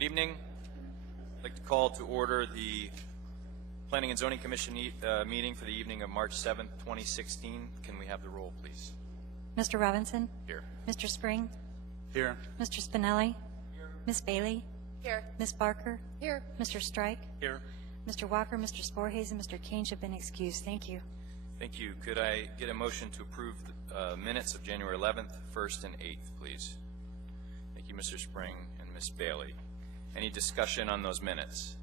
Good evening. I'd like to call to order the Planning and Zoning Commission meeting for the evening of March 7th, 2016. Can we have the roll, please? Mr. Robinson? Here. Mr. Spring? Here. Mr. Spinelli? Here. Ms. Bailey? Here. Ms. Barker? Here. Mr. Strike? Here. Mr. Walker, Mr. Sporhays, and Mr. Kane have been excused. Thank you. Thank you. Could I get a motion to approve the minutes of January 11th, 1st, and 8th, please? Thank you, Mr. Spring and Ms. Bailey. Any discussion on those minutes?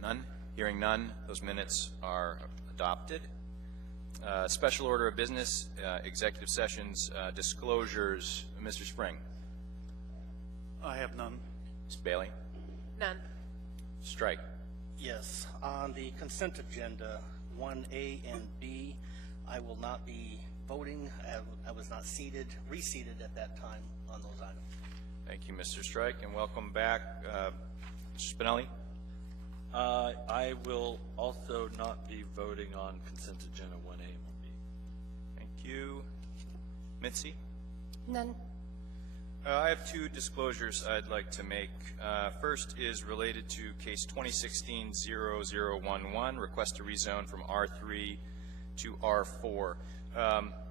None? Hearing none, those minutes are adopted. Special order of business, executive sessions, disclosures. Mr. Spring. I have none. Ms. Bailey. None. Strike. Yes, on the consent agenda, 1A and B, I will not be voting. I was not reseated at that time on those items. Thank you, Mr. Strike, and welcome back. Mr. Spinelli? I will also not be voting on consent agenda 1A and B. Thank you. Mitzi? None. I have two disclosures I'd like to make. First is related to case 2016-0011, request to rezone from R3 to R4.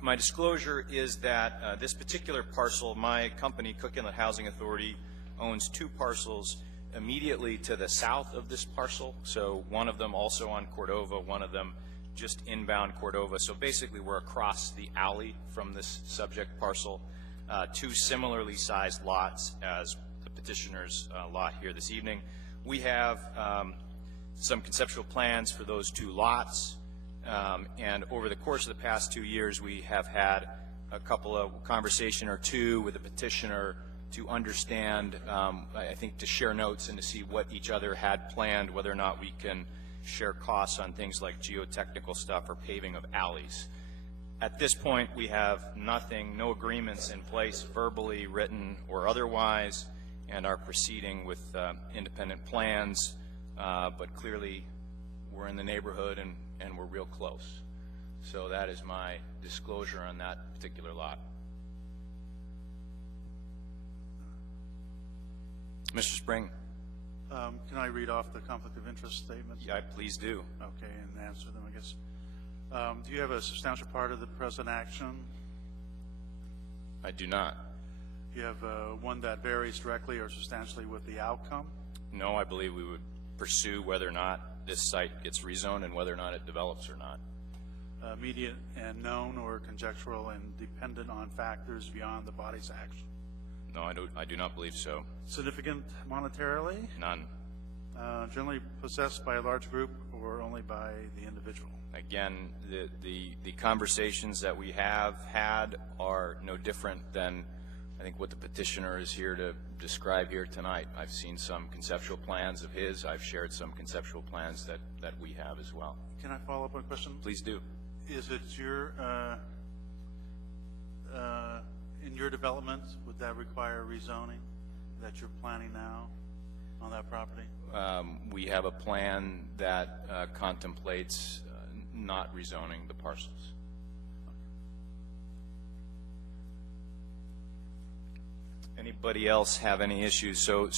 My disclosure is that this particular parcel, my company, Cook Inlet Housing Authority, owns two parcels immediately to the south of this parcel. So one of them also on Cordova, one of them just inbound Cordova. So basically we're across the alley from this subject parcel. Two similarly sized lots as the petitioner's lot here this evening. We have some conceptual plans for those two lots. And over the course of the past 2 years, we have had a couple of conversation or two with the petitioner to understand, I think to share notes and to see what each other had planned, whether or not we can share costs on things like geotechnical stuff or paving of alleys. At this point, we have nothing, no agreements in place, verbally, written, or otherwise, and are proceeding with independent plans, but clearly we're in the neighborhood and we're real close. So that is my disclosure on that particular lot. Mr. Spring. Can I read off the conflict of interest statements? Yeah, please do. Okay, and answer them, I guess. Do you have a substantial part of the present action? I do not. Do you have one that varies directly or substantially with the outcome? No, I believe we would pursue whether or not this site gets rezoned and whether or not it develops or not. Immediate and known or conjectural and dependent on factors beyond the body's action? No, I do not believe so. Significant monetarily? None. Generally possessed by a large group or only by the individual? Again, the conversations that we have had are no different than I think what the petitioner is here to describe here tonight. I've seen some conceptual plans of his. I've shared some conceptual plans that we have as well. Can I follow up on a question? Please do. Is it your, in your development, would that require rezoning that you're planning now on that property? We have a plan that contemplates not rezoning the parcels. Anybody else have any issues? And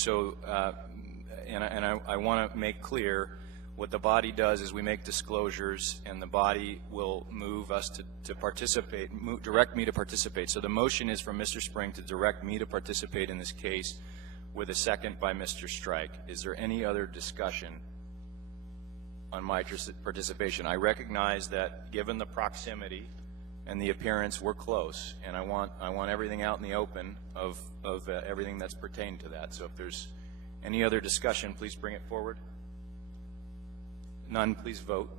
I want to make clear what the body does is we make disclosures, and the body will move us to participate, direct me to participate. So the motion is from Mr. Spring to direct me to participate in this case with a second by Mr. Strike. Is there any other discussion on my participation? I recognize that given the proximity and the appearance, we're close, and I want everything out in the open of everything that's pertained to that. So if there's any other discussion, please bring it forward. None, please vote.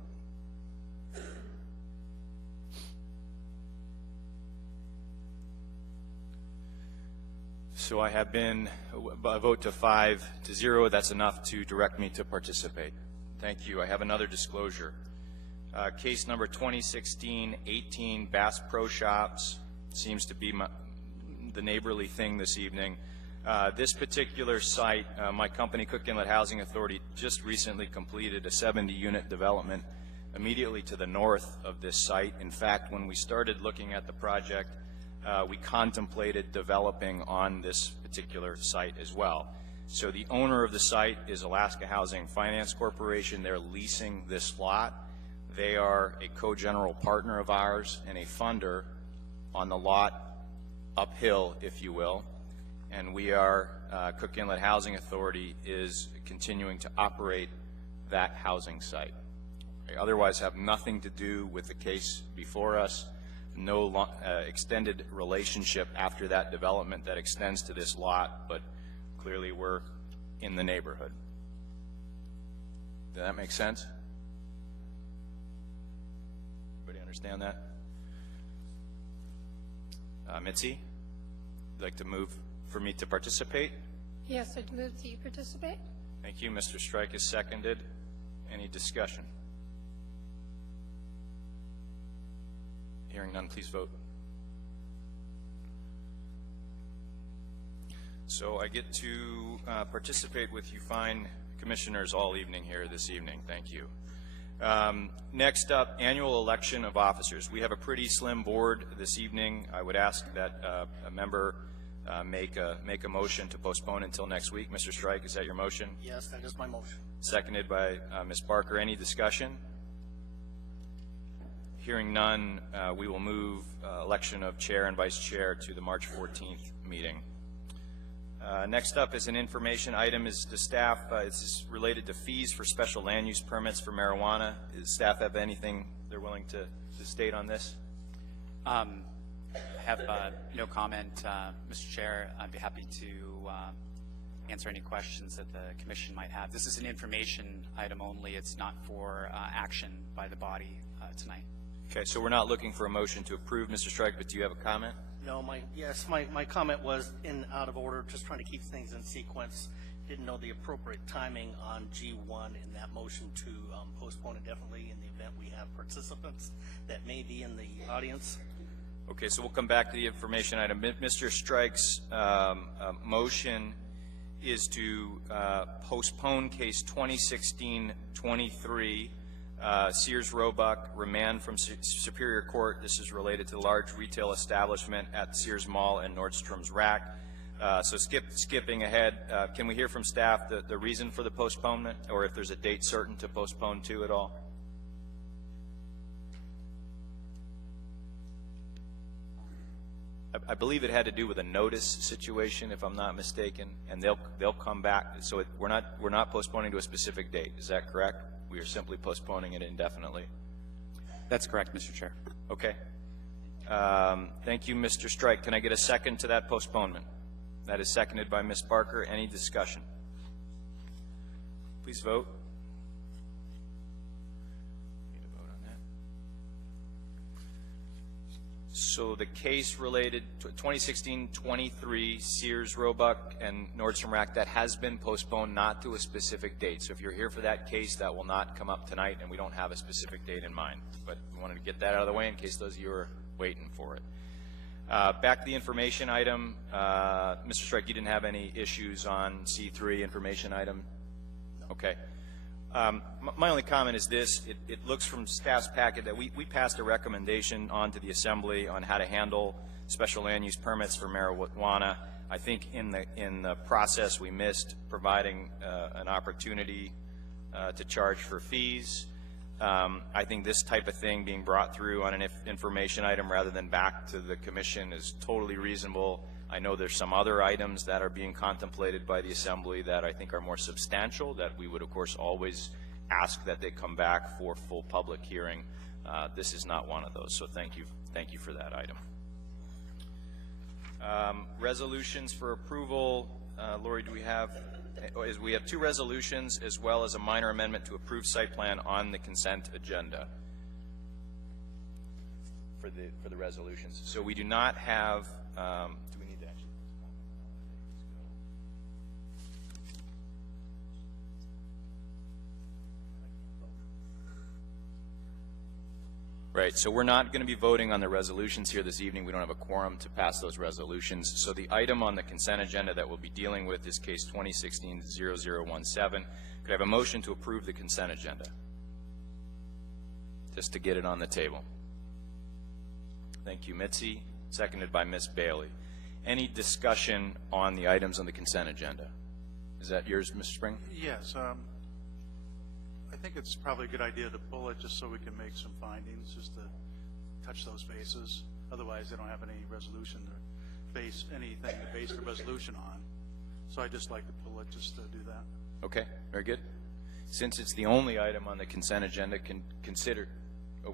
So I have been a vote to 5-0. That's enough to direct me to participate. Thank you. I have another disclosure. Case number 2016-18, Bass Pro Shops, seems to be the neighborly thing this evening. This particular site, my company, Cook Inlet Housing Authority, just recently completed a 70-unit development immediately to the north of this site. In fact, when we started looking at the project, we contemplated developing on this particular site as well. So the owner of the site is Alaska Housing Finance Corporation. They're leasing this lot. They are a co-general partner of ours and a funder on the lot uphill, if you will. And we are, Cook Inlet Housing Authority is continuing to operate that housing site. They otherwise have nothing to do with the case before us. No extended relationship after that development that extends to this lot, but clearly we're in the neighborhood. Does that make sense? Everybody understand that? Mitzi, would you like to move for me to participate? Yes, I'd move that you participate. Thank you. Mr. Strike is seconded. Any discussion? Hearing none, please vote. So I get to participate with you fine commissioners all evening here this evening. Thank you. Next up, annual election of officers. We have a pretty slim board this evening. I would ask that a member make a motion to postpone until next week. Mr. Strike, is that your motion? Yes, that is my motion. Seconded by Ms. Barker. Any discussion? Hearing none, we will move election of chair and vice chair to the March 14th meeting. Next up is an information item is to staff. This is related to fees for special land use permits for marijuana. Does staff have anything they're willing to state on this? Have no comment, Mr. Chair. I'd be happy to answer any questions that the commission might have. This is an information item only. It's not for action by the body tonight. Okay, so we're not looking for a motion to approve, Mr. Strike, but do you have a comment? No, my comment was out of order, just trying to keep things in sequence. Didn't know the appropriate timing on G1 in that motion to postpone indefinitely in the event we have participants that may be in the audience. Okay, so we'll come back to the information item. Mr. Strike's motion is to postpone case 2016-23, Sears Roebuck, remand from Superior Court. This is related to the large retail establishment at Sears Mall and Nordstrom's Rack. So skipping ahead, can we hear from staff the reason for the postponement, or if there's a date certain to postpone to at all? I believe it had to do with a notice situation, if I'm not mistaken, and they'll come back. So we're not postponing to a specific date. Is that correct? We are simply postponing it indefinitely. That's correct, Mr. Chair. Okay. Thank you, Mr. Strike. Can I get a second to that postponement? That is seconded by Ms. Barker. Any discussion? Please vote. Need a vote on that. So the case related to 2016-23 Sears Roebuck and Nordstrom Rack, that has been postponed, not to a specific date. So if you're here for that case, that will not come up tonight, and we don't have a specific date in mind. But we wanted to get that out of the way in case those of you are waiting for it. Back to the information item. Mr. Strike, you didn't have any issues on C3 information item? Okay. My only comment is this. It looks from staff's packet that we passed a recommendation on to the Assembly on how to handle special land use permits for marijuana. I think in the process we missed providing an opportunity to charge for fees. I think this type of thing being brought through on an information item rather than back to the Commission is totally reasonable. I know there's some other items that are being contemplated by the Assembly that I think are more substantial, that we would of course always ask that they come back for full public hearing. This is not one of those, so thank you for that item. Resolutions for approval. Lori, do we have? We have two resolutions as well as a minor amendment to approve site plan on the consent agenda for the resolutions. So we do not have. Do we need to actually? Right, so we're not going to be voting on the resolutions here this evening. We don't have a quorum to pass those resolutions. So the item on the consent agenda that we'll be dealing with is case 2016-0017. Could I have a motion to approve the consent agenda? Just to get it on the table. Thank you, Mitzi. seconded by Ms. Bailey. Any discussion on the items on the consent agenda? Is that yours, Mr. Spring? Yes, I think it's probably a good idea to pull it just so we can make some findings, just to touch those bases. Otherwise, they don't have any resolution to base anything to base the resolution on. So I'd just like to pull it just to do that. Okay, very good. Since it's the only item on the consent agenda, we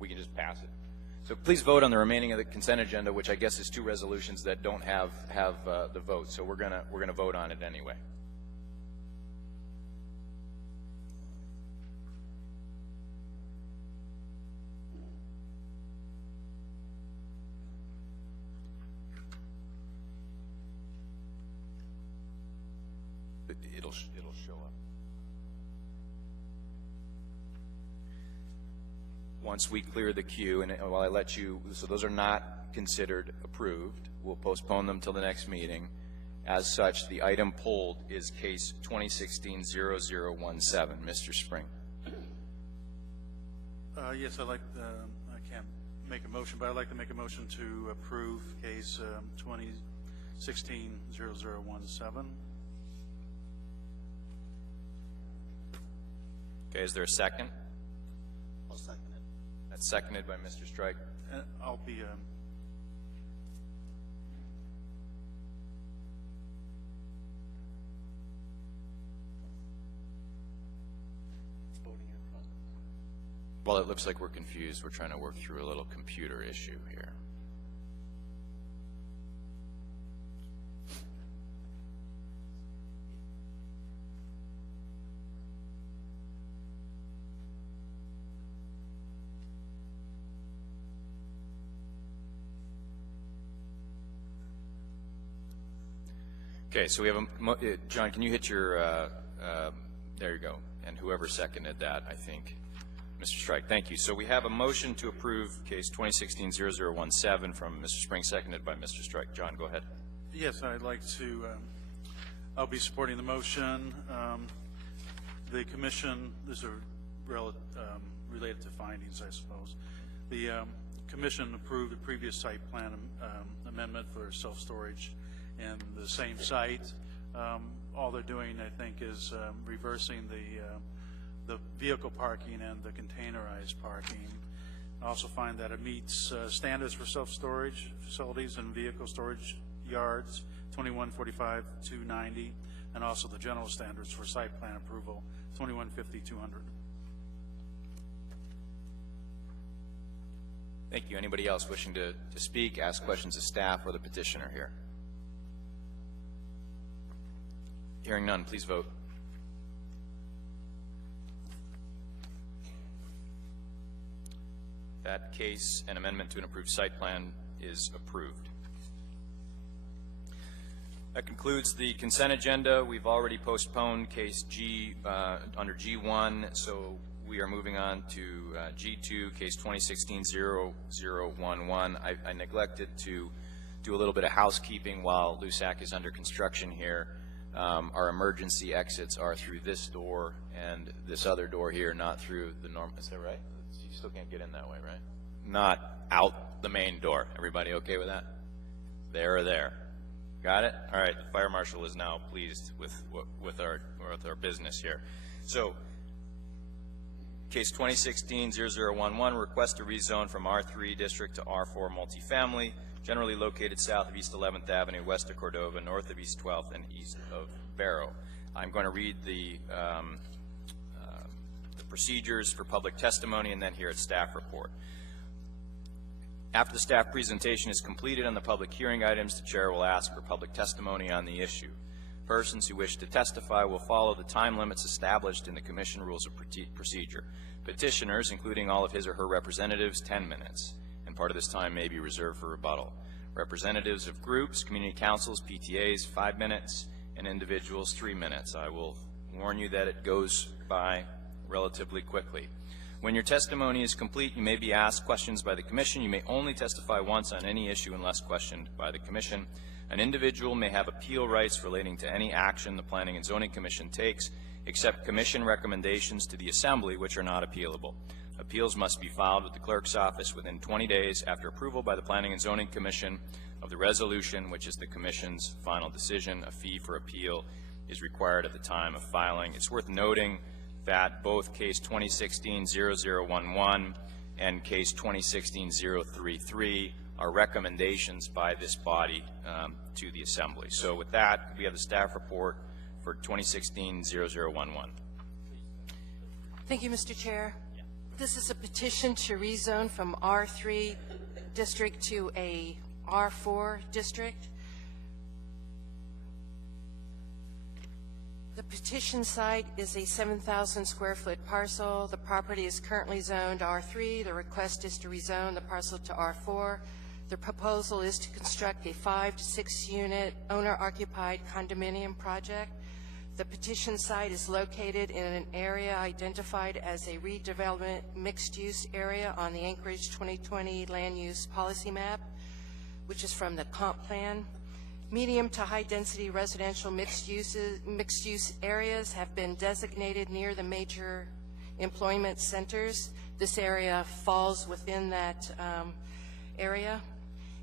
can just pass it. So please vote on the remaining of the consent agenda, which I guess is 2 resolutions that don't have the vote. So we're gonna vote on it anyway. It'll show up. Once we clear the queue, and while I let you, so those are not considered approved. We'll postpone them till the next meeting. As such, the item pulled is case 2016-0017. Mr. Spring. Yes, I can't make a motion, but I'd like to make a motion to approve case 2016-0017. Okay, is there a second? I'll second it. That's seconded by Mr. Strike. I'll be Voting in front. Well, it looks like we're confused. We're trying to work through a little computer issue here. Okay, so we have a, John, can you hit your, there you go, and whoever seconded that, I think, Mr. Strike, thank you. So we have a motion to approve case 2016-0017 from Mr. Spring, seconded by Mr. Strike. John, go ahead. Yes, I'd like to, I'll be supporting the motion. The commission, these are related to findings, I suppose. The commission approved a previous site plan amendment for self-storage in the same site. All they're doing, I think, is reversing the vehicle parking and the containerized parking. I also find that it meets standards for self-storage facilities and vehicle storage yards, 2145-290, and also the general standards for site plan approval, 2150-200. Thank you. Anybody else wishing to speak, ask questions of staff or the petitioner here? Hearing none, please vote. That case, an amendment to an approved site plan, is approved. That concludes the consent agenda. We've already postponed case G under G1, so we are moving on to G2, case 2016-0011. I neglected to do a little bit of housekeeping while LUSAC is under construction here. Our emergency exits are through this door and this other door here, not through the normal. Is that right? You still can't get in that way, right? Not out the main door. Everybody okay with that? There or there? Got it? All right. The fire marshal is now pleased with our business here. So, case 2016-0011, request to rezone from R3 district to R4 multifamily, generally located south of East 11th Avenue, west of Cordova, north of East 12th, and east of Barrow. I'm going to read the procedures for public testimony and then hear its staff report. After the staff presentation is completed on the public hearing items, the chair will ask for public testimony on the issue. Persons who wish to testify will follow the time limits established in the Commission Rules of Procedure. Petitioners, including all of his or her representatives, 10 minutes, and part of this time may be reserved for rebuttal. Representatives of groups, community councils, PTAs, 5 minutes, and individuals, 3 minutes. I will warn you that it goes by relatively quickly. When your testimony is complete, you may be asked questions by the Commission. You may only testify once on any issue unless questioned by the Commission. An individual may have appeal rights relating to any action the Planning and Zoning Commission takes, except Commission recommendations to the Assembly, which are not appealable. Appeals must be filed with the clerk's office within 20 days after approval by the Planning and Zoning Commission of the resolution, which is the Commission's final decision. A fee for appeal is required at the time of filing. It's worth noting that both Case 2016-0011 and Case 2016-033 are recommendations by this body to the Assembly. So with that, we have the staff report for 2016-0011. Thank you, Mr. Chair. This is a petition to rezone from R3 district to a R4 district. The petition site is a 7,000 square foot parcel. The property is currently zoned R3. The request is to rezone the parcel to R4. The proposal is to construct a 5 to 6 unit owner-occupied condominium project. The petition site is located in an area identified as a redevelopment mixed-use area on the Anchorage 2020 Land Use Policy Map, which is from the comp plan. Medium to high-density residential mixed-use areas have been designated near the major employment centers. This area falls within that area.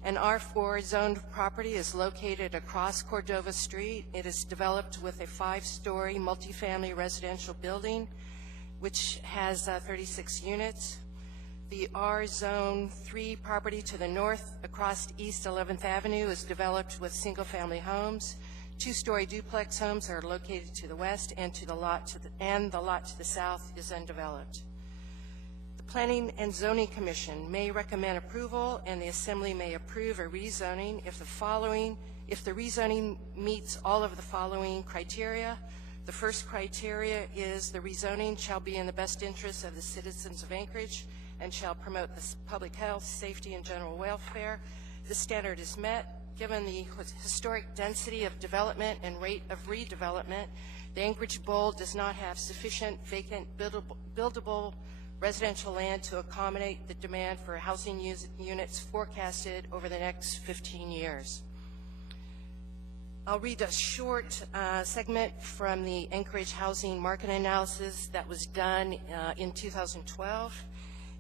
An R4 zoned property is located across Cordova Street. It is developed with a 5-story multifamily residential building, which has 36 units. The R Zone 3 property to the north across East 11th Avenue is developed with single-family homes. 2-story duplex homes are located to the west, and the lot to the south is undeveloped. The Planning and Zoning Commission may recommend approval, and the Assembly may approve a rezoning if the rezoning meets all of the following criteria. The first criteria is the rezoning shall be in the best interest of the citizens of Anchorage and shall promote the public health, safety, and general welfare. This standard is met. Given the historic density of development and rate of redevelopment, the Anchorage Bowl does not have sufficient vacant buildable residential land to accommodate the demand for housing units forecasted over the next 15 years. I'll read a short segment from the Anchorage Housing Market Analysis that was done in 2012.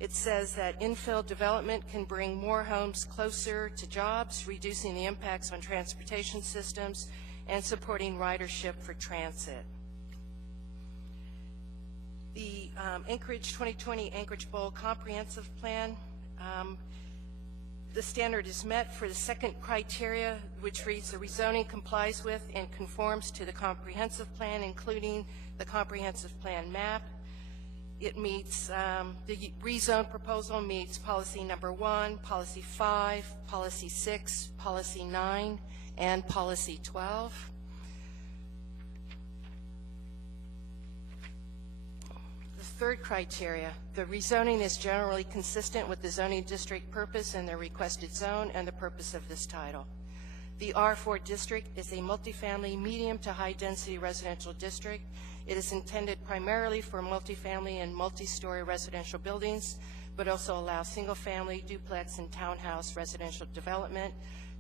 It says that infill development can bring more homes closer to jobs, reducing the impacts on transportation systems and supporting ridership for transit. The Anchorage 2020 Anchorage Bowl Comprehensive Plan, the standard is met for the second criteria, which reads the rezoning complies with and conforms to the comprehensive plan, including the comprehensive plan map. It meets, the rezone proposal meets policy number 1, policy 5, policy 6, policy 9, and policy 12. The third criteria, the rezoning is generally consistent with the zoning district purpose and the requested zone and the purpose of this title. The R4 district is a multifamily medium to high density residential district. It is intended primarily for multifamily and multi-story residential buildings, but also allows single-family, duplex, and townhouse residential development.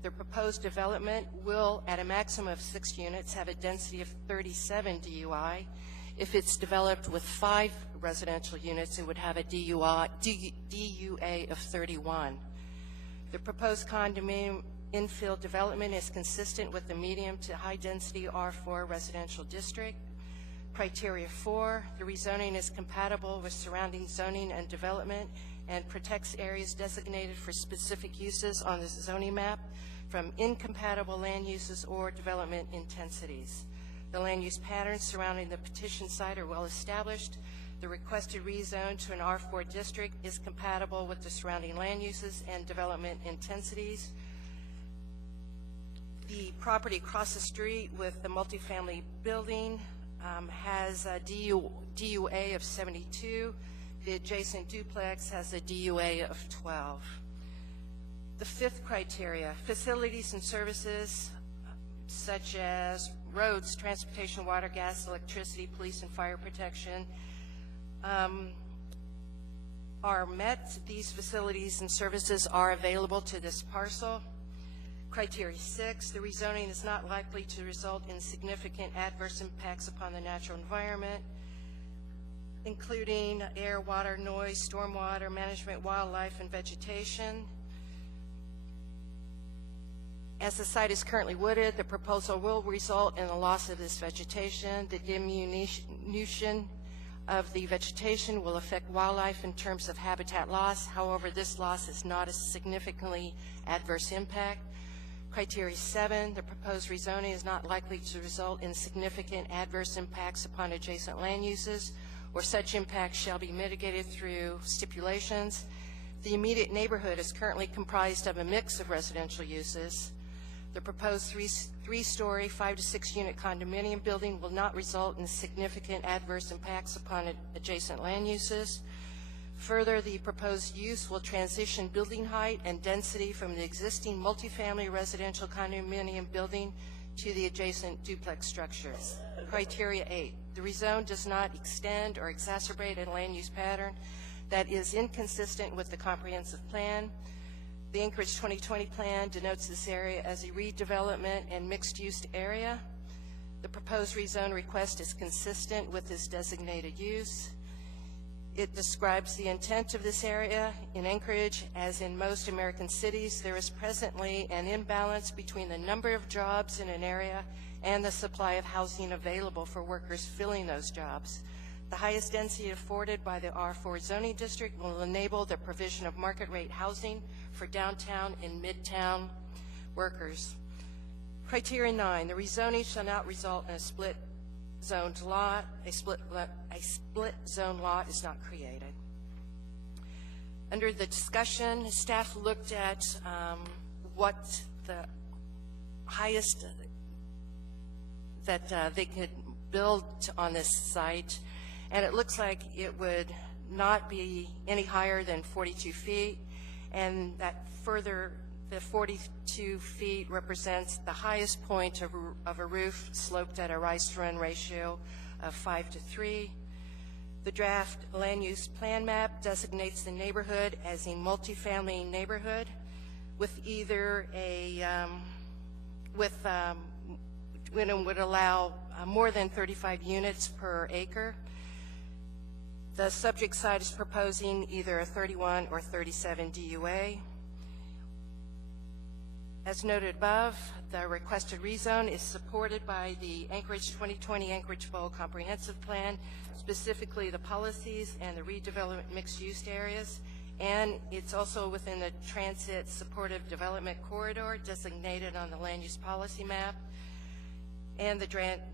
The proposed development will, at a maximum of 6 units, have a density of 37 DUI. If it's developed with 5 residential units, it would have a DUA of 31. The proposed condominium infill development is consistent with the medium to high density R4 residential district. Criteria 4, the rezoning is compatible with surrounding zoning and development and protects areas designated for specific uses on the zoning map from incompatible land uses or development intensities. The land use patterns surrounding the petition site are well established. The requested rezone to an R4 district is compatible with the surrounding land uses and development intensities. The property across the street with the multifamily building has a DUA of 72. The adjacent duplex has a DUA of 12. The fifth criteria, facilities and services such as roads, transportation, water, gas, electricity, police, and fire protection are met. These facilities and services are available to this parcel. Criteria 6, the rezoning is not likely to result in significant adverse impacts upon the natural environment. including air, water, noise, stormwater management, wildlife, and vegetation. As the site is currently wooded, the proposal will result in the loss of this vegetation. The diminution of the vegetation will affect wildlife in terms of habitat loss. However, this loss is not a significantly adverse impact. Criteria 7, the proposed rezoning is not likely to result in significant adverse impacts upon adjacent land uses, or such impacts shall be mitigated through stipulations. The immediate neighborhood is currently comprised of a mix of residential uses. The proposed three-story, 5 to 6 unit condominium building will not result in significant adverse impacts upon adjacent land uses. Further, the proposed use will transition building height and density from the existing multifamily residential condominium building to the adjacent duplex structures. Criteria 8, the rezone does not extend or exacerbate a land use pattern that is inconsistent with the comprehensive plan. The Anchorage 2020 plan denotes this area as a redevelopment and mixed-use area. The proposed rezone request is consistent with this designated use. It describes the intent of this area. In Anchorage, as in most American cities, there is presently an imbalance between the number of jobs in an area and the supply of housing available for workers filling those jobs. The highest density afforded by the R4 zoning district will enable the provision of market rate housing for downtown and midtown workers. Criteria 9, the rezoning shall not result in a split zoned lot. A split zone lot is not created. Under the discussion, staff looked at what the highest that they could build on this site, and it looks like it would not be any higher than 42 feet, and that further, the 42 feet represents the highest point of a roof sloped at a rise-to-run ratio of 5:3. The draft land use plan map designates the neighborhood as a multifamily neighborhood with either a, would allow more than 35 units per acre. The subject site is proposing either a 31 or 37 DUA. As noted above, the requested rezone is supported by the Anchorage 2020 Anchorage Bowl Comprehensive Plan, specifically the policies and the redevelopment mixed-use areas, and it's also within the transit supportive development corridor designated on the land use policy map. And the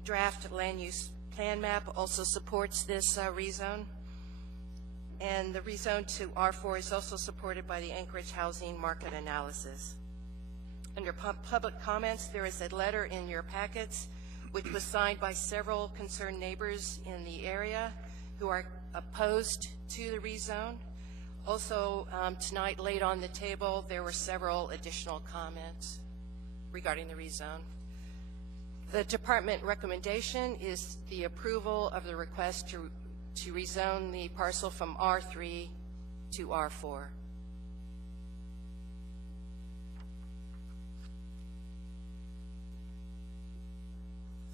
draft land use plan map also supports this rezone. And the rezone to R4 is also supported by the Anchorage Housing Market Analysis. Under public comments, there is a letter in your packets which was signed by several concerned neighbors in the area who are opposed to the rezone. Also, tonight, late on the table, there were several additional comments regarding the rezone. The department recommendation is the approval of the request to rezone the parcel from R3 to R4.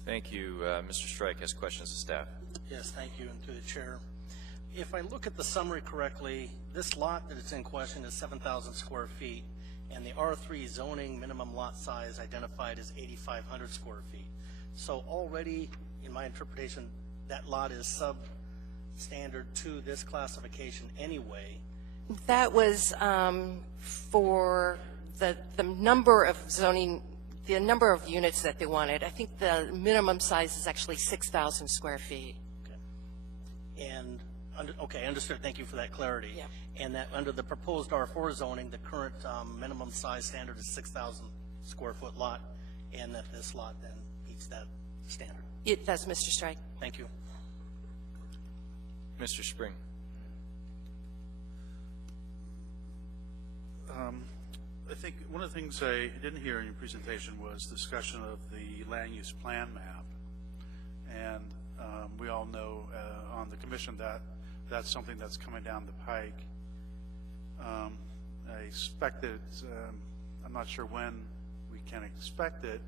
Thank you. Mr. Strike has questions of staff. Yes, thank you, and through the chair. If I look at the summary correctly, this lot that is in question is 7,000 square feet, and the R3 zoning minimum lot size identified as 8,500 square feet. So already, in my interpretation, that lot is substandard to this classification anyway. That was for the number of zoning, the number of units that they wanted. I think the minimum size is actually 6,000 square feet. Okay. And okay, understood. Thank you for that clarity. Yeah. And that under the proposed R4 zoning, the current minimum size standard is 6,000 square foot lot, and that this lot then meets that standard. It does, Mr. Strike. Thank you. Mr. Spring. I think one of the things I didn't hear in your presentation was discussion of the land use plan map. And we all know on the commission that that's something that's coming down the pike. I expect that, I'm not sure when we can expect it,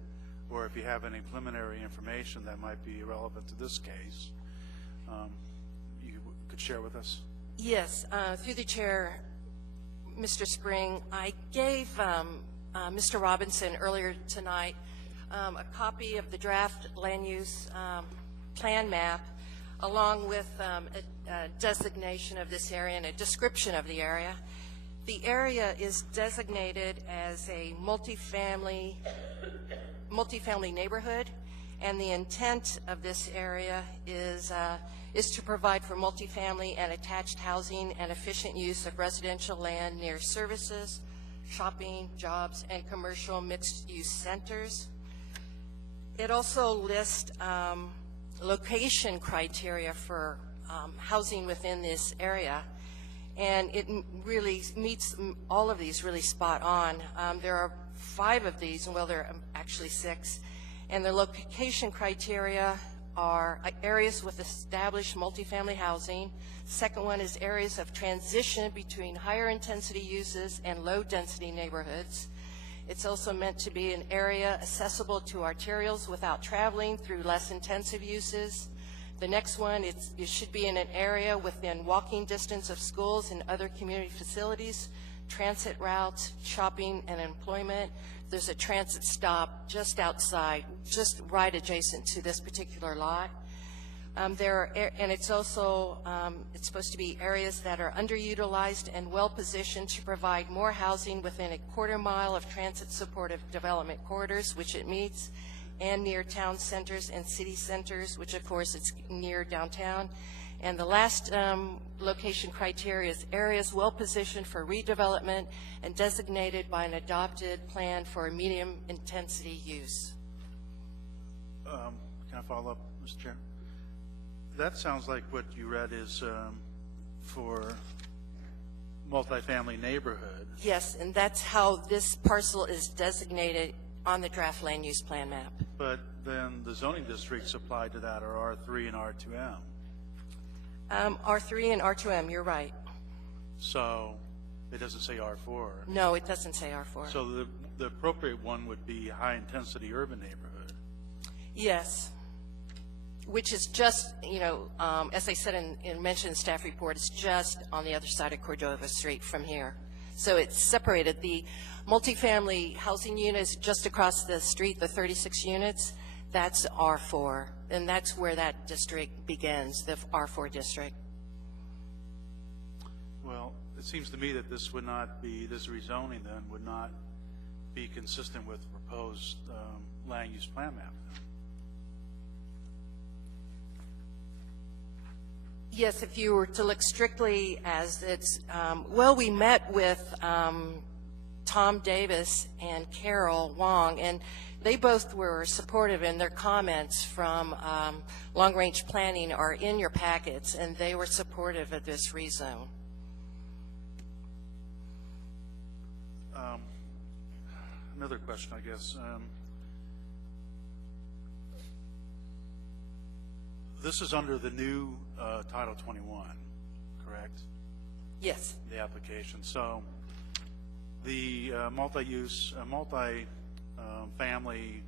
or if you have any preliminary information that might be relevant to this case. could share with us? Yes, through the chair, Mr. Spring, I gave Mr. Robinson earlier tonight a copy of the draft land use plan map along with a designation of this area and a description of the area. The area is designated as a multifamily neighborhood, and the intent of this area is to provide for multifamily and attached housing and efficient use of residential land near services, shopping, jobs, and commercial mixed-use centers. It also lists location criteria for housing within this area, and it really meets all of these really spot on. There are 5 of these, well, there are actually 6, and the location criteria are areas with established multifamily housing. Second one is areas of transition between higher intensity uses and low density neighborhoods. It's also meant to be an area accessible to arterials without traveling through less intensive uses. The next one, it should be in an area within walking distance of schools and other community facilities, transit routes, shopping, and employment. There's a transit stop just outside, just right adjacent to this particular lot. And it's also, it's supposed to be areas that are underutilized and well-positioned to provide more housing within a quarter mile of transit-supportive development corridors, which it meets, and near town centers and city centers, which of course it's near downtown. And the last location criteria is areas well-positioned for redevelopment and designated by an adopted plan for medium intensity use. Can I follow up, Mr. Chair? That sounds like what you read is for multifamily neighborhood. Yes, and that's how this parcel is designated on the draft land use plan map. But then the zoning districts applied to that are R3 and R2M. R3 and R2M, you're right. So it doesn't say R4. No, it doesn't say R4. So the appropriate one would be high-intensity urban neighborhood. Yes, which is just, you know, as I said in mentioned in the staff report, it's just on the other side of Cordova Street from here. So it's separated. The multifamily housing units just across the street, the 36 units, that's R4, and that's where that district begins, the R4 district. Well, it seems to me that this would not be, this rezoning then would not be consistent with the proposed land use plan map. Yes, if you were to look strictly as it's, well, we met with Tom Davis and Carol Wong, and they both were supportive, and their comments from long-range planning are in your packets, and they were supportive of this rezone. Another question, I guess. This is under the new Title 21, correct? Yes. The application. So the multi-use, multi-family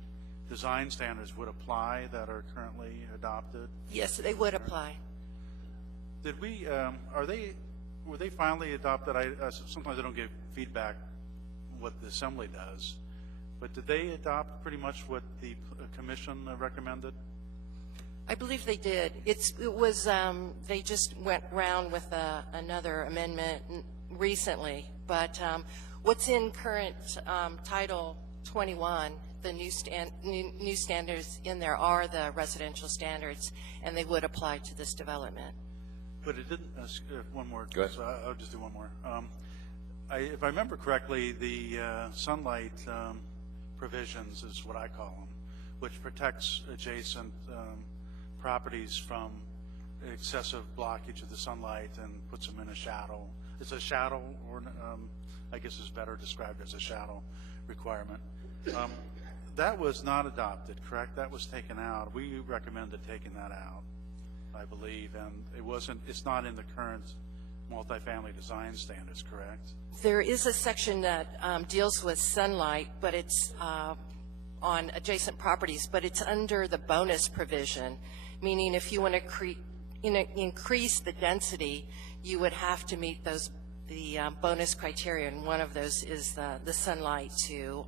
design standards would apply that are currently adopted? Yes, they would apply. Did we, were they finally adopted? Sometimes I don't get feedback what the Assembly does, but did they adopt pretty much what the Commission recommended? I believe they did. It was, they just went around with another amendment recently, but what's in current Title 21, the new standards in there are the residential standards, and they would apply to this development. But it didn't, one more. Go ahead. So I'll just do one more. If I remember correctly, the sunlight provisions is what I call them, which protects adjacent properties from excessive blockage of the sunlight and puts them in a shadow. It's a shadow, or I guess is better described as a shadow requirement. That was not adopted, correct? That was taken out. We recommended taking that out, I believe, and it's not in the current multifamily design standards, correct? There is a section that deals with sunlight, but it's on adjacent properties, but it's under the bonus provision, meaning if you want to increase the density, you would have to meet the bonus criteria, and one of those is the sunlight to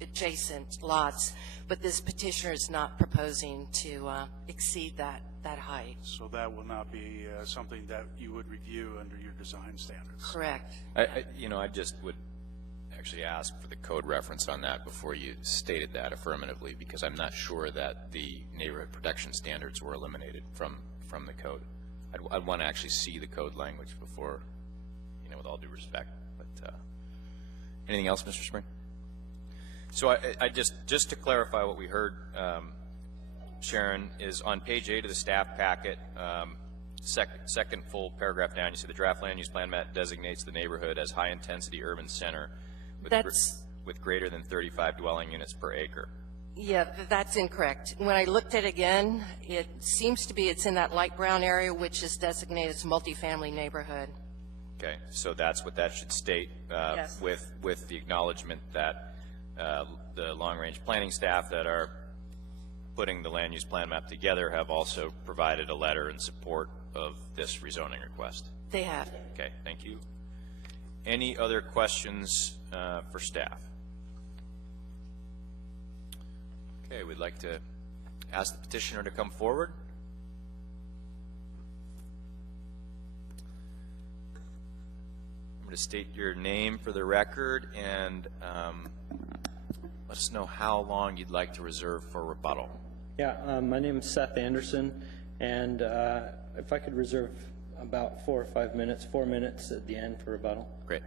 adjacent lots. But this petitioner is not proposing to exceed that height. So that will not be something that you would review under your design standards? Correct. I just would actually ask for the code reference on that before you stated that affirmatively, because I'm not sure that the neighborhood protection standards were eliminated from the code. I'd want to actually see the code language before, with all due respect. But anything else, Mr. Spring? So I just to clarify what we heard, Sharon, is on page 8 of the staff packet, second full paragraph down, you see the draft land use plan map designates the neighborhood as high intensity urban center with greater than 35 dwelling units per acre. Yeah, that's incorrect. When I looked at it again, it seems to be it's in that light brown area, which is designated as multifamily neighborhood. Okay, so that's what that should state, Yes. with the acknowledgement that the long-range planning staff that are putting the land use plan map together have also provided a letter in support of this rezoning request. They have. Okay, thank you. Any other questions for staff? Okay, we'd like to ask the petitioner to come forward. I'm going to state your name for the record and let us know how long you'd like to reserve for rebuttal. Yeah, my name is Seth Anderson, and if I could reserve about 4 or 5 minutes, 4 minutes at the end for rebuttal. Great.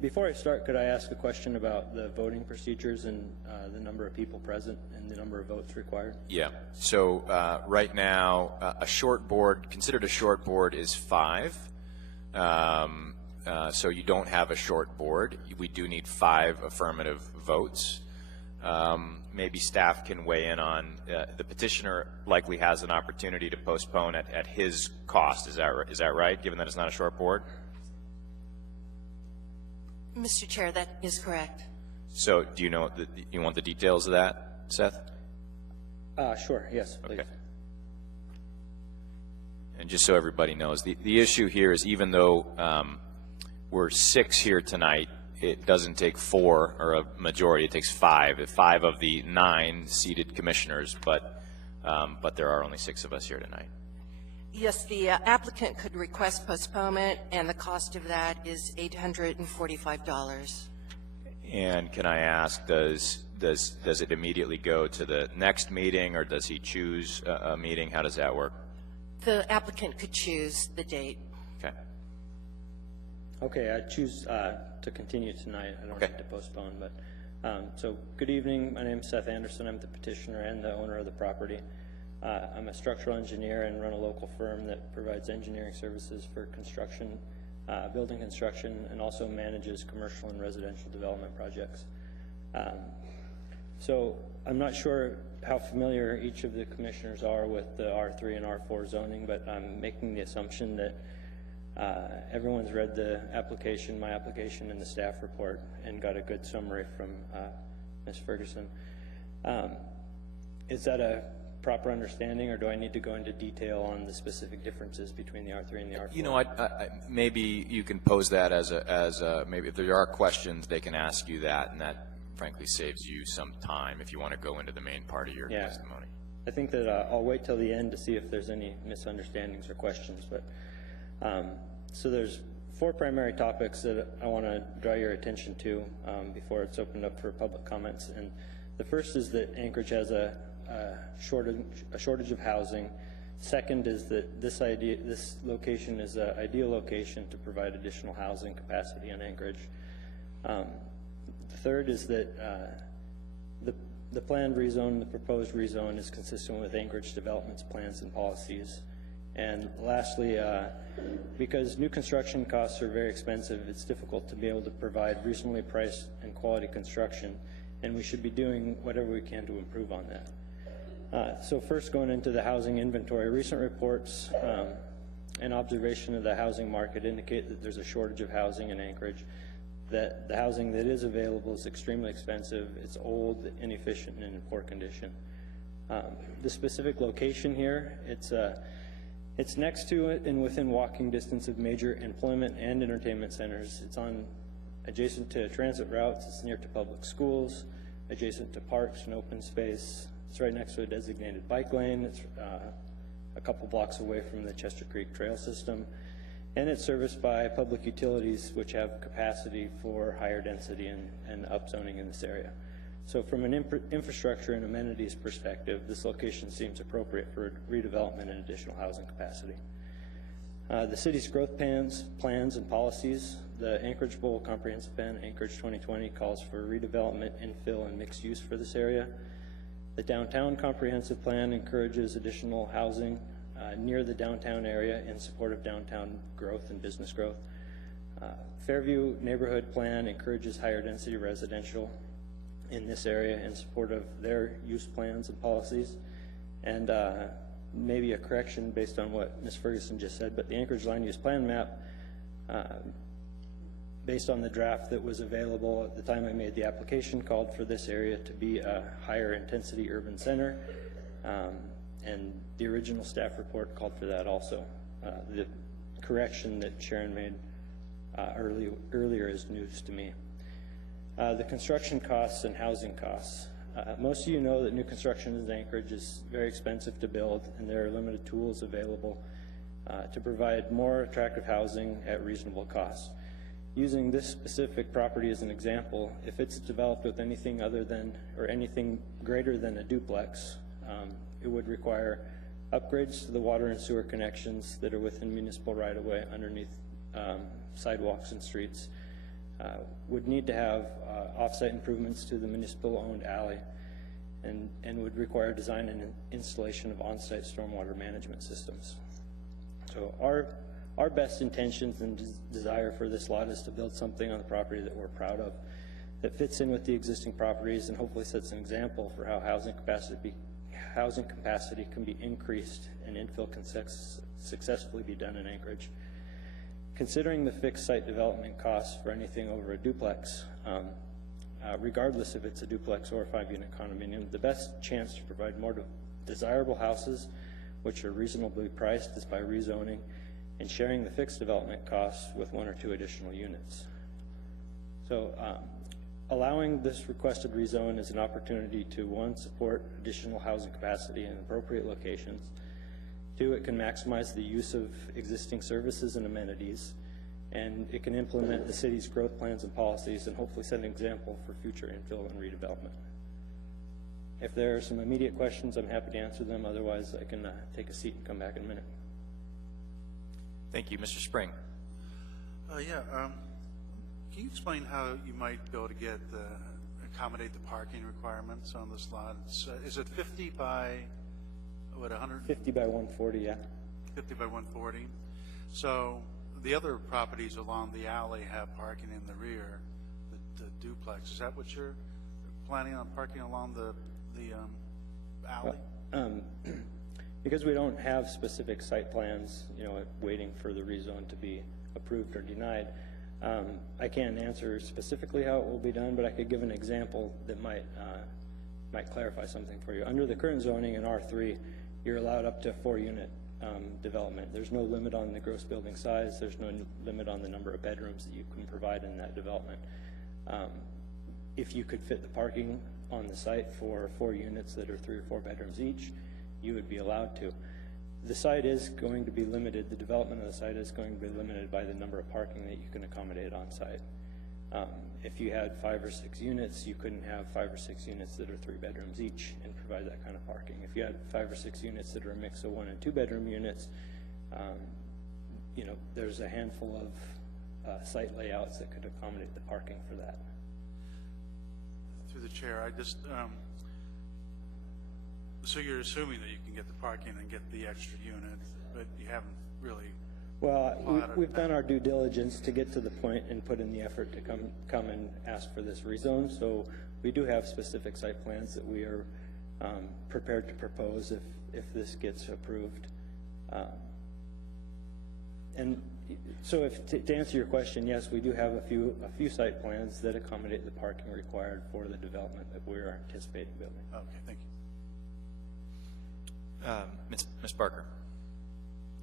Before I start, could I ask a question about the voting procedures and the number of people present and the number of votes required? Yeah. So right now, a short board, considered a short board, is 5. So you don't have a short board. We do need 5 affirmative votes. Maybe staff can weigh in on the petitioner likely has an opportunity to postpone at his cost. Is that right, given that it's not a short board? Mr. Chair, that is correct. So do you know, you want the details of that, Seth? Sure, yes, please. Okay. And just so everybody knows, the issue here is even though we're 6 here tonight, it doesn't take 4 or a majority, it takes 5. 5 of the 9 seated commissioners, but there are only 6 of us here tonight. Yes, the applicant could request postponement, and the cost of that is $845. And can I ask, does it immediately go to the next meeting, or does he choose a meeting? How does that work? The applicant could choose the date. Okay. Okay, I choose to continue tonight. I don't Okay. need to postpone, but so good evening. My name is Seth Anderson. I'm the petitioner and the owner of the property. I'm a structural engineer and run a local firm that provides engineering services for construction, building construction, and also manages commercial and residential development projects. So I'm not sure how familiar each of the commissioners are with the R3 and R4 zoning, but I'm making the assumption that everyone's read the application, my application, and the staff report, and got a good summary from Ms. Ferguson. Is that a proper understanding, or do I need to go into detail on the specific differences between the R3 and the R4? You know, maybe you can pose that as maybe if there are questions, they can ask you that, and that frankly saves you some time if you want to go into the main part of your testimony. I think that I'll wait till the end to see if there's any misunderstandings or questions. But so there's 4 primary topics that I want to draw your attention to before it's opened up for public comments. And the first is that Anchorage has a shortage of housing. Second is that this location is an ideal location to provide additional housing capacity in Anchorage. The third is that the planned rezone, the proposed rezone, is consistent with Anchorage Development's plans and policies. And lastly, because new construction costs are very expensive, it's difficult to be able to provide reasonably priced and quality construction, and we should be doing whatever we can to improve on that. So first, going into the housing inventory, recent reports and observation of the housing market indicate that there's a shortage of housing in Anchorage, that the housing that is available is extremely expensive, it's old, inefficient, and in poor condition. The specific location here, it's It's next to it and within walking distance of major employment and entertainment centers. It's adjacent to transit routes. It's near to public schools, adjacent to parks and open space. It's right next to a designated bike lane. It's a couple blocks away from the Chester Creek Trail system. And it's serviced by public utilities, which have capacity for higher density and upzoning in this area. So from an infrastructure and amenities perspective, this location seems appropriate for redevelopment and additional housing capacity. The city's growth plans and policies, the Anchorage Bowl Comprehensive Plan, Anchorage 2020, calls for redevelopment, infill, and mixed use for this area. The Downtown Comprehensive Plan encourages additional housing near the downtown area in support of downtown growth and business growth. Fairview Neighborhood Plan encourages higher density residential in this area in support of their use plans and policies. And maybe a correction based on what Ms. Ferguson just said, but the Anchorage Land Use Plan map, based on the draft that was available at the time I made the application, called for this area to be a higher intensity urban center. And the original staff report called for that also. The correction that Sharon made earlier is news to me. The construction costs and housing costs. Most of you know that new construction in Anchorage is very expensive to build, and there are limited tools available to provide more attractive housing at reasonable costs. Using this specific property as an example, if it's developed with anything other than or anything greater than a duplex, it would require upgrades to the water and sewer connections that are within municipal right-of-way underneath sidewalks and streets. Would need to have off-site improvements to the municipal-owned alley, and would require design and installation of on-site stormwater management systems. So our best intentions and desire for this lot is to build something on the property that we're proud of, that fits in with the existing properties and hopefully sets an example for how housing capacity can be increased and infill can successfully be done in Anchorage. Considering the fixed site development costs for anything over a duplex, regardless if it's a duplex or a 5-unit condominium, the best chance to provide more desirable houses, which are reasonably priced, is by rezoning and sharing the fixed development costs with 1 or 2 additional units. So allowing this requested rezone is an opportunity to, 1, support additional housing capacity in appropriate locations. 2, it can maximize the use of existing services and amenities, and it can implement the city's growth plans and policies and hopefully set an example for future infill and redevelopment. If there are some immediate questions, I'm happy to answer them. Otherwise, I can take a seat and come back in a minute. Thank you. Mr. Spring. Can you explain how you might be able to accommodate the parking requirements on this lot? Is it 50 by, what, 100? 50 by 140, yeah. 50 by 140. So the other properties along the alley have parking in the rear, the duplex. Is that what you're planning on, parking along the alley? Because we don't have specific site plans, waiting for the rezone to be approved or denied, I can't answer specifically how it will be done, but I could give an example that might clarify something for you. Under the current zoning in R3, you're allowed up to 4-unit development. There's no limit on the gross building size. There's no limit on the number of bedrooms that you can provide in that development. If you could fit the parking on the site for 4 units that are 3 or 4 bedrooms each, you would be allowed to. The site is going to be limited. The development of the site is going to be limited by the number of parking that you can accommodate on site. If you had 5 or 6 units, you couldn't have 5 or 6 units that are 3 bedrooms each and provide that kind of parking. If you had 5 or 6 units that are a mix of 1 and 2 bedroom units, there's a handful of site layouts that could accommodate the parking for that. Through the chair, I just, so you're assuming that you can get the parking and get the extra unit, but you haven't really. Well, we've done our due diligence to get to the point and put in the effort to come and ask for this rezone. So we do have specific site plans that we are prepared to propose if this gets approved. And so to answer your question, yes, we do have a few site plans that accommodate the parking required for the development that we're anticipating building. Okay, thank you. Ms. Barker.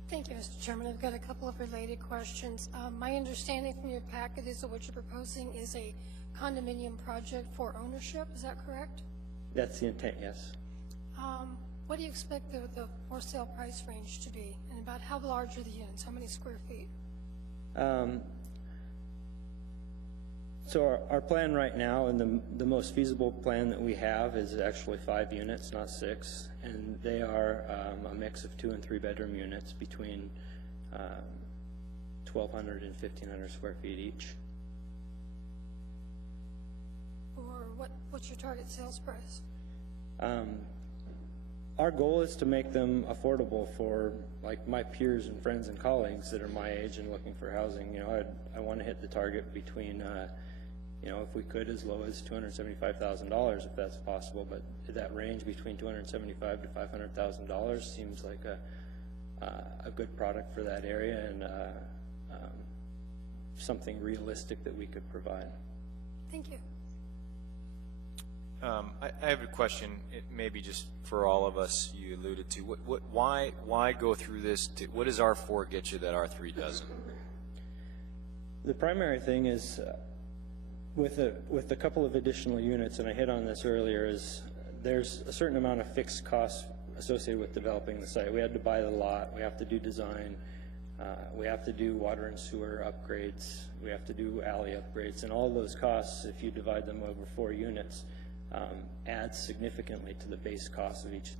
Thank you, Mr. Chairman. I've got a couple of related questions. My understanding from your packet is that what you're proposing is a condominium project for ownership. Is that correct? That's the intent, yes. What do you expect the for sale price range to be? And about how large are the units? How many square feet? So our plan right now, and the most feasible plan that we have, is actually 5 units, not 6, and they are a mix of 2 and 3 bedroom units between 1,200 and 1,500 square feet each. Or what's your target sales price? Our goal is to make them affordable for like my peers and friends and colleagues that are my age and looking for housing. You know, I want to hit the target between, you know, if we could, as low as $275,000 if that's possible. But that range between $275,000 to $500,000 seems like a good product for that area and something realistic that we could provide. Thank you. I have a question. It may be just for all of us. You alluded to why go through this? What does R4 get you that R3 doesn't? The primary thing is with a couple of additional units, and I hit on this earlier, is there's a certain amount of fixed costs associated with developing the site. We had to buy the lot. We have to do design. We have to do water and sewer upgrades. We have to do alley upgrades, and all those costs, if you divide them over 4 units. Adds significantly to the base cost of each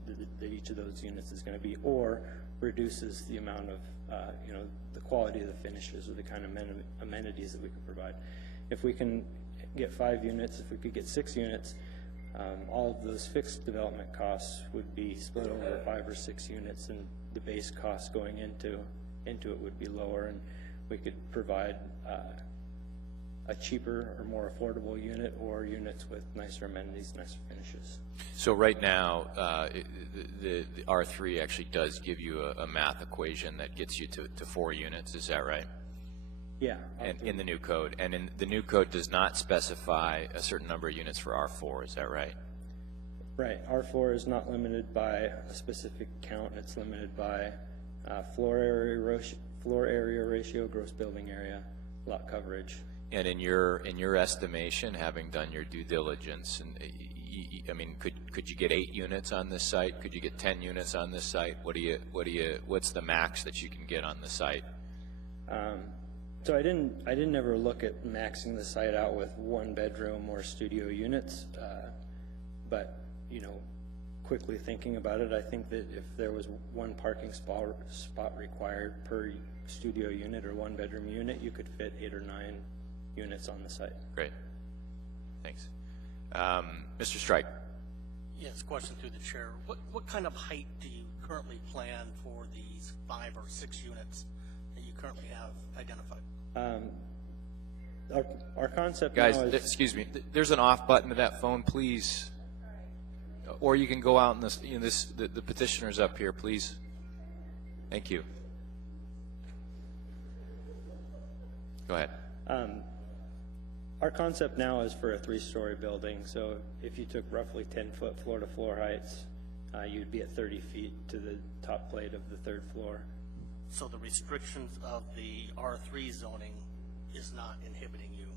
of those units is going to be, or reduces the amount of, you know, the quality of the finishes or the kind of amenities that we can provide. If we can get 5 units, if we could get 6 units, all of those fixed development costs would be split over 5 or 6 units, and the base cost going into it would be lower, and we could provide a cheaper or more affordable unit, or units with nicer amenities, nicer finishes. So right now, the R3 actually does give you a math equation that gets you to 4 units. Is that right? Yeah. And in the new code, and in the new code does not specify a certain number of units for R4. Is that right? Right. R4 is not limited by a specific count. It's limited by floor area ratio, gross building area, lot coverage. And in your estimation, having done your due diligence, and I mean, could you get 8 units on this site? Could you get 10 units on this site? What's the max that you can get on the site? So I didn't ever look at maxing the site out with 1 bedroom or studio units, but you know, quickly thinking about it, I think that if there was 1 parking spot required per studio unit or 1 bedroom unit, you could fit 8 or 9 units on the site. Great. Thanks. Mr. Strike. Yes, question through the chair. What kind of height do you currently plan for these 5 or 6 units that you currently have identified? Our concept Guys, now is... excuse me. There's an off button to that phone, please. Or you can go out and the petitioner's up here, please. Thank you. Go ahead. Our concept now is for a 3-story building, so if you took roughly 10-foot floor-to-floor heights, you'd be at 30 feet to the top plate of the 3rd floor. So the restrictions of the R3 zoning is not inhibiting you?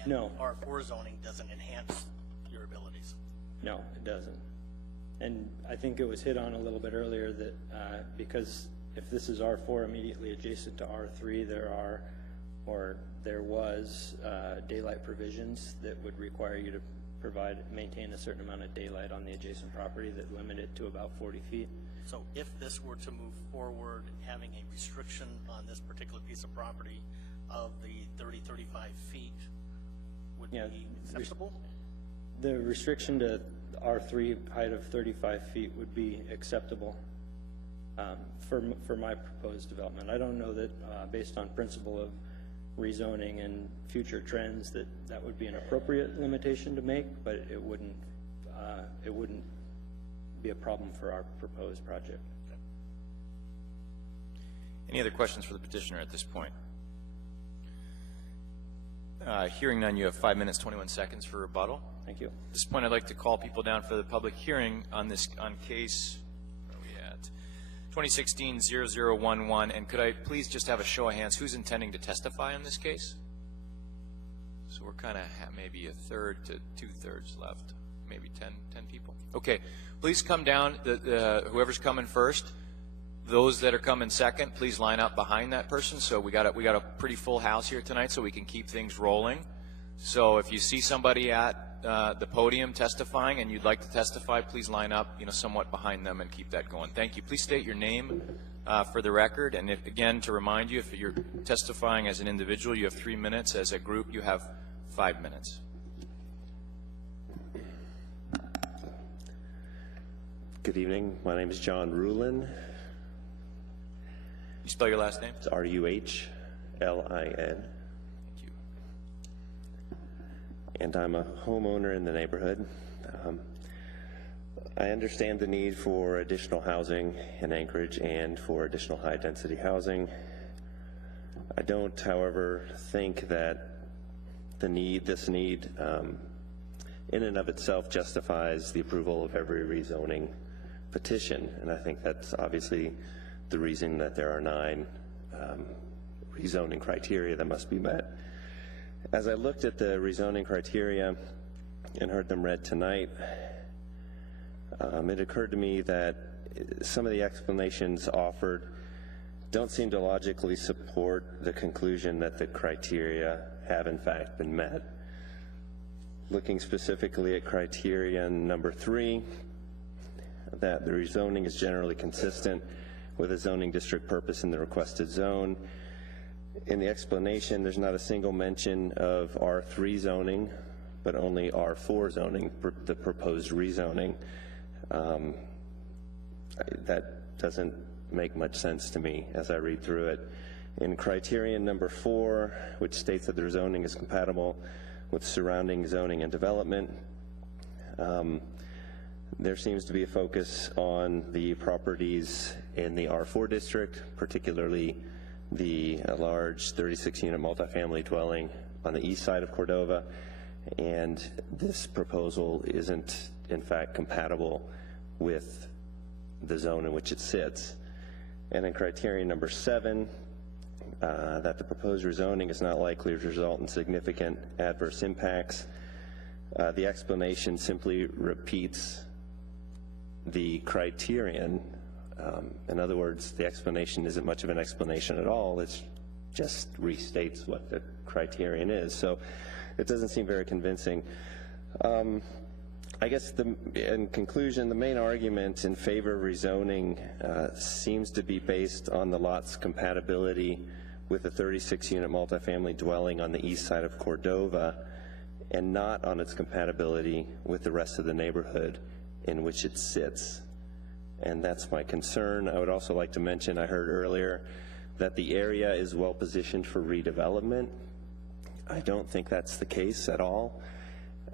And No. R4 zoning doesn't enhance your abilities? No, it doesn't. And I think it was hit on a little bit earlier that because if this is R4 immediately adjacent to R3, there was daylight provisions that would require you to maintain a certain amount of daylight on the adjacent property that limit it to about 40 feet. So if this were to move forward, having a restriction on this particular piece of property of the 35 feet would be acceptable? The restriction to R3 height of 35 feet would be acceptable for my proposed development. I don't know that based on principle of rezoning and future trends that would be an appropriate limitation to make, but it wouldn't be a problem for our proposed project. Any other questions for the petitioner at this point? Hearing none, you have 5 minutes, 21 seconds for rebuttal. Thank you. At this point, I'd like to call people down for the public hearing on case, where are we at? 2016-0011. And could I please just have a show of hands? Who's intending to testify in this case? So we're kind of maybe a third to two-thirds left, maybe 10 people. Okay, please come down. Whoever's coming first. Those that are coming second, please line up behind that person. So we got a pretty full house here tonight, so we can keep things rolling. So if you see somebody at the podium testifying and you'd like to testify, please line up, somewhat behind them and keep that going. Thank you. Please state your name for the record. And again, to remind you, if you're testifying as an individual, you have 3 minutes. As a group, you have 5 minutes. Good evening. My name is John Rulin. You spell your last name? It's Ruhlin. Thank you. And I'm a homeowner in the neighborhood. I understand the need for additional housing in Anchorage and for additional high-density housing. I don't, however, think that this need in and of itself justifies the approval of every rezoning petition, and I think that's obviously the reason that there are 9 rezoning criteria that must be met. As I looked at the rezoning criteria and heard them read tonight, it occurred to me that some of the explanations offered don't seem to logically support the conclusion that the criteria have in fact been met. Looking specifically at criterion number 3, that the rezoning is generally consistent with a zoning district purpose in the requested zone. In the explanation, there's not a single mention of R3 zoning, but only R4 zoning, the proposed rezoning. That doesn't make much sense to me as I read through it. In criterion number 4, which states that the rezoning is compatible with surrounding zoning and development, there seems to be a focus on the properties in the R4 district, particularly the large 36-unit multifamily dwelling on the east side of Cordova, and this proposal isn't in fact compatible with the zone in which it sits. And in criterion number 7, that the proposed rezoning is not likely to result in significant adverse impacts. The explanation simply repeats the criterion. In other words, the explanation isn't much of an explanation at all. It just restates what the criterion is. So it doesn't seem very convincing. I guess in conclusion, the main argument in favor of rezoning seems to be based on the lot's compatibility with a 36-unit multifamily dwelling on the east side of Cordova, and not on its compatibility with the rest of the neighborhood in which it sits. And that's my concern. I would also like to mention, I heard earlier that the area is well positioned for redevelopment. I don't think that's the case at all.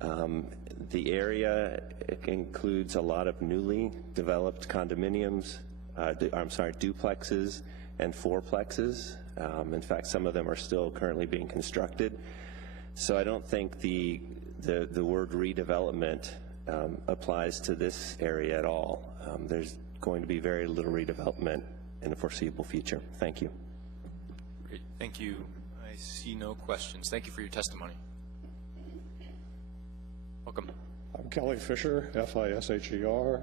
The area includes a lot of newly developed condominiums, duplexes and fourplexes. In fact, some of them are still currently being constructed. So I don't think the word redevelopment applies to this area at all. There's going to be very little redevelopment in the foreseeable future. Thank you. Great. Thank you. I see no questions. Thank you for your testimony. Welcome. I'm Kelly Fisher, F-I-S-H-E-R.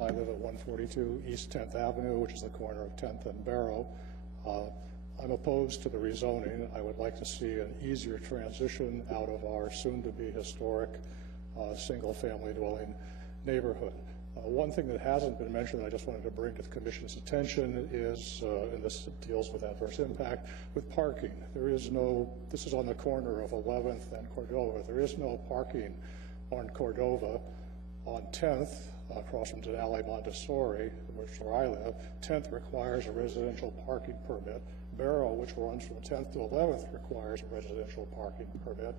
I live at 142 East 10th Avenue, which is the corner of 10th and Barrow. I'm opposed to the rezoning. I would like to see an easier transition out of our soon-to-be historic single-family dwelling neighborhood. One thing that hasn't been mentioned, I just wanted to bring to the Commission's attention, is, and this deals with adverse impact, with parking. This is on the corner of 11th and Cordova. There is no parking on Cordova. On 10th, across from Denali Montessori, which is where I live, 10th requires a residential parking permit. Barrow, which runs from 10th to 11th, requires a residential parking permit.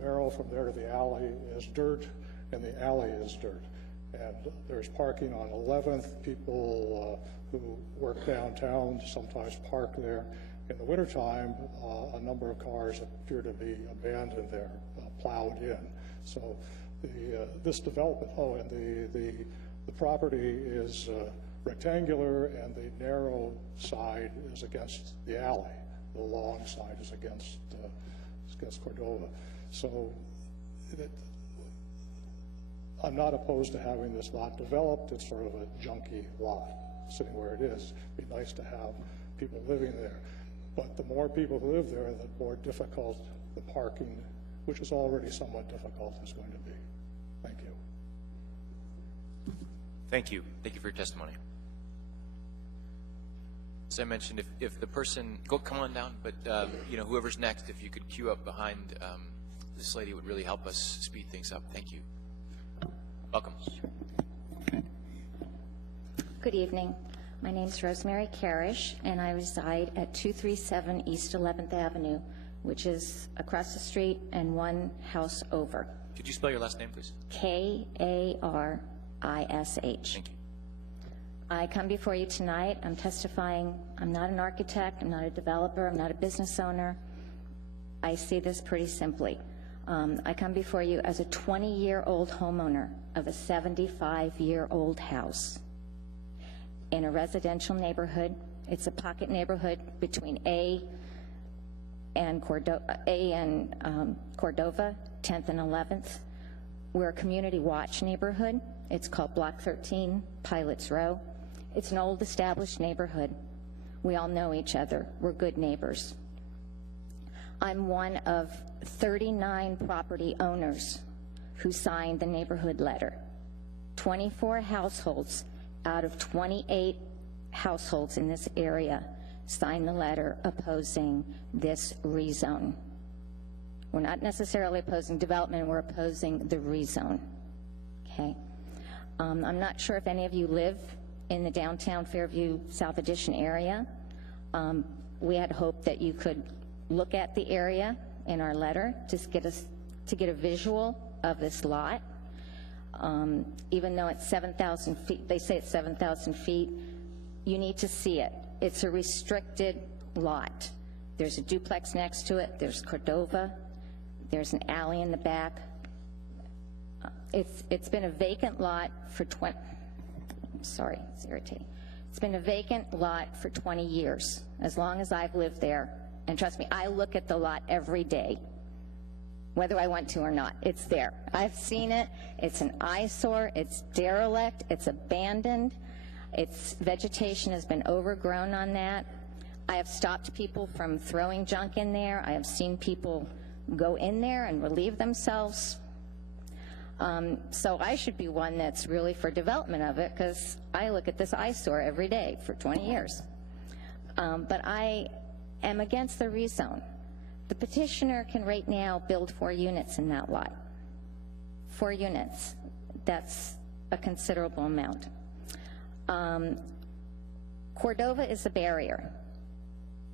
Barrow from there to the alley is dirt, and the alley is dirt. And there's parking on 11th. People who work downtown sometimes park there. In the wintertime, a number of cars appear to be abandoned there, plowed in. So this development, and the property is rectangular, and the narrow side is against the alley. The long side is against Cordova. So I'm not opposed to having this lot developed. It's sort of a junky lot sitting where it is. It'd be nice to have people living there. But the more people who live there, the more difficult the parking, which is already somewhat difficult, is going to be. Thank you. Thank you. Thank you for your testimony. As I mentioned, if the person, come on down, but you know, whoever's next, if you could queue up behind this lady, it would really help us speed things up. Thank you. Welcome. Good evening. My name is Rosemary Karish, and I reside at 237 East 11th Avenue, which is across the street and one house over. Could you spell your last name, please? K-A-R-I-S-H. Thank you. I come before you tonight. I'm testifying. I'm not an architect. I'm not a developer. I'm not a business owner. I see this pretty simply. I come before you as a 20-year-old homeowner of a 75-year-old house in a residential neighborhood. It's a pocket neighborhood between A and Cordova, 10th and 11th. We're a community watch neighborhood. It's called Block 13, Pilots Row. It's an old established neighborhood. We all know each other. We're good neighbors. I'm one of 39 property owners who signed the neighborhood letter. 24 households out of 28 households in this area signed the letter opposing this rezone. We're not necessarily opposing development, we're opposing the rezone. Okay. I'm not sure if any of you live in the downtown Fairview South Addition area. We had hoped that you could look at the area in our letter to get a visual of this lot. Even though it's 7,000 feet, they say it's 7,000 feet, you need to see it. It's a restricted lot. There's a duplex next to it, there's Cordova, there's an alley in the back. It's been a vacant lot for sorry, it's irritating. It's been a vacant lot for 20 years, as long as I've lived there. And trust me, I look at the lot every day, whether I want to or not. It's there. I've seen it. It's an eyesore. It's derelict. It's abandoned. Its vegetation has been overgrown on that. I have stopped people from throwing junk in there. I have seen people go in there and relieve themselves. So I should be one that's really for development of it, because I look at this eyesore every day for 20 years. But I am against the rezone. The petitioner can right now build 4 units in that lot. 4 units. That's a considerable amount. Cordova is a barrier.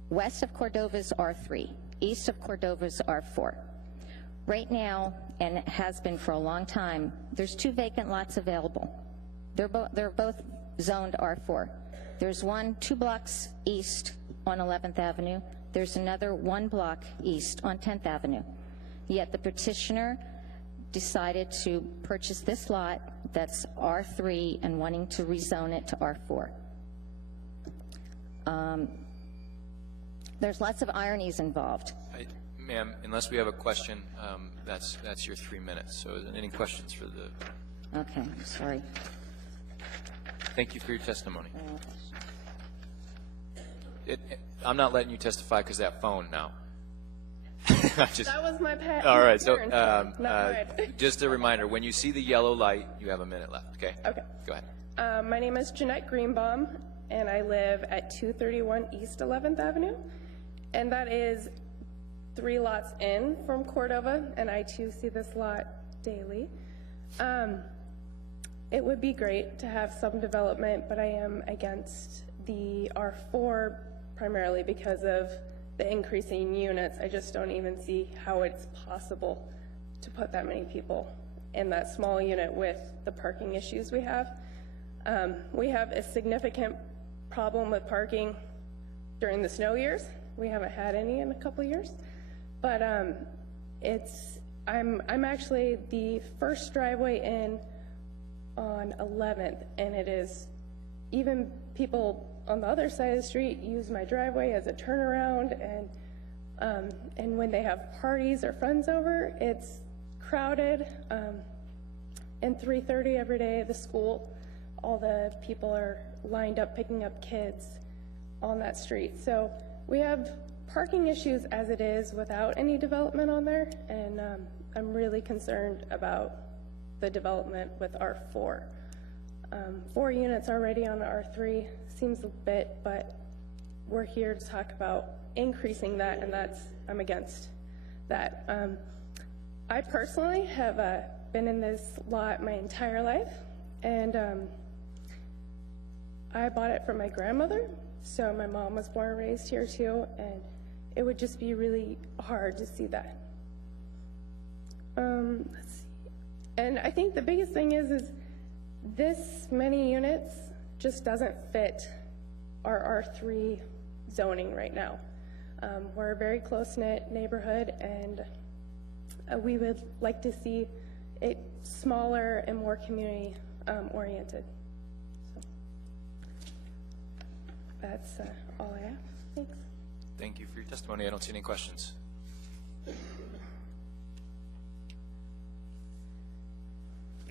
West of Cordova is R3. East of Cordova is R4. Right now, and it has been for a long time, there's 2 vacant lots available. They're both zoned R4. There's one 2 blocks east on 11th Avenue. There's another 1 block east on 10th Avenue. Yet the petitioner decided to purchase this lot that's R3 and wanting to rezone it to R4. There's lots of ironies involved. Ma'am, unless we have a question, that's your 3 minutes. So any questions for the... Okay, I'm sorry. Thank you for your testimony. I'm not letting you testify because that phone now. That was my pet. All right, so not mine. just a reminder, when you see the yellow light, you have a minute left, okay? Okay. Go ahead. My name is Jeanette Greenbaum, and I live at 231 East 11th Avenue, and that is 3 lots in from Cordova, and I too see this lot daily. It would be great to have some development, but I am against the R4 primarily because of the increasing units. I just don't even see how it's possible to put that many people in that small unit with the parking issues we have. We have a significant problem with parking during the snow years. We haven't had any in a couple years, but I'm actually the first driveway in on 11th, and it is even people on the other side of the street use my driveway as a turnaround, and when they have parties or friends over, it's crowded. And 3:30 every day at the school, all the people are lined up picking up kids on that street. So we have parking issues as it is without any development on there, and I'm really concerned about the development with R4. 4 units already on R3 seems a bit, but we're here to talk about increasing that, and I'm against that. I personally have been in this lot my entire life, and I bought it from my grandmother, so my mom was born and raised here too, and it would just be really hard to see that. Let's see. And I think the biggest thing is this many units just doesn't fit our R3 zoning right now. We're a very close-knit neighborhood, and we would like to see it smaller and more community oriented. So that's all I have. Thanks. Thank you for your testimony. I don't see any questions.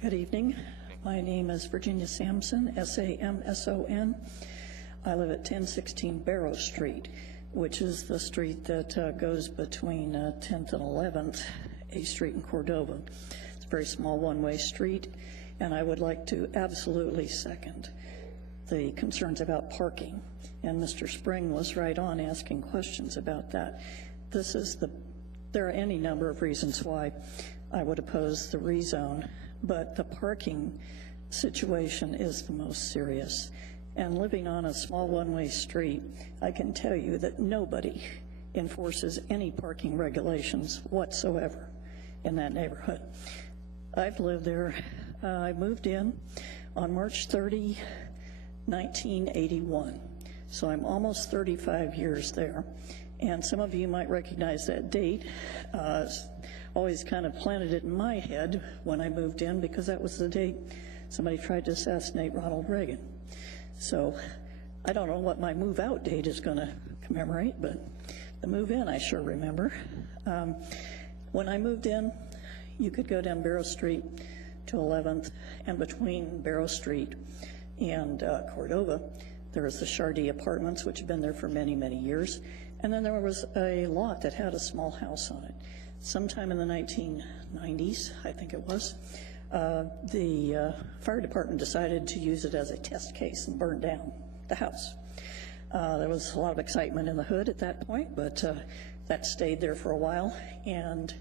Good evening. My name is Virginia Samson, S-A-M-S-O-N. I live at 1016 Barrow Street, which is the street that goes between 10th and 11th, A Street in Cordova. It's a very small one-way street, and I would like to absolutely second the concerns about parking. And Mr. Spring was right on asking questions about that. There are any number of reasons why I would oppose the rezone, but the parking situation is the most serious. And living on a small one-way street, I can tell you that nobody enforces any parking regulations whatsoever in that neighborhood. I've lived there. I moved in on March 30, 1981. So I'm almost 35 years there. And some of you might recognize that date. Always kind of planted it in my head when I moved in, because that was the date somebody tried to assassinate Ronald Reagan. So I don't know what my move-out date is going to commemorate, but the move-in I sure remember. When I moved in, you could go down Barrow Street to 11th, and between Barrow Street and Cordova, there was the Chardee Apartments, which have been there for many, many years. And then there was a lot that had a small house on it. Sometime in the 1990s, I think it was, the fire department decided to use it as a test case and burn down the house. There was a lot of excitement in the hood at that point, but that stayed there for a while. And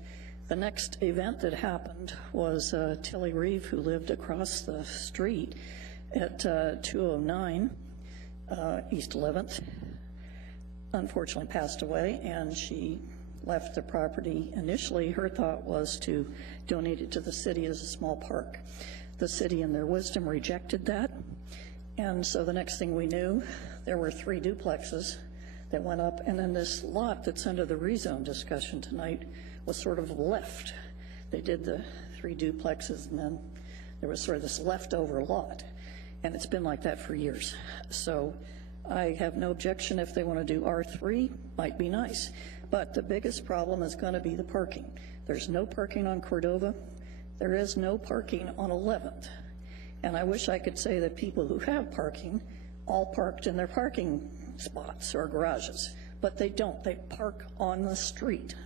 the next event that happened was Tilly Reeve, who lived across the street at 209 East 11th, unfortunately passed away, and she left the property. Initially, her thought was to donate it to the city as a small park. The city, in their wisdom, rejected that, and so the next thing we knew, there were 3 duplexes that went up, and then this lot that's under the rezone discussion tonight was sort of left. They did the 3 duplexes, and then there was sort of this leftover lot, and it's been like that for years. So I have no objection if they want to do R3, might be nice. But the biggest problem is going to be the parking. There's no parking on Cordova. There is no parking on 11th. And I wish I could say that people who have parking all parked in their parking spots or garages, but they don't. They park on the street.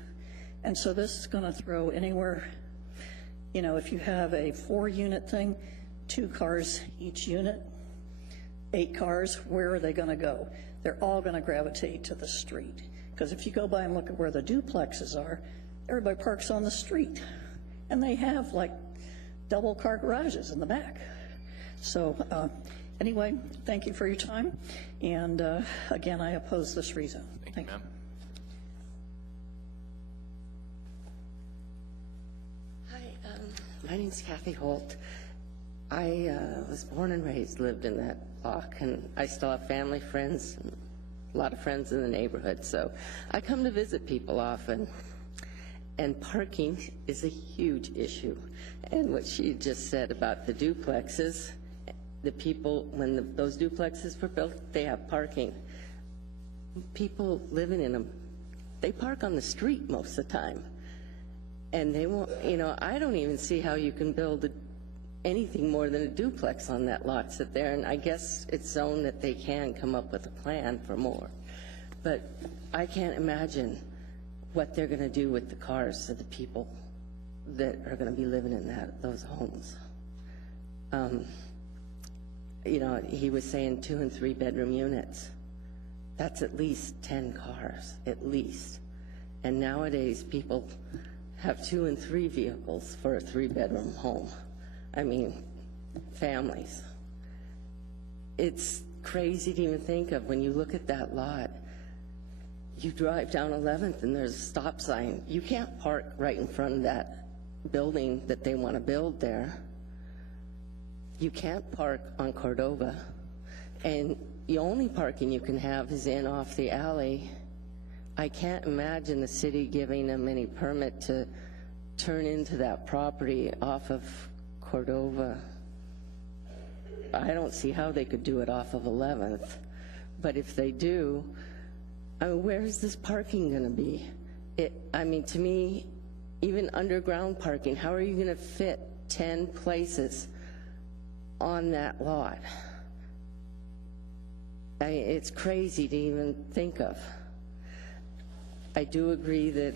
And so this is going to throw anywhere, you know, if you have a 4-unit thing, 2 cars each unit, 8 cars, where are they going to go? They're all going to gravitate to the street. Because if you go by and look at where the duplexes are, everybody parks on the street. And they have like double-car garages in the back. So anyway, thank you for your time. And again, I oppose this rezone. Thank you, ma'am. Hi, my name's Kathy Holt. I was born and raised, lived in that block, and I still have family, friends, and a lot of friends in the neighborhood. So I come to visit people often, and parking is a huge issue. And what she just said about the duplexes, the people, when those duplexes were built, they have parking. People living in them, they park on the street most of the time. And they won't, I don't even see how you can build anything more than a duplex on that lot sit there. And I guess it's zoned that they can come up with a plan for more. But I can't imagine what they're going to do with the cars of the people that are going to be living in those homes. He was saying 2 and 3 bedroom units. That's at least 10 cars, at least. And nowadays, people have 2 and 3 vehicles for a 3-bedroom home. I mean, families. It's crazy to even think of. When you look at that lot, you drive down 11th and there's a stop sign. You can't park right in front of that building that they want to build there. You can't park on Cordova. And the only parking you can have is in off the alley. I can't imagine the city giving them any permit to turn into that property off of Cordova. I don't see how they could do it off of 11th. But if they do, where is this parking going to be? To me, even underground parking, how are you going to fit 10 places on that lot? It's crazy to even think of. I do agree that,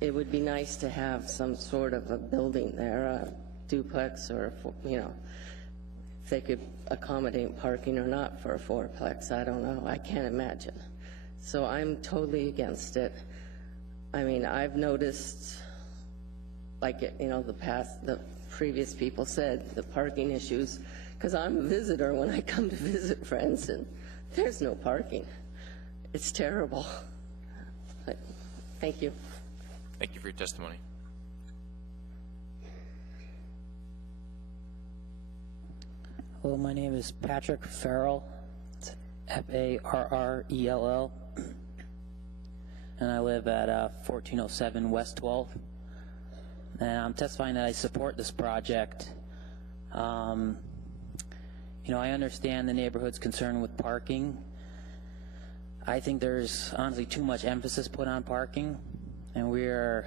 it would be nice to have some sort of a building there, a duplex, or, if they could accommodate parking or not for a fourplex. I don't know. I can't imagine. So I'm totally against it. I've noticed, the previous people said, the parking issues, because I'm a visitor when I come to visit friends, and there's no parking. It's terrible. But thank you. Thank you for your testimony. Hello, my name is Patrick Farrell. It's Farrell. And I live at 1407 West 12th. And I'm testifying that I support this project. I understand the neighborhood's concern with parking. I think there's honestly too much emphasis put on parking, and we're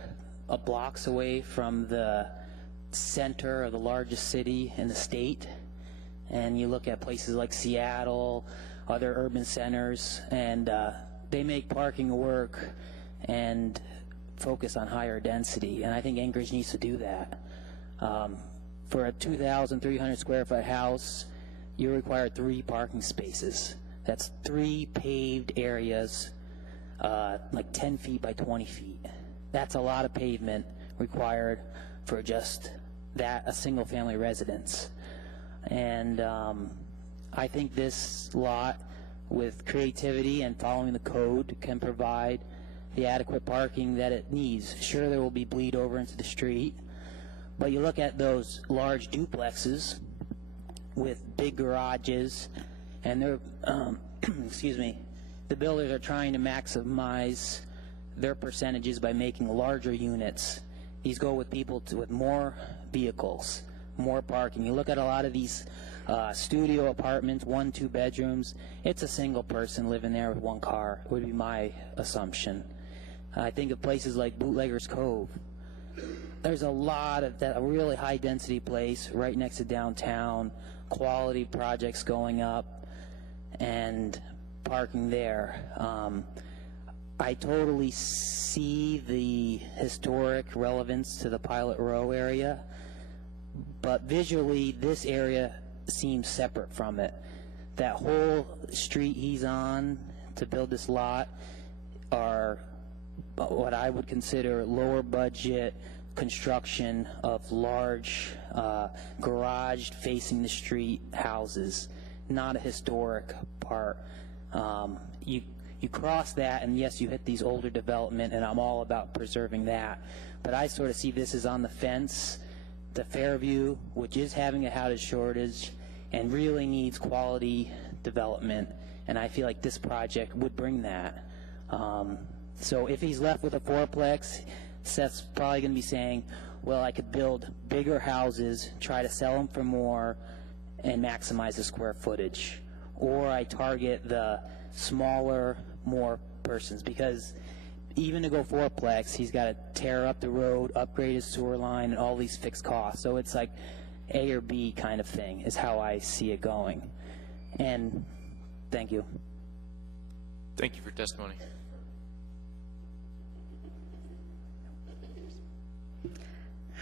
blocks away from the center of the largest city in the state. And you look at places like Seattle, other urban centers, and they make parking work and focus on higher density. And I think Anchorage needs to do that. For a 2,300 square foot house, you require 3 parking spaces. That's 3 paved areas, like 10 feet by 20 feet. That's a lot of pavement required for just that, a single family residence. And I think this lot, with creativity and following the code, can provide the adequate parking that it needs. Sure, there will be bleed over into the street, but you look at those large duplexes with big garages, and they're, the builders are trying to maximize their percentages by making larger units. These go with people with more vehicles, more parking. You look at a lot of these studio apartments, 1-2 bedrooms. It's a single person living there with 1 car, would be my assumption. I think of places like Bootlegger's Cove. There's a lot of that, a really high density place right next to downtown, quality projects going up, and parking there. I totally see the historic relevance to the Pilot Row area, but visually this area seems separate from it. That whole street he's on to build this lot are what I would consider lower budget construction of large garage facing the street houses, not a historic part. You cross that, and yes, you hit these older development, and I'm all about preserving that. But I sort of see this as on the fence to Fairview, which is having a housing shortage and really needs quality development, and I feel like this project would bring that. So if he's left with a fourplex, Seth's probably going to be saying, well, I could build bigger houses, try to sell them for more, and maximize the square footage, or I target the smaller, more persons, because even to go fourplex, he's got to tear up the road, upgrade his sewer line, and all these fixed costs. So it's like A or B kind of thing is how I see it going. And thank you. Thank you for your testimony.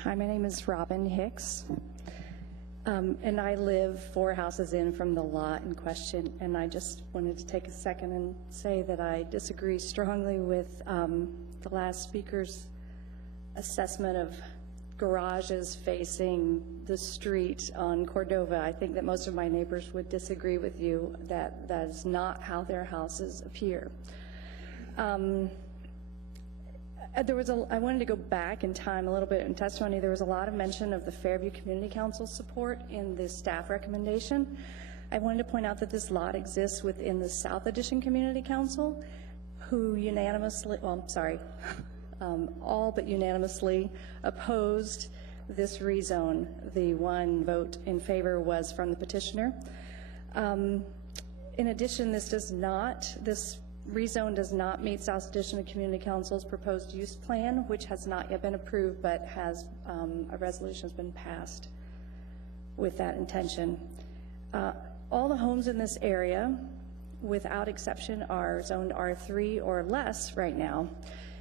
Hi, my name is Robin Hicks, and I live 4 houses in from the lot in question, and I just wanted to take a second and say that I disagree strongly with the last speaker's assessment of garages facing the street on Cordova. I think that most of my neighbors would disagree with you that that is not how their houses appear. I wanted to go back in time a little bit in testimony. There was a lot of mention of the Fairview Community Council support in the staff recommendation. I wanted to point out that this lot exists within the South Addition Community Council, who unanimously, well, I'm sorry, all but unanimously opposed this rezone. The one vote in favor was from the petitioner. In addition, this rezone does not meet South Addition Community Council's proposed use plan, which has not yet been approved, but has a resolution has been passed with that intention. All the homes in this area, without exception, are zoned R3 or less right now.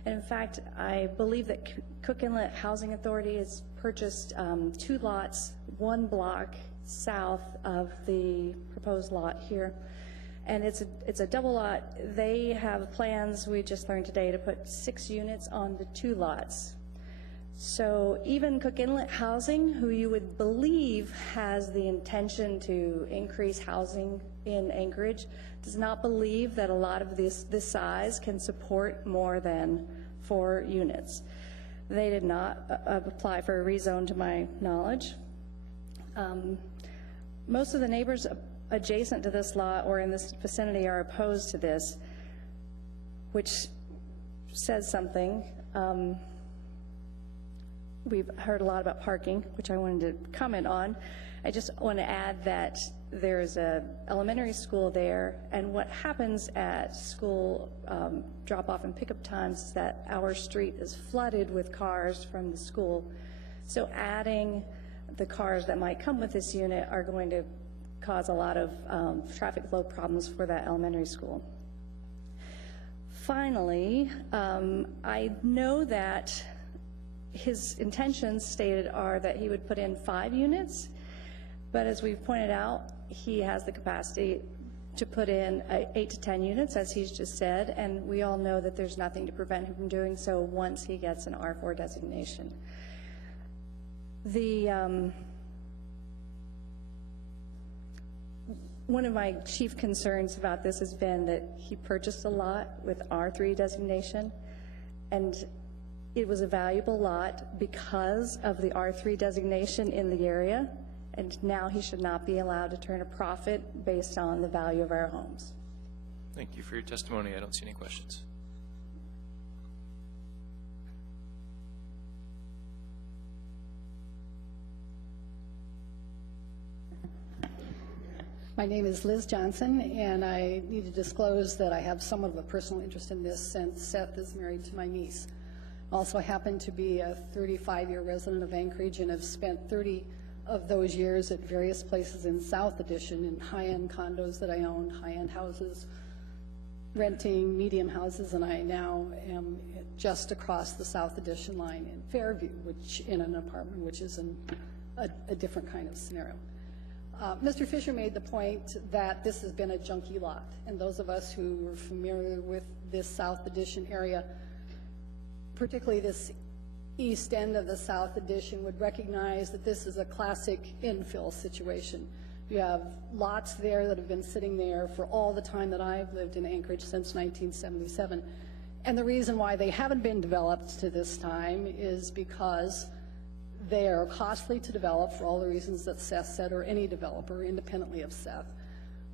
And in fact, I believe that Cook Inlet Housing Authority has purchased 2 lots, 1 block south of the proposed lot here. And it's a double lot. They have plans, we just learned today, to put 6 units on the 2 lots. So even Cook Inlet Housing, who you would believe has the intention to increase housing in Anchorage, does not believe that a lot of this size can support more than 4 units. They did not apply for a rezone to my knowledge. Most of the neighbors adjacent to this lot or in this vicinity are opposed to this, which says something. We've heard a lot about parking, which I wanted to comment on. I just want to add that there's an elementary school there, and what happens at school drop-off and pickup times is that our street is flooded with cars from the school. So adding the cars that might come with this unit are going to cause a lot of traffic flow problems for that elementary school. Finally, I know that his intentions stated are that he would put in 5 units, but as we've pointed out, he has the capacity to put in 8 to 10 units, as he's just said, and we all know that there's nothing to prevent him from doing so once he gets an R4 designation. One of my chief concerns about this has been that he purchased a lot with R3 designation, and it was a valuable lot because of the R3 designation in the area, and now he should not be allowed to turn a profit based on the value of our homes. Thank you for your testimony. I don't see any questions. My name is Liz Johnson, and I need to disclose that I have somewhat of a personal interest in this since Seth is married to my niece. Also, I happen to be a 35-year resident of Anchorage and have spent 30 of those years at various places in South Addition in high-end condos that I own, high-end houses, renting medium houses, and I now am just across the South Addition line in Fairview, which in an apartment, which is a different kind of scenario. Mr. Fisher made the point that this has been a junky lot, and those of us who are familiar with this South Addition area, particularly this east end of the South Addition, would recognize that this is a classic infill situation. You have lots there that have been sitting there for all the time that I've lived in Anchorage since 1977. And the reason why they haven't been developed to this time is because they are costly to develop for all the reasons that Seth said, or any developer independently of Seth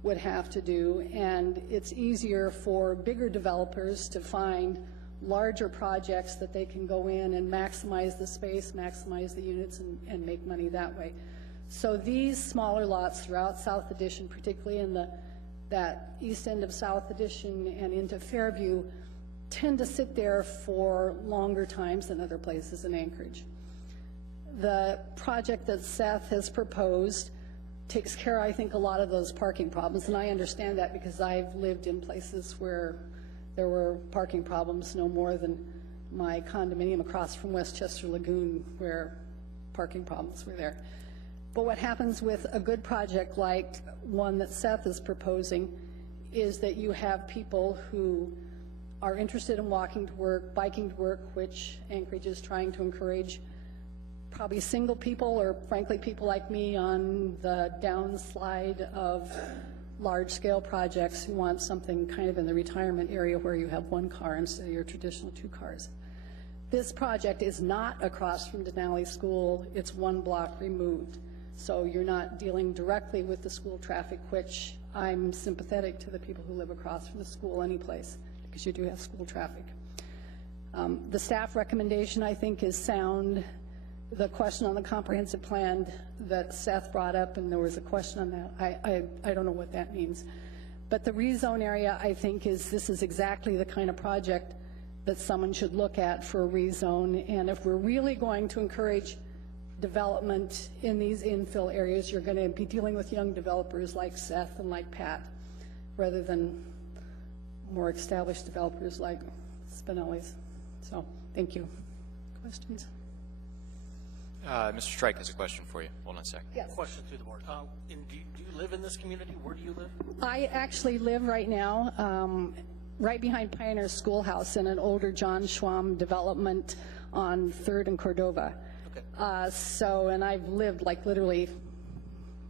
would have to do. And it's easier for bigger developers to find larger projects that they can go in and maximize the space, maximize the units, and make money that way. So these smaller lots throughout South Addition, particularly in that east end of South Addition and into Fairview, tend to sit there for longer times than other places in Anchorage. The project that Seth has proposed takes care, I think, a lot of those parking problems, and I understand that because I've lived in places where there were parking problems no more than my condominium across from Westchester Lagoon, where parking problems were there. But what happens with a good project like one that Seth is proposing is that you have people who are interested in walking to work, biking to work, which Anchorage is trying to encourage, probably single people or frankly people like me on the downslide of large-scale projects who want something kind of in the retirement area where you have one car instead of your traditional 2 cars. This project is not across from Denali School. It's 1 block removed. So you're not dealing directly with the school traffic, which I'm sympathetic to the people who live across from the school anyplace, because you do have school traffic. The staff recommendation, I think, is sound. The question on the comprehensive plan that Seth brought up, and there was a question on that, I don't know what that means. But the rezone area, I think, this is exactly the kind of project that someone should look at for a rezone. And if we're really going to encourage development in these infill areas, you're going to be dealing with young developers like Seth and like Pat, rather than more established developers like Spinelli's. So, thank you. Questions? Mr. Strike has a question for you. Hold on a second. Yes. Question through the board. Do you live in this community? Where do you live? I actually live right now right behind Pioneer Schoolhouse in an older John Schwam development on 3rd and Cordova. Okay. And I've lived like literally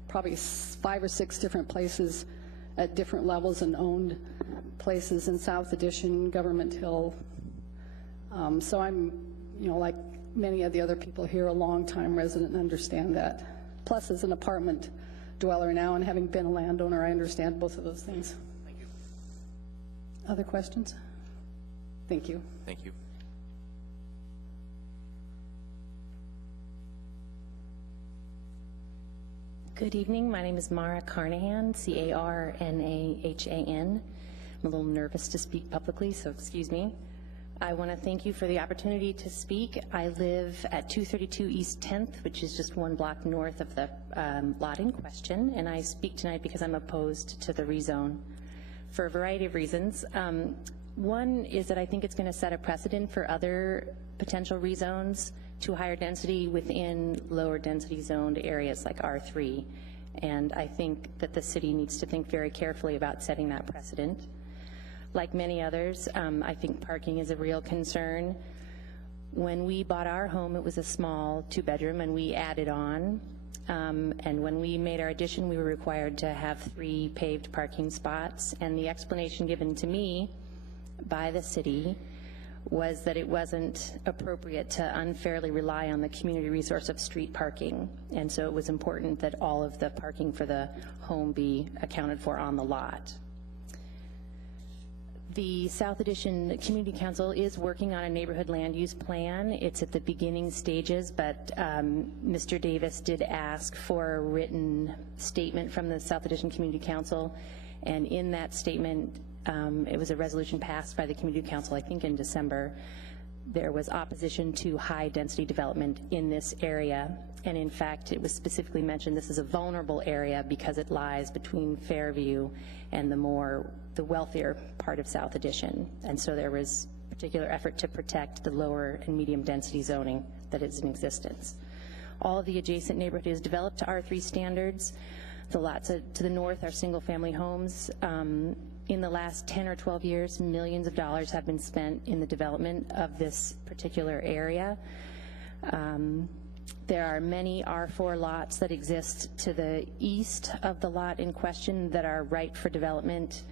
probably 5 or 6 different places at different levels and owned places in South Addition, Government Hill. So I'm, like many of the other people here, a long-time resident and understand that. Plus, as an apartment dweller now and having been a landowner, I understand both of those things. Thank you. Other questions? Thank you. Thank you. Good evening. My name is Mara Carnahan, C-A-R-N-A-H-A-N. I'm a little nervous to speak publicly, so excuse me. I want to thank you for the opportunity to speak. I live at 232 East 10th, which is just 1 block north of the lot in question, and I speak tonight because I'm opposed to the rezone for a variety of reasons. One is that I think it's going to set a precedent for other potential rezones to higher density within lower density zoned areas like R3, and I think that the city needs to think very carefully about setting that precedent. Like many others, I think parking is a real concern. When we bought our home, it was a small 2-bedroom, and we added on. And when we made our addition, we were required to have 3 paved parking spots. And the explanation given to me by the city was that it wasn't appropriate to unfairly rely on the community resource of street parking. And so it was important that all of the parking for the home be accounted for on the lot. The South Addition Community Council is working on a neighborhood land use plan. It's at the beginning stages, but Mr. Davis did ask for a written statement from the South Addition Community Council, and in that statement, it was a resolution passed by the Community Council, I think in December. There was opposition to high density development in this area, and in fact, it was specifically mentioned this is a vulnerable area because it lies between Fairview and the wealthier part of South Addition. And so there was particular effort to protect the lower and medium density zoning that is in existence. All of the adjacent neighborhood is developed to R3 standards. The lots to the north are single family homes. In the last 10 or 12 years, millions of dollars have been spent in the development of this particular area. There are many R4 lots that exist to the east of the lot in question that are ripe for development,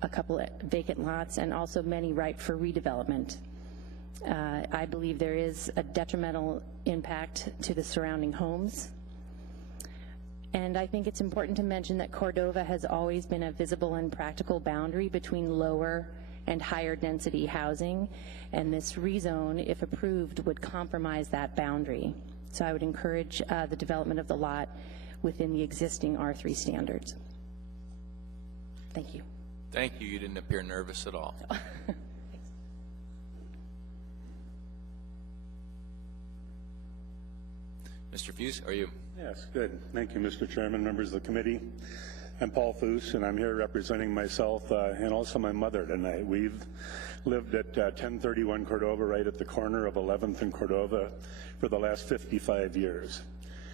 a couple of vacant lots, and also many ripe for redevelopment. I believe there is a detrimental impact to the surrounding homes. And I think it's important to mention that Cordova has always been a visible and practical boundary between lower and higher density housing, and this rezone, if approved, would compromise that boundary. So I would encourage the development of the lot within the existing R3 standards. Thank you. Thank you. You didn't appear nervous at all. Mr. Fuse, are you? Yes, good. Thank you, Mr. Chairman, members of the committee. I'm Paul Foose, and I'm here representing myself and also my mother tonight. We've lived at 1031 Cordova, right at the corner of 11th and Cordova, for the last 55 years.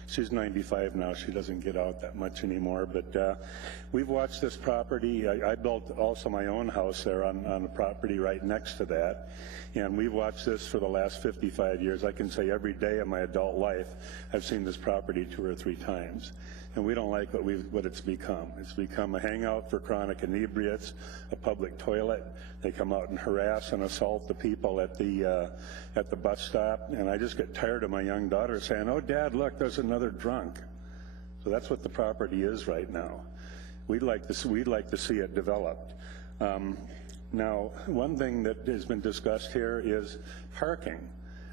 She's 95 now. She doesn't get out that much anymore, but we've watched this property. I built also my own house there on the property right next to that, and we've watched this for the last 55 years. I can say every day of my adult life I've seen this property 2 or 3 times, and we don't like what it's become. It's become a hangout for chronic inebriates, a public toilet. They come out and harass and assault the people at the bus stop, and I just get tired of my young daughter saying, "Oh, Dad, look, there's another drunk." So that's what the property is right now. We'd like to see it developed. Now, one thing that has been discussed here is parking.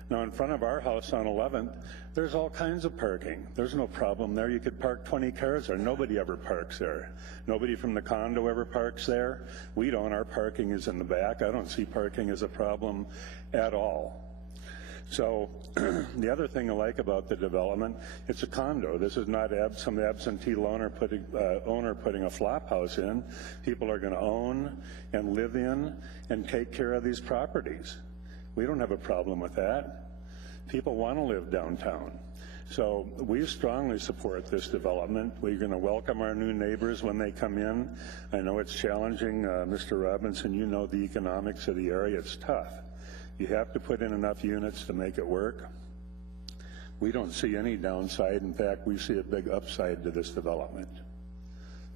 Now, in front of our house on 11th, there's all kinds of parking. There's no problem there. You could park 20 cars there. Nobody ever parks there. Nobody from the condo ever parks there. We don't. Our parking is in the back. I don't see parking as a problem at all. So the other thing I like about the development, it's a condo. This is not some absentee owner putting a flop house in. People are going to own and live in and take care of these properties. We don't have a problem with that. People want to live downtown. So we strongly support this development. We're going to welcome our new neighbors when they come in. I know it's challenging. Mr. Robinson, you know the economics of the area. It's tough. You have to put in enough units to make it work. We don't see any downside. In fact, we see a big upside to this development.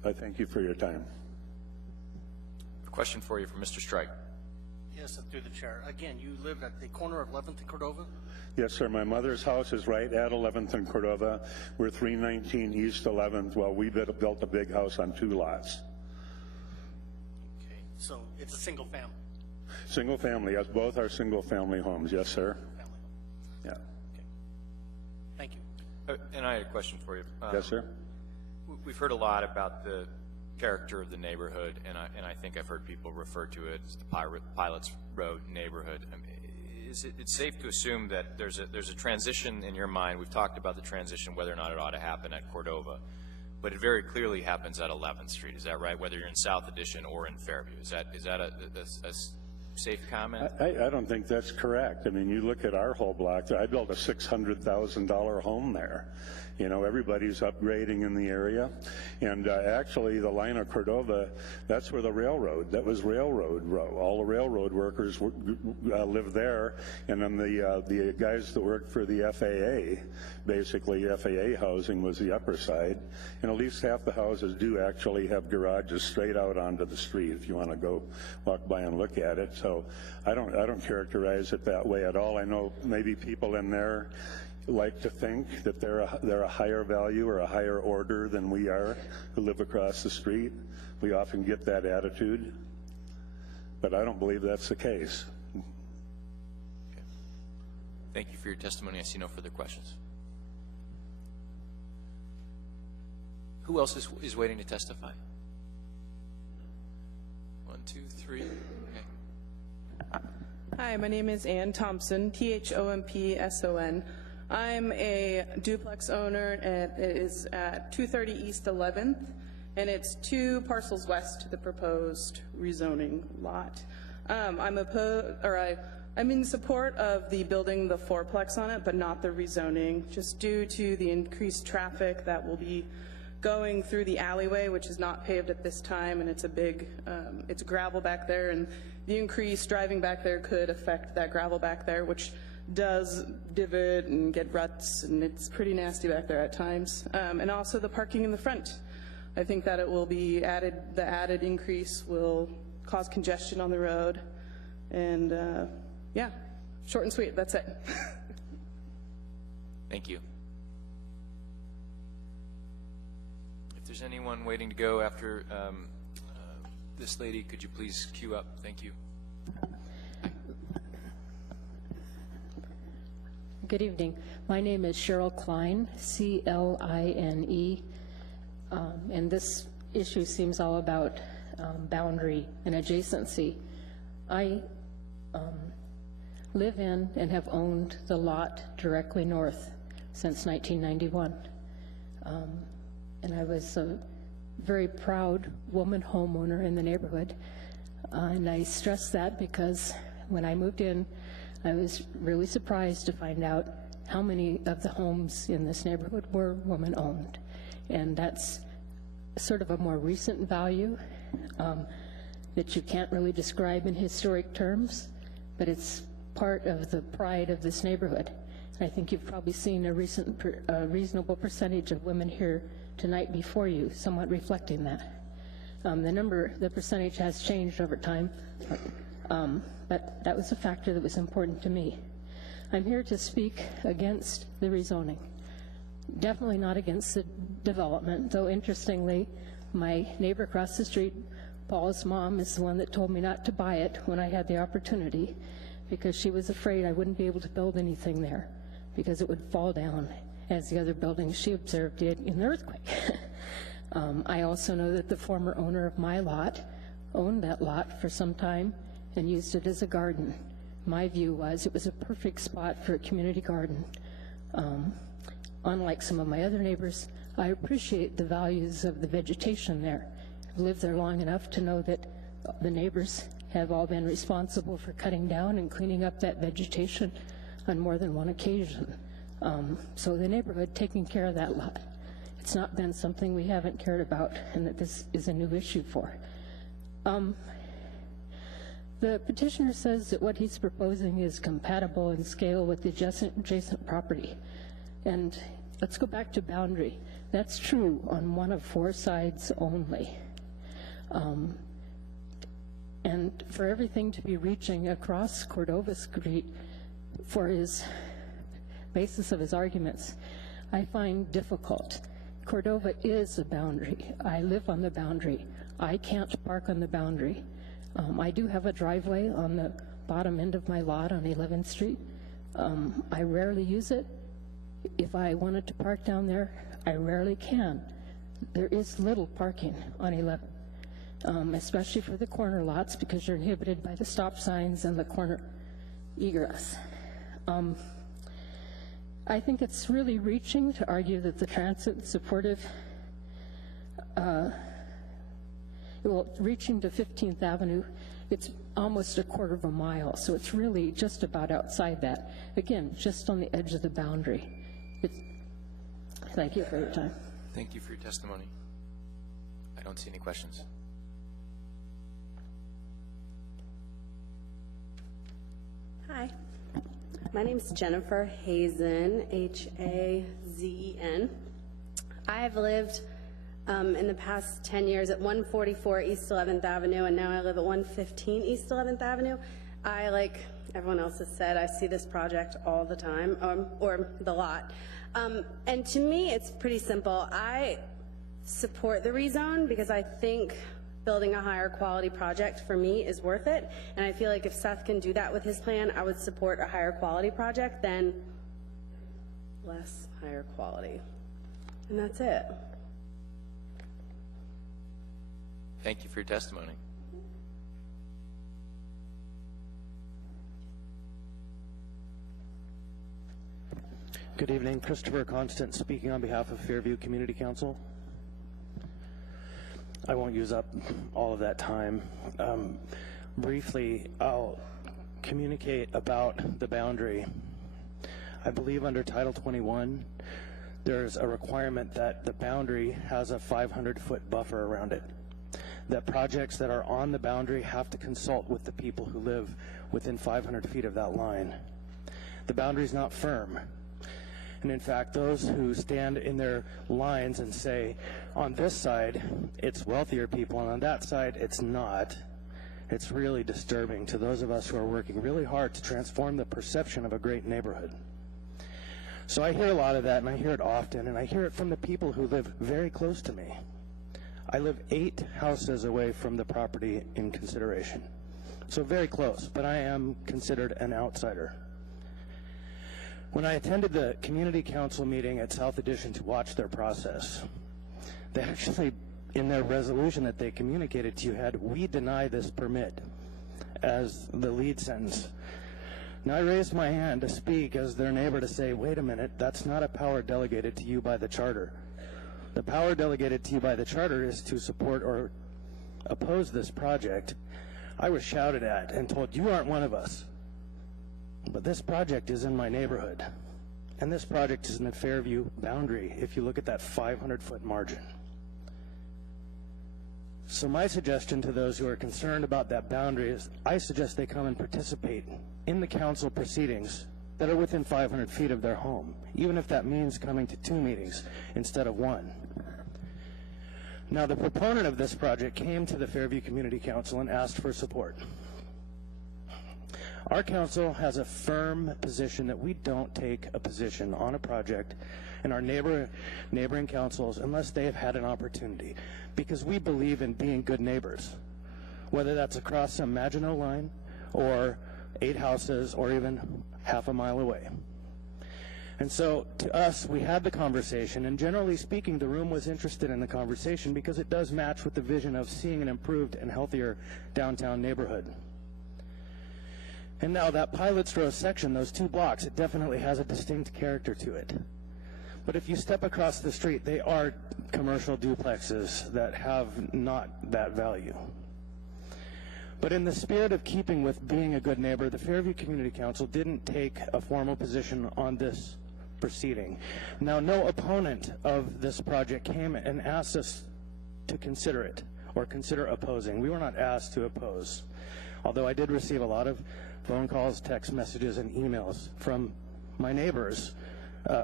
I thank you for your time. A question for you from Mr. Strike. Yes, through the chair. Again, you live at the corner of 11th and Cordova? Yes, sir. My mother's house is right at 11th and Cordova. We're 319 East 11th. Well, we built a big house on 2 lots. Okay, so it's a single family? Single family, yes. Both are single family homes. Yes, sir. Family home. Yeah. Okay. Thank you. And I had a question for you. Yes, sir. We've heard a lot about the character of the neighborhood, and I think I've heard people refer to it as the Pilots Road neighborhood. I mean, it's safe to assume that there's a transition in your mind. We've talked about the transition, whether or not it ought to happen at Cordova, but it very clearly happens at 11th Street. Is that right? Whether you're in South Addition or in Fairview, is that a safe comment? I don't think that's correct. I mean, you look at our whole block there. I built a $600,000 home there. You know, everybody's upgrading in the area. And actually, the line of Cordova, that's where that was Railroad Row. All the railroad workers lived there. And then the guys that worked for the FAA, basically FAA housing was the upper side. And at least half the houses do actually have garages straight out onto the street if you want to go walk by and look at it. So I don't characterize it that way at all. I know maybe people in there like to think that they're a higher value or a higher order than we are who live across the street. We often get that attitude, but I don't believe that's the case. Okay. Thank you for your testimony. I see no further questions. Who else is waiting to testify? 1, 2, 3. Okay. Hi, my name is Ann Thompson, Thompson. I'm a duplex owner, and it is at 230 East 11th, and it's 2 parcels west of the proposed rezoning lot. I'm in support of the building the fourplex on it, but not the rezoning, just due to the increased traffic that will be going through the alleyway, which is not paved at this time, and it's a big, it's gravel back there, and the increased driving back there could affect that gravel back there, which does divot and get ruts, and it's pretty nasty back there at times. And also the parking in the front. I think that it will be added, the added increase will cause congestion on the road. And yeah, short and sweet, that's it. Thank you. If there's anyone waiting to go after this lady, could you please queue up? Thank you. Good evening. My name is Cheryl Klein, C-L-I-N-E. and this issue seems all about boundary and adjacency. I live in and have owned the lot directly north since 1991. And I was a very proud woman homeowner in the neighborhood. And I stress that because when I moved in, I was really surprised to find out how many of the homes in this neighborhood were woman-owned. And that's sort of a more recent value that you can't really describe in historic terms, but it's part of the pride of this neighborhood. And I think you've probably seen a reasonable percentage of women here tonight before you, somewhat reflecting that. The percentage has changed over time, but that was a factor that was important to me. I'm here to speak against the rezoning. Definitely not against the development, though interestingly, my neighbor across the street, Paul's mom, is the one that told me not to buy it when I had the opportunity because she was afraid I wouldn't be able to build anything there because it would fall down as the other buildings she observed did in the earthquake. I also know that the former owner of my lot owned that lot for some time and used it as a garden. My view was it was a perfect spot for a community garden. Unlike some of my other neighbors, I appreciate the values of the vegetation there. I've lived there long enough to know that the neighbors have all been responsible for cutting down and cleaning up that vegetation on more than one occasion. So the neighborhood taking care of that lot. It's not been something we haven't cared about and that this is a new issue for. The petitioner says that what he's proposing is compatible in scale with the adjacent property. And let's go back to boundary. That's true on one of 4 sides only. And for everything to be reaching across Cordova Street for his basis of his arguments, I find difficult. Cordova is a boundary. I live on the boundary. I can't park on the boundary. I do have a driveway on the bottom end of my lot on 11th Street. I rarely use it. If I wanted to park down there, I rarely can. There is little parking on 11, especially for the corner lots because you're inhibited by the stop signs and the corner egress. I think it's really reaching to argue that the transit supportive, reaching to 15th Avenue, it's almost a quarter of a mile, so it's really just about outside that. Again, just on the edge of the boundary. Thank you for your time. Thank you for your testimony. I don't see any questions. Hi. My name is Jennifer Hazen, H-A-Z-E-N. I have lived in the past 10 years at 144 East 11th Avenue, and now I live at 115 East 11th Avenue. I, like everyone else has said, I see this project all the time, or the lot. And to me, it's pretty simple. I support the rezone because I think building a higher quality project for me is worth it. And I feel like if Seth can do that with his plan, I would support a higher quality project than less higher quality. And that's it. Thank you for your testimony. Good evening. Christopher Constant speaking on behalf of Fairview Community Council. I won't use up all of that time. Briefly, I'll communicate about the boundary. I believe under Title 21, there's a requirement that the boundary has a 500-foot buffer around it. That projects that are on the boundary have to consult with the people who live within 500 feet of that line. The boundary is not firm. And in fact, those who stand in their lines and say, on this side, it's wealthier people, and on that side, it's not, it's really disturbing to those of us who are working really hard to transform the perception of a great neighborhood. So I hear a lot of that, and I hear it often, and I hear it from the people who live very close to me. I live 8 houses away from the property in consideration. So very close, but I am considered an outsider. When I attended the community council meeting at South Addition to watch their process, they actually, in their resolution that they communicated to you, had, "We deny this permit," as the lead sentence. Now, I raised my hand to speak as their neighbor to say, wait a minute, that's not a power delegated to you by the charter. The power delegated to you by the charter is to support or oppose this project. I was shouted at and told, you aren't one of us. But this project is in my neighborhood. And this project is in the Fairview boundary, if you look at that 500-foot margin. So my suggestion to those who are concerned about that boundary is, I suggest they come and participate in the council proceedings that are within 500 feet of their home, even if that means coming to 2 meetings instead of 1. Now, the proponent of this project came to the Fairview Community Council and asked for support. Our council has a firm position that we don't take a position on a project in our neighboring councils unless they have had an opportunity, because we believe in being good neighbors, whether that's across some Maginot line or 8 houses or even half a mile away. And so to us, we had the conversation, and generally speaking, the room was interested in the conversation because it does match with the vision of seeing an improved and healthier downtown neighborhood. And now that Pilots Row section, those 2 blocks, it definitely has a distinct character to it. But if you step across the street, they are commercial duplexes that have not that value. But in the spirit of keeping with being a good neighbor, the Fairview Community Council didn't take a formal position on this proceeding. Now, no opponent of this project came and asked us to consider it or consider opposing. We were not asked to oppose, although I did receive a lot of phone calls, text messages, and emails from my neighbors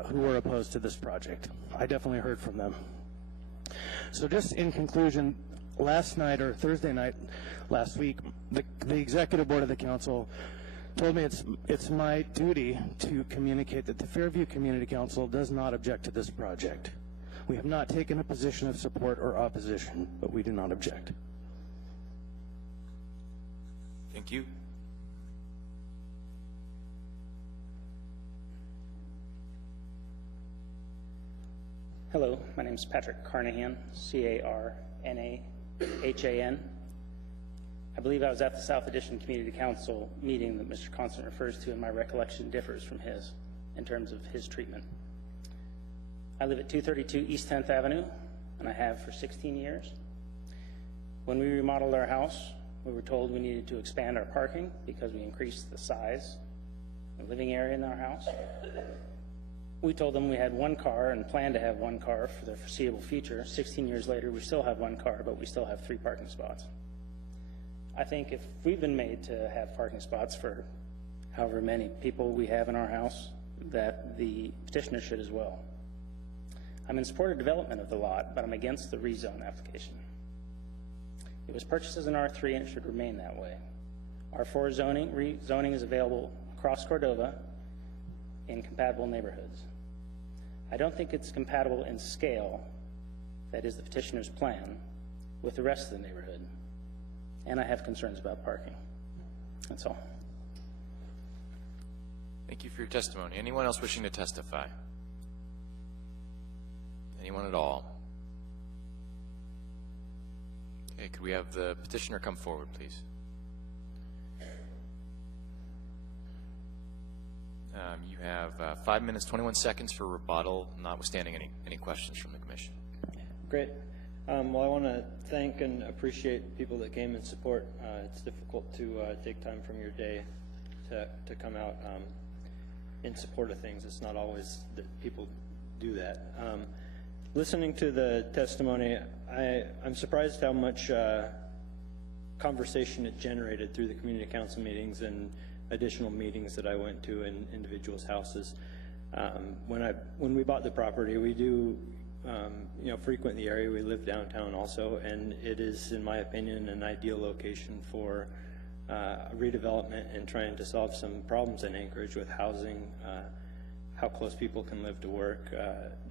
who were opposed to this project. I definitely heard from them. So just in conclusion, last night or Thursday night last week, the executive board of the council told me it's my duty to communicate that the Fairview Community Council does not object to this project. We have not taken a position of support or opposition, but we do not object. Thank you. Hello, my name is Patrick Carnahan, C-A-R-N-A-H-A-N. I believe I was at the South Addition Community Council meeting that Mr. Constant refers to, and my recollection differs from his in terms of his treatment. I live at 232 East 10th Avenue, and I have for 16 years. When we remodeled our house, we were told we needed to expand our parking because we increased the size, the living area in our house. We told them we had 1 car and planned to have 1 car for the foreseeable future. 16 years later, we still have 1 car, but we still have 3 parking spots. I think if we've been made to have parking spots for however many people we have in our house, that the petitioner should as well. I'm in support of development of the lot, but I'm against the rezone application. It was purchased as an R3 and it should remain that way. R4 rezoning is available across Cordova in compatible neighborhoods. I don't think it's compatible in scale, that is the petitioner's plan, with the rest of the neighborhood. And I have concerns about parking. That's all. Thank you for your testimony. Anyone else wishing to testify? Anyone at all? Okay, could we have the petitioner come forward, please? You have 5 minutes, 21 seconds for rebuttal, notwithstanding any questions from the commission. Great. Well, I want to thank and appreciate people that came in support. It's difficult to take time from your day to come out in support of things. It's not always that people do that. Listening to the testimony, I'm surprised how much conversation it generated through the community council meetings and additional meetings that I went to in individuals' houses. When we bought the property, we do frequent the area. We live downtown also, and it is, in my opinion, an ideal location for redevelopment and trying to solve some problems in Anchorage with housing, how close people can live to work,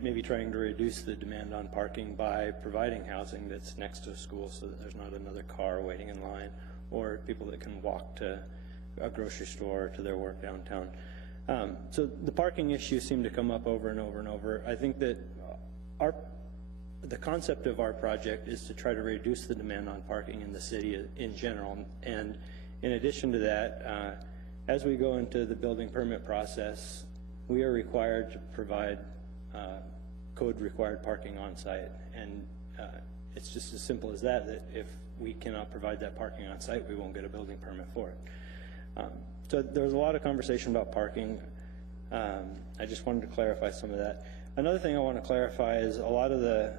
maybe trying to reduce the demand on parking by providing housing that's next to a school so that there's not another car waiting in line, or people that can walk to a grocery store or to their work downtown. So the parking issues seem to come up over and over and over. I think that the concept of our project is to try to reduce the demand on parking in the city in general. And in addition to that, as we go into the building permit process, we are required to provide code required parking on site. And it's just as simple as that, that if we cannot provide that parking on site, we won't get a building permit for it. So there's a lot of conversation about parking. I just wanted to clarify some of that. Another thing I want to clarify is a lot of the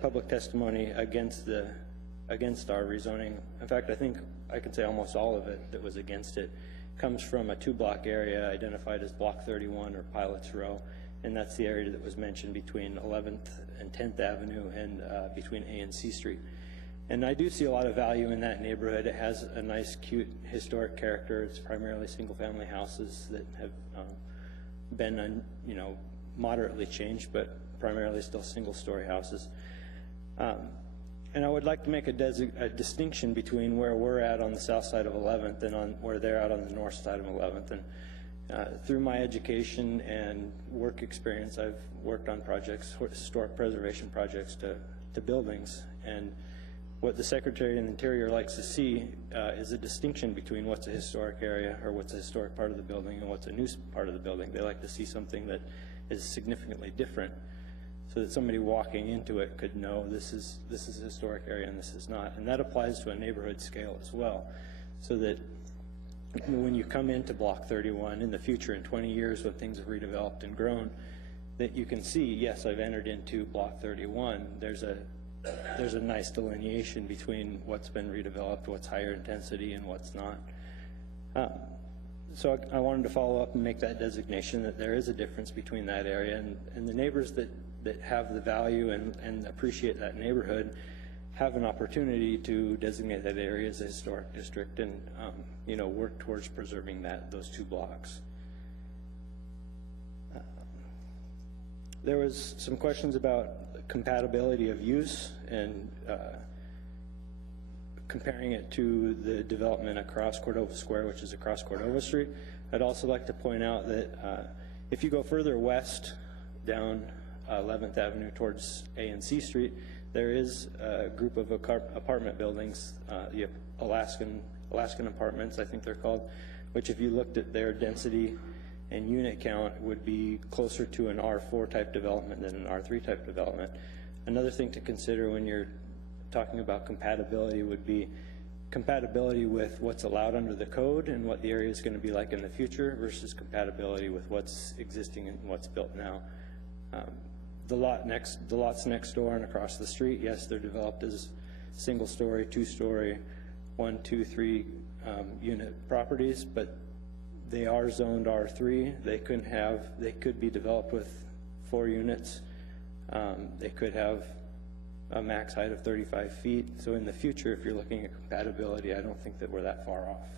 public testimony against our rezoning. In fact, I think I can say almost all of it that was against it comes from a 2-block area identified as Block 31 or Pilots Row, and that's the area that was mentioned between 11th and 10th Avenue and between A and C Street. And I do see a lot of value in that neighborhood. It has a nice, cute, historic character. It's primarily single-family houses that have been, moderately changed, but primarily still single-story houses. And I would like to make a distinction between where we're at on the south side of 11th and where they're at on the north side of 11th. And through my education and work experience, I've worked on projects, historic preservation projects to buildings. And what the Secretary of the Interior likes to see is a distinction between what's a historic area or what's a historic part of the building and what's a new part of the building. They like to see something that is significantly different so that somebody walking into it could know this is a historic area and this is not. And that applies to a neighborhood scale as well, so that when you come into Block 31 in the future, in 20 years when things have redeveloped and grown, that you can see, yes, I've entered into Block 31. There's a nice delineation between what's been redeveloped, what's higher intensity, and what's not. So I wanted to follow up and make that designation that there is a difference between that area, and the neighbors that have the value and appreciate that neighborhood have an opportunity to designate that area as a historic district and work towards preserving those 2 blocks. There was some questions about compatibility of use and comparing it to the development across Cordova Square, which is across Cordova Street. I'd also like to point out that if you go further west down 11th Avenue towards A and C Street, there is a group of apartment buildings, the Alaskan apartments, I think they're called, which if you looked at their density and unit count would be closer to an R4 type development than an R3 type development. Another thing to consider when you're talking about compatibility would be compatibility with what's allowed under the code and what the area is going to be like in the future versus compatibility with what's existing and what's built now. The lots next door and across the street, yes, they're developed as single-story, 2-story, 1, 2, 3 unit properties, but they are zoned R3. They could be developed with 4 units. They could have a max height of 35 feet. So in the future, if you're looking at compatibility, I don't think that we're that far off.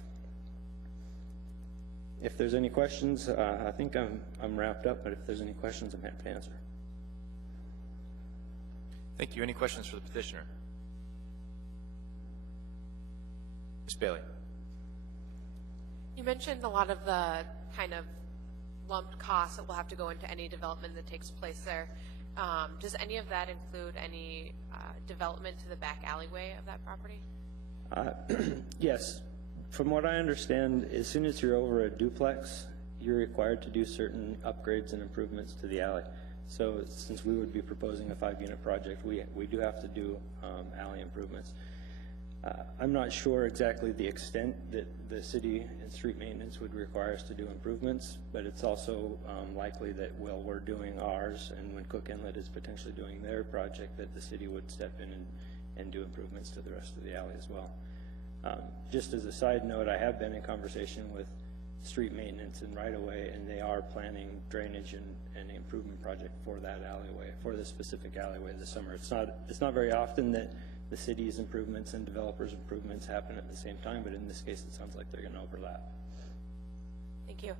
If there's any questions, I think I'm wrapped up, but if there's any questions, I'm happy to answer. Thank you. Any questions for the petitioner? Ms. Bailey. You mentioned a lot of the kind of lumped costs that will have to go into any development that takes place there. Does any of that include any development to the back alleyway of that property? Yes. From what I understand, as soon as you're over a duplex, you're required to do certain upgrades and improvements to the alley. So since we would be proposing a 5-unit project, we do have to do alley improvements. I'm not sure exactly the extent that the city and street maintenance would require us to do improvements, but it's also likely that while we're doing ours and when Cook Inlet is potentially doing their project, that the city would step in and do improvements to the rest of the alley as well. Just as a side note, I have been in conversation with street maintenance and right-of-way, and they are planning drainage and an improvement project for that alleyway, for this specific alleyway this summer. It's not very often that the city's improvements and developers' improvements happen at the same time, but in this case, it sounds like they're going to overlap. Thank you.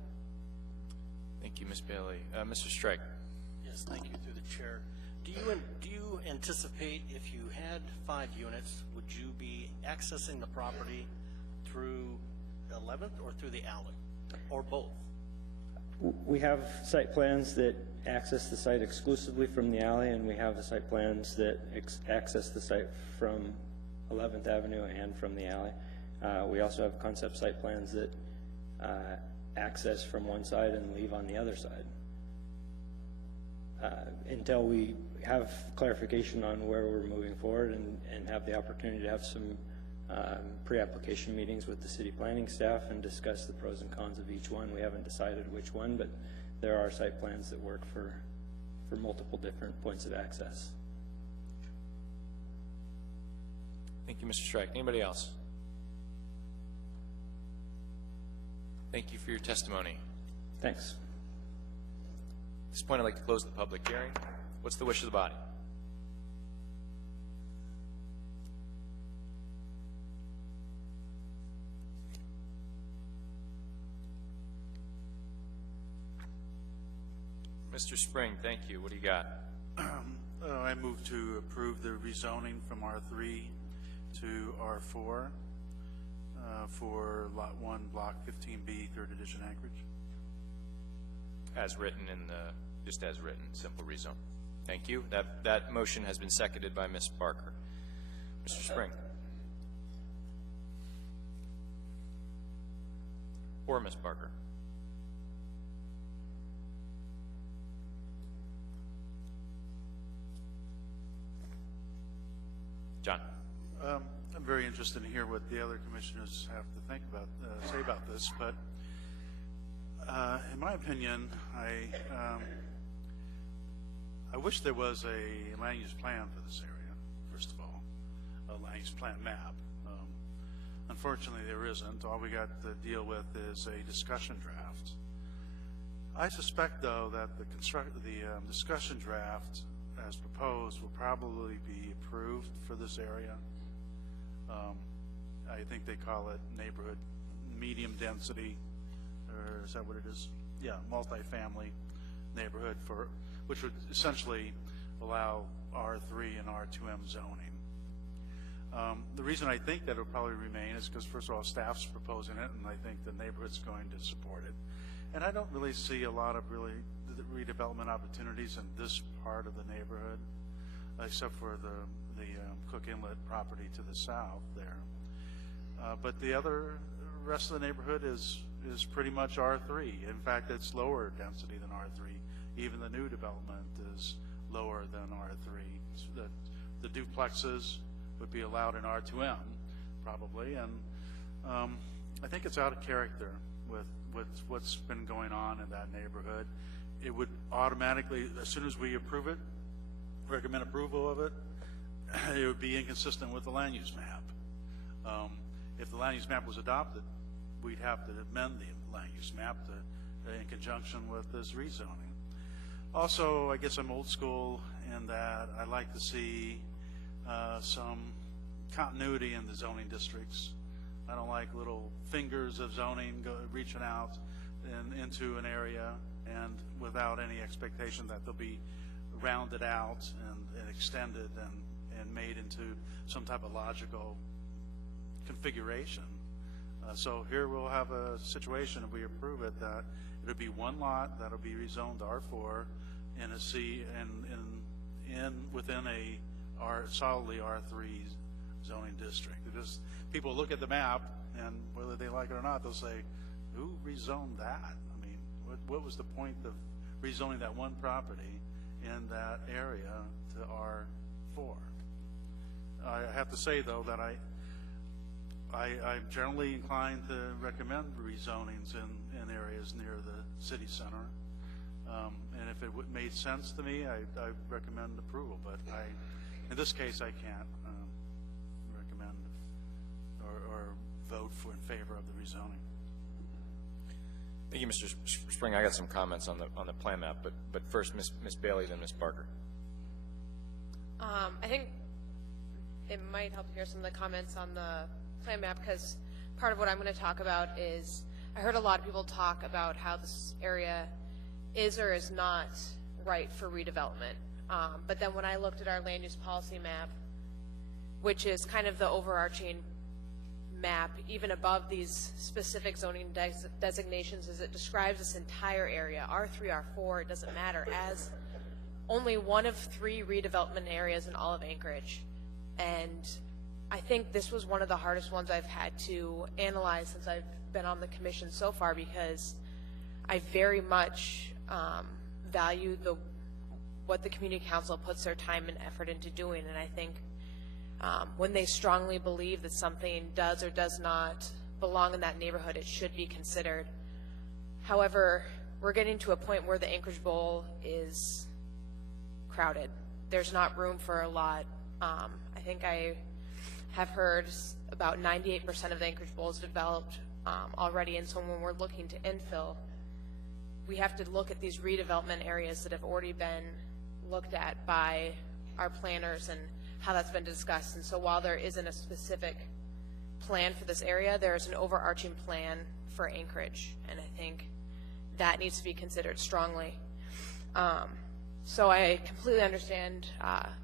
Thank you, Ms. Bailey. Mr. Strike. Yes, thank you through the chair. Do you anticipate if you had 5 units, would you be accessing the property through the 11th or through the alley, or both? We have site plans that access the site exclusively from the alley, and we have the site plans that access the site from 11th Avenue and from the alley. We also have concept site plans that access from one side and leave on the other side. Until we have clarification on where we're moving forward and have the opportunity to have some pre-application meetings with the city planning staff and discuss the pros and cons of each one. We haven't decided which one, but there are site plans that work for multiple different points of access. Thank you, Mr. Strike. Anybody else? Thank you for your testimony. Thanks. At this point, I'd like to close the public hearing. What's the wish of the body? Mr. Spring, thank you. What do you got? I move to approve the rezoning from R3 to R4 for Lot 1, Block 15B, 3rd Edition Anchorage. As written in the, just as written, simple rezone. Thank you. That motion has been seconded by Ms. Barker. Mr. Spring. Or Ms. Barker. John. I'm very interested in hear what the other commissioners have to think about, say about this, but in my opinion, I wish there was a land use plan for this area, first of all, a land use plan map. Unfortunately, there isn't. All we got to deal with is a discussion draft. I suspect, though, that the discussion draft as proposed will probably be approved for this area. I think they call it neighborhood medium density, or is that what it is? Yeah, multifamily neighborhood, for which would essentially allow R3 and R2M zoning. The reason I think that it'll probably remain is because, first of all, staff's proposing it, and I think the neighborhood's going to support it. And I don't really see a lot of really redevelopment opportunities in this part of the neighborhood, except for the Cook Inlet property to the south there. But the rest of the neighborhood is pretty much R3. In fact, it's lower density than R3. Even the new development is lower than R3. So the duplexes would be allowed in R2M, probably, and I think it's out of character with what's been going on in that neighborhood. It would automatically, as soon as we approve it, recommend approval of it, it would be inconsistent with the land use map. If the land use map was adopted, we'd have to amend the land use map in conjunction with this rezoning. Also, I guess I'm old school in that I like to see some continuity in the zoning districts. I don't like little fingers of zoning reaching out into an area and without any expectation that they'll be rounded out and extended and made into some type of logical configuration. So here we'll have a situation, if we approve it, that it'll be one lot that'll be rezoned to R4 in a C and within a solidly R3 zoning district. Just people look at the map, and whether they like it or not, they'll say, "Who rezoned that? I mean, what was the point of rezoning that one property in that area to R4?" I have to say, though, that I'm generally inclined to recommend rezonings in areas near the city center. And if it made sense to me, I recommend approval. But in this case, I can't recommend or vote in favor of the rezoning. Thank you, Mr. Spring. I got some comments on the plan map, but first, Ms. Bailey, then Ms. Barker. I think it might help to hear some of the comments on the plan map, because part of what I'm going to talk about is I heard a lot of people talk about how this area is or is not right for redevelopment. But then when I looked at our land use policy map, which is kind of the overarching map, even above these specific zoning designations, is it describes this entire area, R3, R4, it doesn't matter, as only one of 3 redevelopment areas in all of Anchorage. And I think this was one of the hardest ones I've had to analyze since I've been on the commission so far, because I very much value what the community council puts their time and effort into doing. And I think when they strongly believe that something does or does not belong in that neighborhood, it should be considered. However, we're getting to a point where the Anchorage Bowl is crowded. There's not room for a lot. I think I have heard about 98% of the Anchorage Bowl is developed already, and so when we're looking to infill, we have to look at these redevelopment areas that have already been looked at by our planners and how that's been discussed. And so while there isn't a specific plan for this area, there is an overarching plan for Anchorage, and I think that needs to be considered strongly. So I completely understand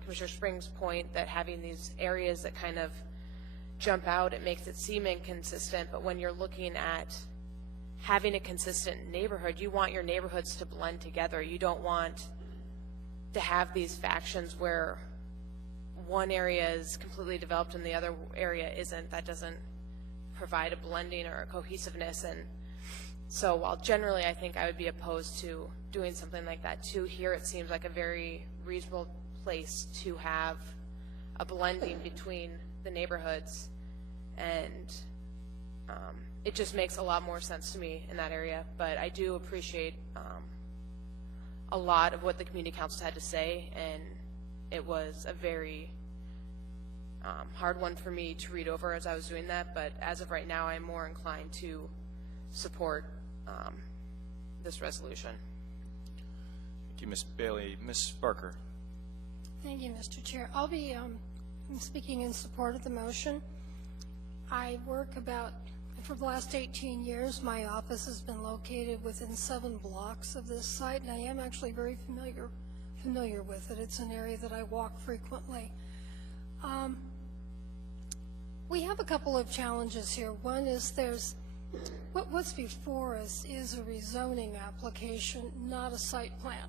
Commissioner Spring's point that having these areas that kind of jump out, it makes it seem inconsistent, but when you're looking at having a consistent neighborhood, you want your neighborhoods to blend together. You don't want to have these factions where one area is completely developed and the other area isn't. That doesn't provide a blending or a cohesiveness. And so while generally I think I would be opposed to doing something like that too, here it seems like a very reasonable place to have a blending between the neighborhoods, and it just makes a lot more sense to me in that area. But I do appreciate a lot of what the community council had to say, and it was a very hard one for me to read over as I was doing that, but as of right now I'm more inclined to support this resolution. Thank you, Ms. Bailey. Ms. Barker. Thank you, Mr. Chair. I'll be speaking in support of the motion. I work for the last 18 years, my office has been located within 7 blocks of this site, and I am actually very familiar with it. It's an area that I walk frequently. We have a couple of challenges here. One is what's before us is a rezoning application, not a site plan.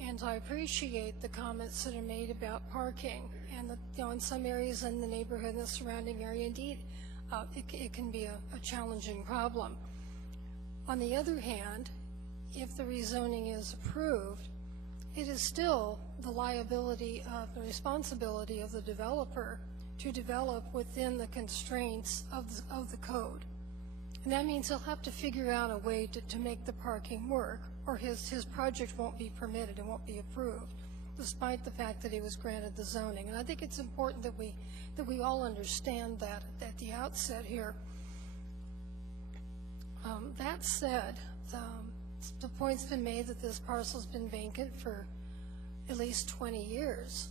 And I appreciate the comments that are made about parking, and in some areas in the neighborhood and the surrounding area, indeed, it can be a challenging problem. On the other hand, if the rezoning is approved, it is still the the responsibility of the developer to develop within the constraints of the code. And that means he'll have to figure out a way to make the parking work, or his project won't be permitted and won't be approved, despite the fact that he was granted the zoning. And I think it's important that we all understand that at the outset here. That said, the point's been made that this parcel's been vacant for at least 20 years.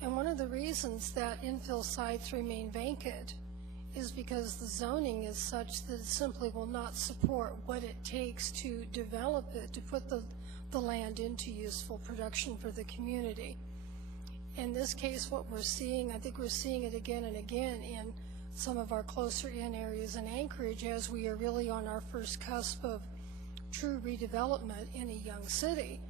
And one of the reasons that infill sites remain vacant is because the zoning is such that it simply will not support what it takes to develop it, to put the land into useful production for the community. In this case, what we're seeing, I think we're seeing it again and again in some of our closer in areas in Anchorage, as we are really on our first cusp of true redevelopment in a young city,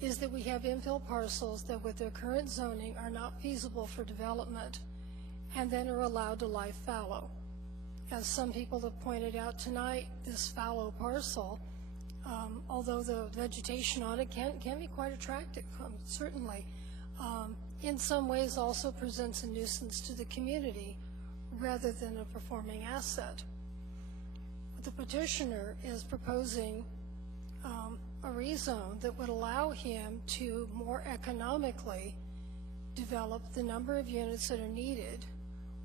is that we have infill parcels that with their current zoning are not feasible for development and then are allowed to lie fallow. As some people have pointed out tonight, this fallow parcel, although the vegetation on it can be quite attractive, certainly, in some ways also presents a nuisance to the community rather than a performing asset. The petitioner is proposing a rezone that would allow him to more economically develop the number of units that are needed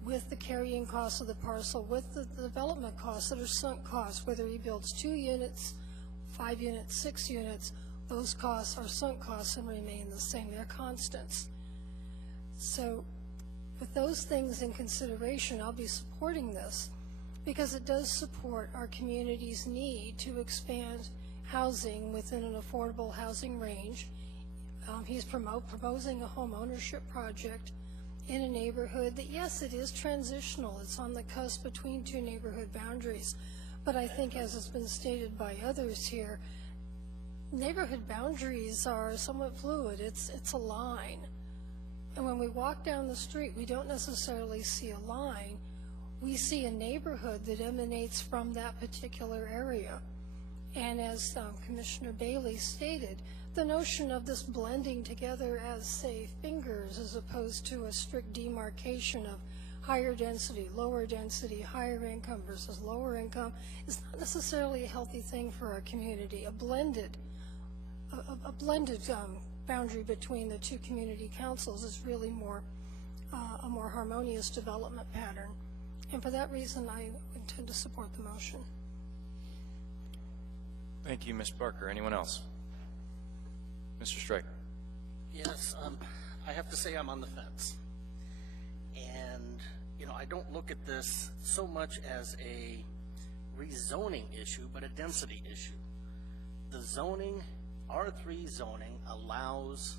with the carrying costs of the parcel, with the development costs that are sunk costs, whether he builds 2 units, 5 units, 6 units, those costs are sunk costs and remain the same. They're constants. So with those things in consideration, I'll be supporting this because it does support our community's need to expand housing within an affordable housing range. He's proposing a home ownership project in a neighborhood that, yes, it is transitional. It's on the cusp between two neighborhood boundaries. But I think, as has been stated by others here, neighborhood boundaries are somewhat fluid. It's a line. And when we walk down the street, we don't necessarily see a line. We see a neighborhood that emanates from that particular area. And as Commissioner Bailey stated, the notion of this blending together as, say, fingers as opposed to a strict demarcation of higher density, lower density, higher income versus lower income is not necessarily a healthy thing for our community. A blended boundary between the two community councils is really a more harmonious development pattern. And for that reason, I intend to support the motion. Thank you, Ms. Barker. Anyone else? Mr. Strike. Yes, I have to say I'm on the fence. And, you know, I don't look at this so much as a rezoning issue, but a density issue. The zoning, R3 zoning, allows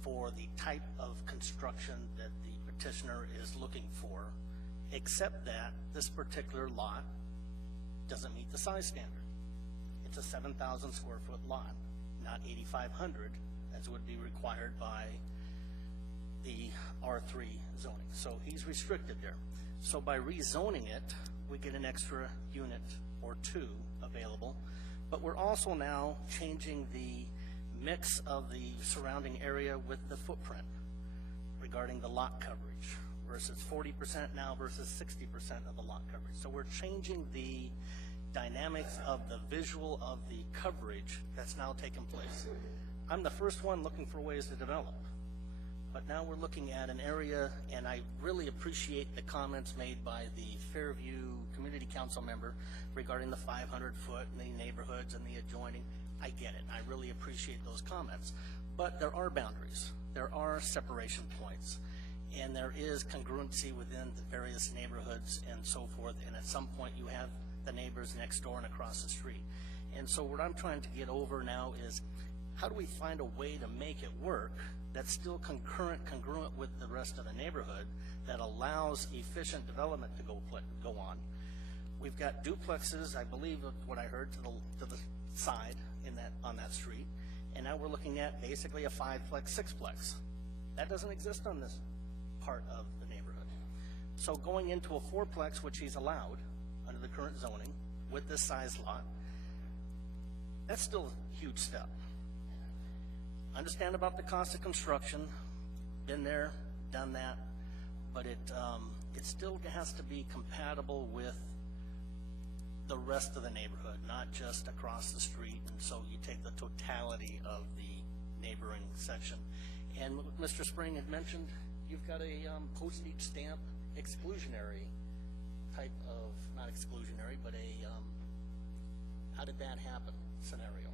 for the type of construction that the petitioner is looking for, except that this particular lot doesn't meet the size standard. It's a 7,000 square foot lot, not 8,500, as would be required by the R3 zoning. So he's restricted there. So by rezoning it, we get an extra unit or two available, but we're also now changing the mix of the surrounding area with the footprint regarding the lot coverage versus 40% now versus 60% of the lot coverage. So we're changing the dynamics of the visual of the coverage that's now taken place. I'm the first one looking for ways to develop, but now we're looking at an area, and I really appreciate the comments made by the Fairview Community Council member regarding the 500-foot and the neighborhoods and the adjoining. I get it. I really appreciate those comments, but there are boundaries. There are separation points, and there is congruency within the various neighborhoods and so forth, and at some point you have the neighbors next door and across the street. And so what I'm trying to get over now is, how do we find a way to make it work that's still congruent with the rest of the neighborhood, that allows efficient development to go on? We've got duplexes, I believe, of what I heard, to the side on that street, and now we're looking at basically a 5-plex, 6-plex. That doesn't exist on this part of the neighborhood. So going into a 4-plex, which he's allowed under the current zoning with this size lot, that's still a huge step. Understand about the cost of construction, been there, done that, but it still has to be compatible with the rest of the neighborhood, not just across the street. And so you take the totality of the neighboring section. And what Mr. Spring had mentioned, you've got a postage stamp exclusionary type of, not exclusionary, but a how did that happen scenario.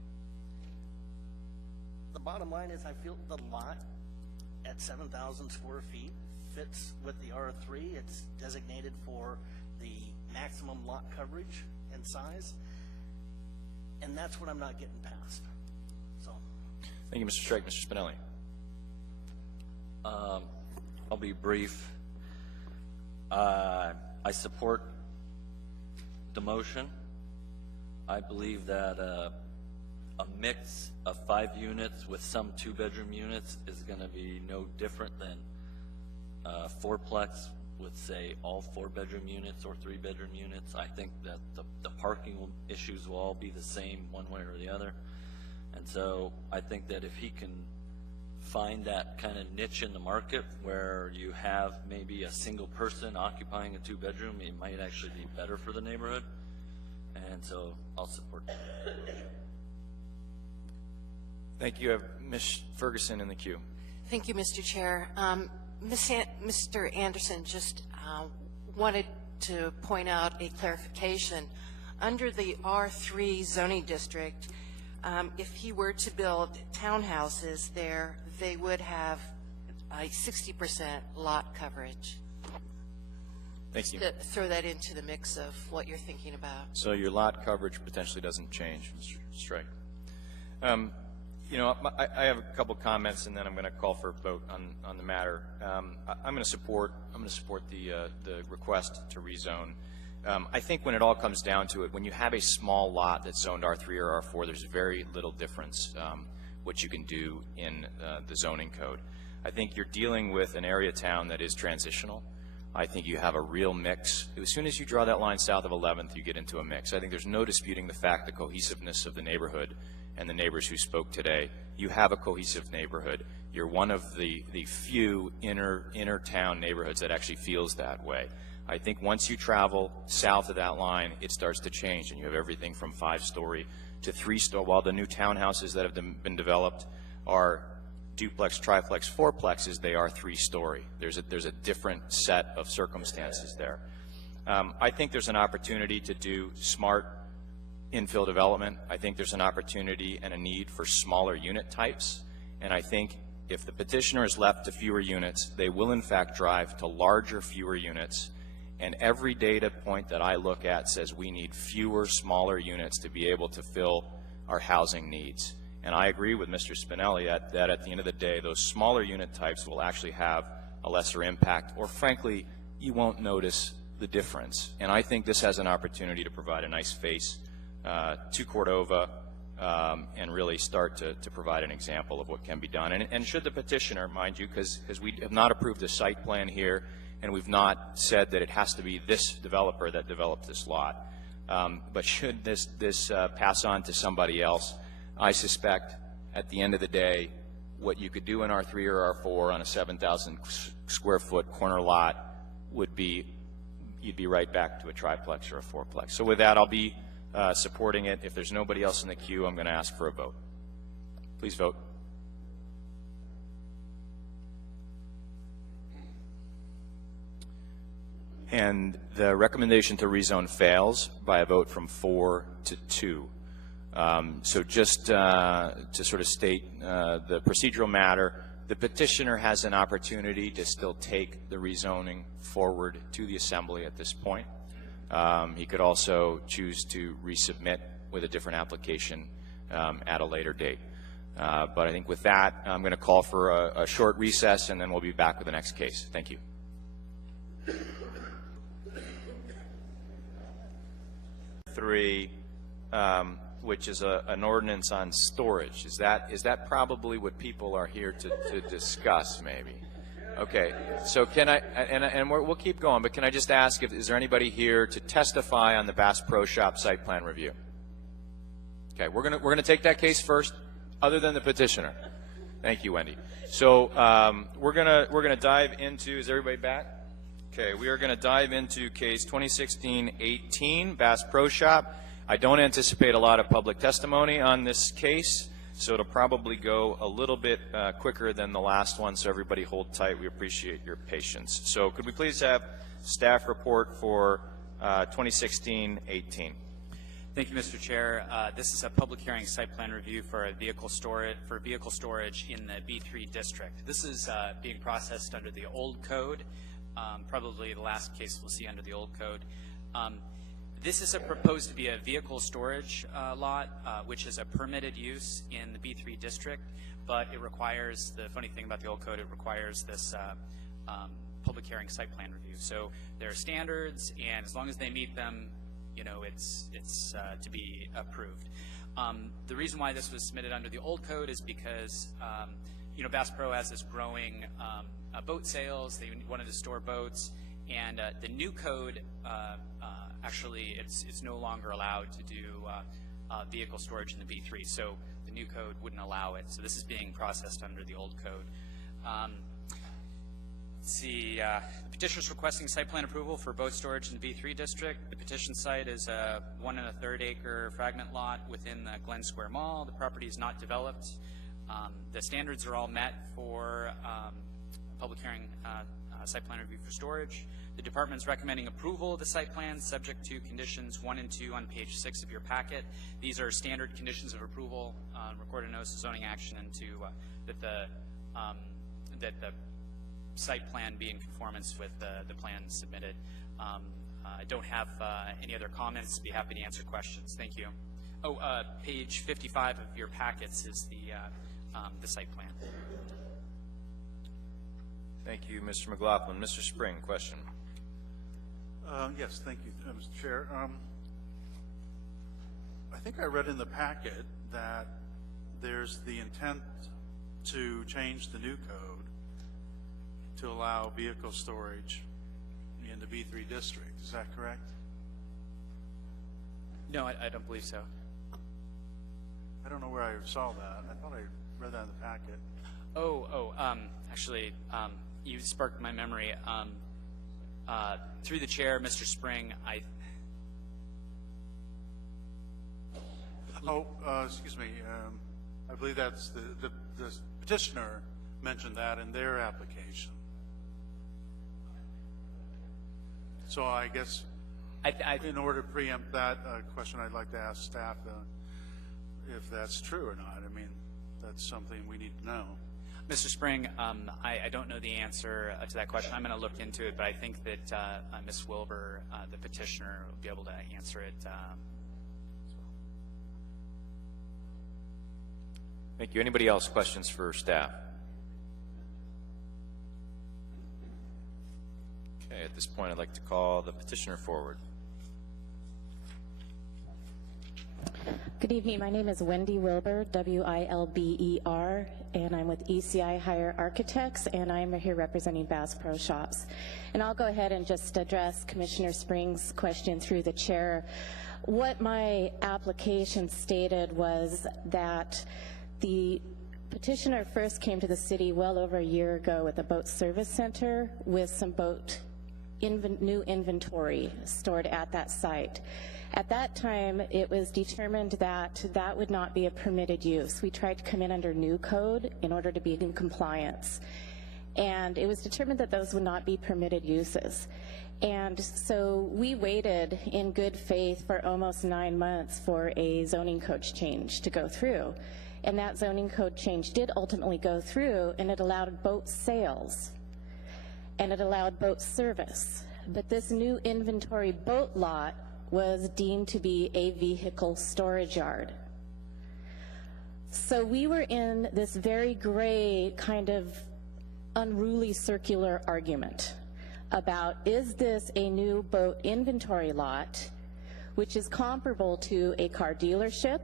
The bottom line is, I feel the lot at 7,000 square feet fits with the R3. It's designated for the maximum lot coverage and size, and that's what I'm not getting past. So, thank you, Mr. Strike. Mr. Spinelli. I'll be brief. I support the motion. I believe that a mix of 5 units with some 2-bedroom units is going to be no different than 4-plex with, say, all 4-bedroom units or 3-bedroom units. I think that the parking issues will all be the same one way or the other. And so I think that if he can find that kind of niche in the market where you have maybe a single person occupying a 2-bedroom, it might actually be better for the neighborhood. And so I'll support that. Thank you. Ms. Ferguson in the queue. Thank you, Mr. Chair. Mr. Anderson just wanted to point out a clarification. Under the R3 zoning district, if he were to build townhouses there, they would have a 60% lot coverage. Thank you. To throw that into the mix of what you're thinking about. So your lot coverage potentially doesn't change, Mr. Strike. You know, I have a couple comments, and then I'm going to call for a vote on the matter. I'm going to support the request to rezone. I think when it all comes down to it, when you have a small lot that's zoned R3 or R4, there's very little difference what you can do in the zoning code. I think you're dealing with an area town that is transitional. I think you have a real mix. As soon as you draw that line south of 11th, you get into a mix. I think there's no disputing the fact, the cohesiveness of the neighborhood and the neighbors who spoke today. You have a cohesive neighborhood. You're one of the few inner town neighborhoods that actually feels that way. I think once you travel south of that line, it starts to change, and you have everything from 5-story to 3-story, while the new townhouses that have been developed are duplex, triplex, fourplexes, they are 3-story. There's a different set of circumstances there. I think there's an opportunity to do smart infill development. I think there's an opportunity and a need for smaller unit types, and I think if the petitioner is left to fewer units, they will in fact drive to larger, fewer units, and every data point that I look at says we need fewer, smaller units to be able to fill our housing needs. And I agree with Mr. Spinelli that at the end of the day, those smaller unit types will actually have a lesser impact, or frankly, you won't notice the difference. And I think this has an opportunity to provide a nice face to Cordova and really start to provide an example of what can be done. And should the petitioner, mind you, because we have not approved a site plan here, and we've not said that it has to be this developer that developed this lot. But should this pass on to somebody else, I suspect at the end of the day, what you could do in R3 or R4 on a 7,000 square foot corner lot would be, you'd be right back to a triplex or a fourplex. So with that, I'll be supporting it. If there's nobody else in the queue, I'm going to ask for a vote. Please vote. And the recommendation to rezone fails by a vote from 4 to 2. So just to sort of state the procedural matter, the petitioner has an opportunity to still take the rezoning forward to the Assembly at this point. He could also choose to resubmit with a different application at a later date. But I think with that, I'm going to call for a short recess, and then we'll be back with the next case. Thank you. Three, which is an ordinance on storage. Is that probably what people are here to discuss, maybe? Okay, so can I, and we'll keep going, but can I just ask, is there anybody here to testify on the Bass Pro Shop site plan review? Okay, we're gonna take that case first, other than the petitioner. Thank you, Wendy. So we're gonna dive into, is everybody back? Okay, we are gonna dive into case 2016-18, Bass Pro Shop. I don't anticipate a lot of public testimony on this case, so it'll probably go a little bit quicker than the last one, so everybody hold tight. We appreciate your patience. So could we please have staff report for 2016-18? Thank you, Mr. Chair. This is a public hearing site plan review for vehicle storage in the B3 district. This is being processed under the old code. Probably the last case we'll see under the old code. This is proposed to be a vehicle storage lot, which is a permitted use in the B3 district, but it requires, the funny thing about the old code, it requires this public hearing site plan review. So there are standards, and as long as they meet them, you know, it's to be approved. The reason why this was submitted under the old code is because, you know, Bass Pro has this growing boat sales. They wanted to store boats, and the new code actually it's no longer allowed to do vehicle storage in the B3, so the new code wouldn't allow it. So this is being processed under the old code. Let's see, the petitioner is requesting site plan approval for boat storage in the B3 district. The petition site is a 1 1/3 acre fragment lot within the Glen Square Mall. The property is not developed. The standards are all met for public hearing site plan review for storage. The department is recommending approval of the site plan subject to conditions 1 and 2 on page 6 of your packet. These are standard conditions of approval, recorded notice of zoning action, and to that the site plan be in conformance with the plan submitted. I don't have any other comments. Be happy to answer questions. Thank you. Page 55 of your packets is the site plan. Thank you, Mr. McLaughlin. Mr. Spring, question. Yes, thank you, Mr. Chair. I think I read in the packet that there's the intent to change the new code to allow vehicle storage in the B3 district. Is that correct? No, I don't believe so. I don't know where I saw that. I thought I read that in the packet. Actually, you sparked my memory. Through the chair, Mr. Spring, excuse me. I believe that's the petitioner mentioned that in their application. So I guess in order to preempt that question, I'd like to ask staff if that's true or not. I mean, that's something we need to know. Mr. Spring, I don't know the answer to that question. I'm going to look into it, but I think that Ms. Wilbur, the petitioner, will be able to answer it as well. Thank you. Anybody else questions for staff? Okay, at this point, I'd like to call the petitioner forward. Good evening. My name is Wendy Wilbur, W-I-L-B-E-R, and I'm with ECI Hire Architects, and I'm here representing Bass Pro Shops. And I'll go ahead and just address Commissioner Spring's question through the chair. What my application stated was that the petitioner first came to the city well over a year ago with a boat service center with some boat new inventory stored at that site. At that time, it was determined that that would not be a permitted use. We tried to come in under new code in order to be in compliance. And it was determined that those would not be permitted uses. And so we waited in good faith for almost 9 months for a zoning code change to go through. And that zoning code change did ultimately go through, and it allowed boat sales, and it allowed boat service. But this new inventory boat lot was deemed to be a vehicle storage yard. So we were in this very gray kind of unruly circular argument about, is this a new boat inventory lot, which is comparable to a car dealership,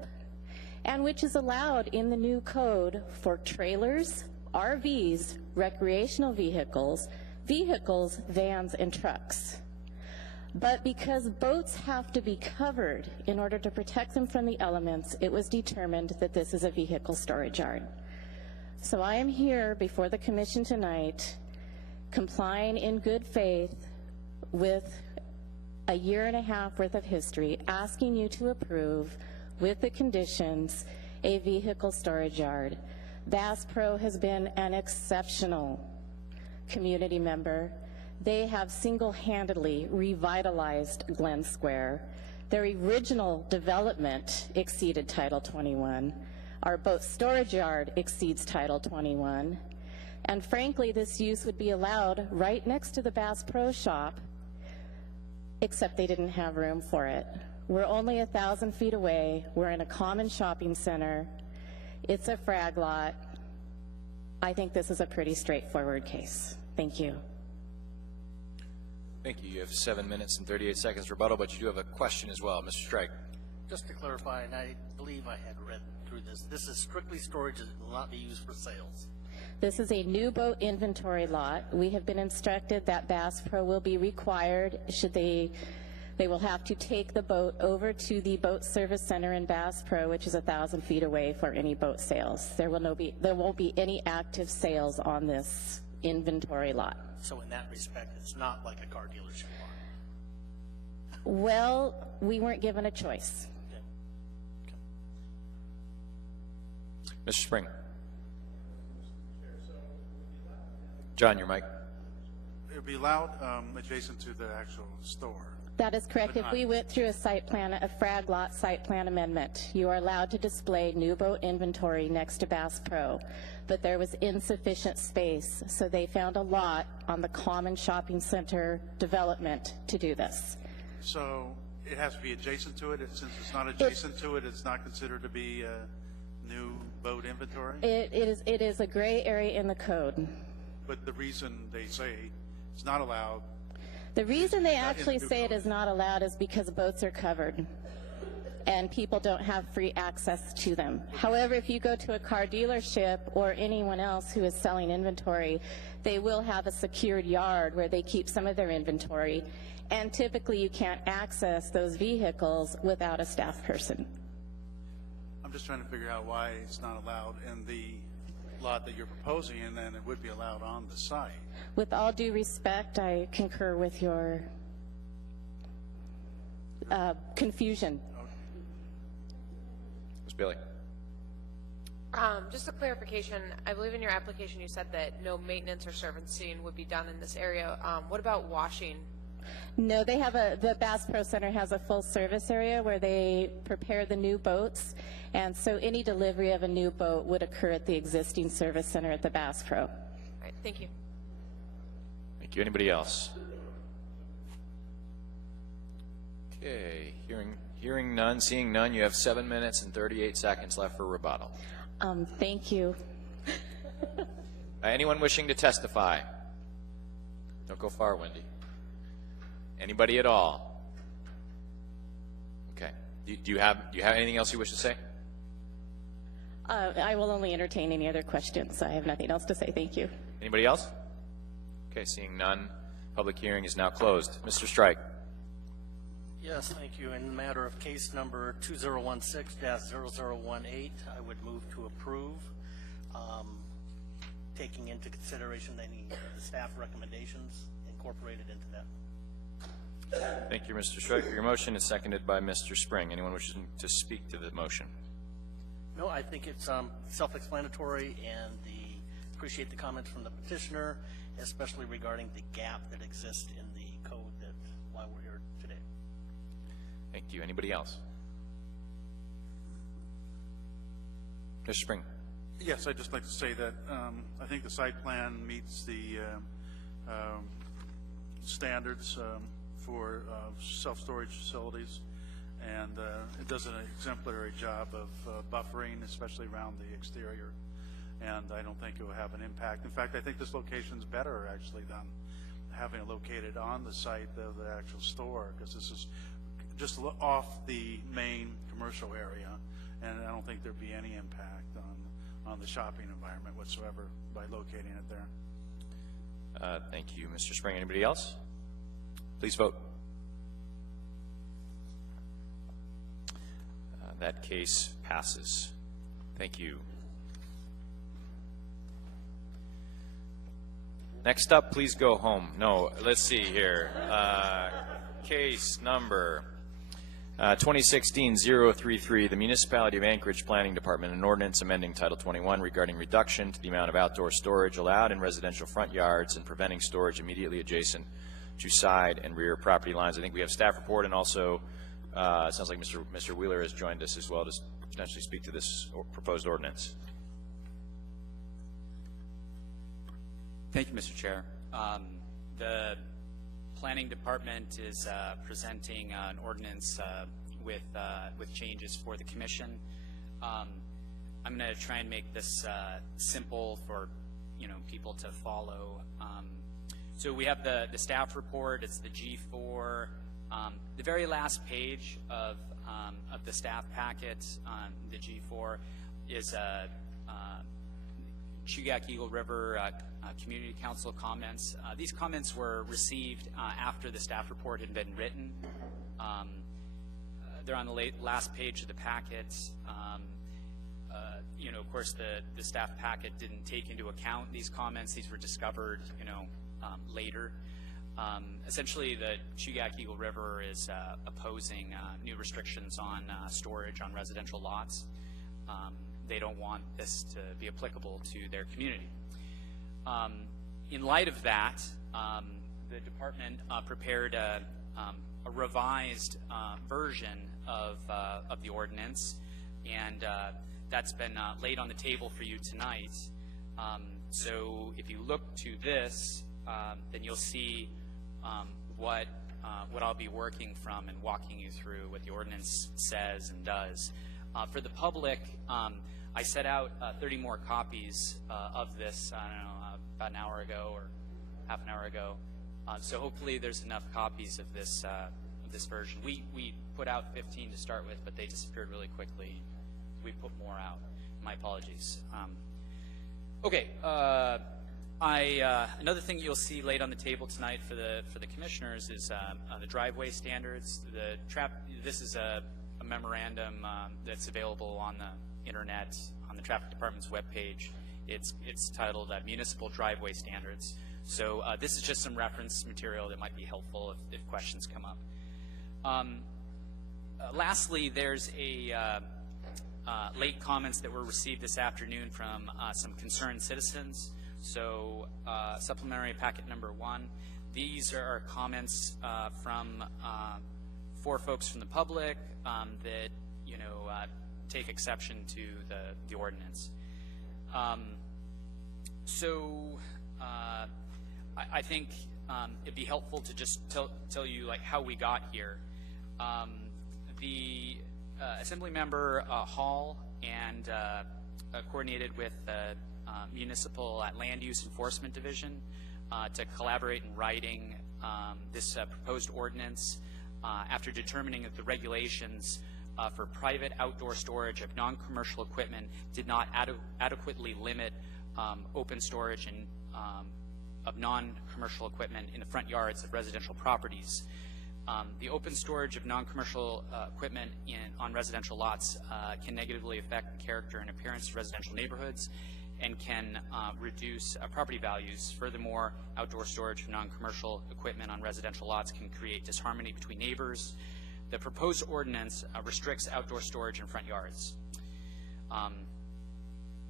and which is allowed in the new code for trailers, RVs, recreational vehicles, vans, and trucks. But because boats have to be covered in order to protect them from the elements, it was determined that this is a vehicle storage yard. So I am here before the commission tonight, complying in good faith with a 1.5 years worth of history, asking you to approve, with the conditions, a vehicle storage yard. Bass Pro has been an exceptional community member. They have single-handedly revitalized Glen Square. Their original development exceeded Title 21. Our boat storage yard exceeds Title 21. And frankly, this use would be allowed right next to the Bass Pro Shop, except they didn't have room for it. We're only 1,000 feet away. We're in a common shopping center. It's a frag lot. I think this is a pretty straightforward case. Thank you. Thank you. You have 7 minutes and 38 seconds rebuttal, but you do have a question as well. Mr. Strike. Just to clarify, and I believe I had read through this, this is strictly storage. It will not be used for sales. This is a new boat inventory lot. We have been instructed that Bass Pro will be required, should they will have to take the boat over to the boat service center in Bass Pro, which is 1,000 feet away, for any boat sales. There won't be any active sales on this inventory lot. So in that respect, it's not like a car dealership lot. Well, we weren't given a choice. Mr. Spring. John, your mic. It would be allowed adjacent to the actual store. That is correct. If we went through a frag lot site plan amendment, you are allowed to display new boat inventory next to Bass Pro, but there was insufficient space, so they found a lot on the common shopping center development to do this. So it has to be adjacent to it. Since it's not adjacent to it, it's not considered to be new boat inventory? It is a gray area in the code. But the reason they say it's not allowed. The reason they actually say it is not allowed is because boats are covered and people don't have free access to them. However, if you go to a car dealership or anyone else who is selling inventory, they will have a secured yard where they keep some of their inventory, and typically you can't access those vehicles without a staff person. I'm just trying to figure out why it's not allowed in the lot that you're proposing, and then it would be allowed on the site. With all due respect, I concur with your confusion. Ms. Bailey. Just a clarification, I believe in your application you said that no maintenance or servicing would be done in this area. What about washing? No, they have the Bass Pro Center has a full service area where they prepare the new boats, and so any delivery of a new boat would occur at the existing service center at the Bass Pro. All right, thank you. Thank you. Anybody else? Okay, hearing none, seeing none, you have 7 minutes and 38 seconds left for rebuttal. Thank you. Anyone wishing to testify? Don't go far, Wendy. Anybody at all? Okay. Do you have anything else you wish to say? I will only entertain any other questions. I have nothing else to say. Thank you. Anybody else? Okay, seeing none, public hearing is now closed. Mr. Strike. Yes, thank you. In the matter of case number 2016-0018, I would move to approve, taking into consideration any of the staff recommendations incorporated into that. Thank you, Mr. Strike. Your motion is seconded by Mr. Spring. Anyone wishing to speak to the motion? No, I think it's self-explanatory, and appreciate the comments from the petitioner, especially regarding the gap that exists in the code that why we're here today. Thank you. Anybody else? Mr. Spring. Yes, I'd just like to say that I think the site plan meets the standards for self-storage facilities, and it does an exemplary job of buffering, especially around the exterior, and I don't think it will have an impact. In fact, I think this location is better actually than having it located on the site of the actual store, because this is just off the main commercial area, and I don't think there'd be any impact on the shopping environment whatsoever by locating it there. Thank you, Mr. Spring. Anybody else? Please vote. That case passes. Thank you. Next up, please go home. No, let's see here. Case number 2016-033, the Municipality of Anchorage Planning Department, an ordinance amending Title 21 regarding reduction to the amount of outdoor storage allowed in residential front yards and preventing storage immediately adjacent to side and rear property lines. I think we have staff report, and also it sounds like Mr. Wheeler has joined us as well to potentially speak to this proposed ordinance. Thank you, Mr. Chair. The Planning Department is presenting an ordinance with changes for the Commission. I'm going to try and make this simple for people to follow. So we have the staff report. It's the G4. The very last page of the staff packet, the G4, is Chugach Eagle River Community Council comments. These comments were received after the staff report had been written. They're on the last page of the packet. Of course, the staff packet didn't take into account these comments. These were discovered, later. Essentially, the Chugach Eagle River is opposing new restrictions on storage on residential lots. They don't want this to be applicable to their community. In light of that, the department prepared a revised version of the ordinance, and that's been laid on the table for you tonight. So if you look to this, then you'll see what what I'll be working from and walking you through what the ordinance says and does. For the public, I set out 30 more copies of this, I don't know, about an hour ago or half an hour ago. So hopefully there's enough copies of this version. We put out 15 to start with, but they disappeared really quickly. We put more out. My apologies. Okay. Another thing you'll see laid on the table tonight for the commissioners is the driveway standards. This is a memorandum that's available on the internet on the Traffic Department's webpage. It's titled Municipal Driveway Standards. So this is just some reference material that might be helpful if questions come up. Lastly, there's a late comments that were received this afternoon from some concerned citizens. So supplementary packet number 1. These are comments from 4 folks from the public that take exception to the ordinance. I think it'd be helpful to just tell you like how we got here. The Assembly Member Hall and coordinated with the Municipal Land Use Enforcement Division to collaborate in writing this proposed ordinance after determining that the regulations for private outdoor storage of non-commercial equipment did not adequately limit open storage and of non-commercial equipment in the front yards of residential properties. The open storage of non-commercial equipment on residential lots can negatively affect the character and appearance of residential neighborhoods and can reduce property values. Furthermore, outdoor storage of non-commercial equipment on residential lots can create disharmony between neighbors. The proposed ordinance restricts outdoor storage in front yards.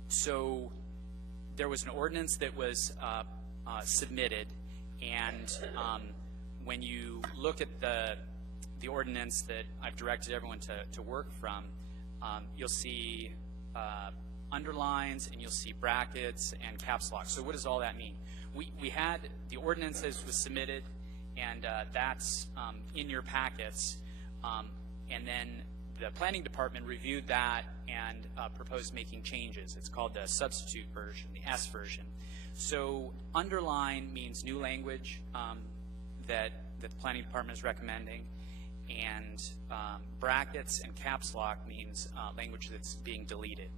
So there was an ordinance that was submitted, and when you look at the ordinance that I've directed everyone to work from, you'll see underlines and you'll see brackets and caps lock. So what does all that mean? We had the ordinance as was submitted, and that's in your packets, and then the Planning Department reviewed that and proposed making changes. It's called the substitute version, the S version. So underline means new language that the Planning Department is recommending, and brackets and caps lock means language that's being deleted.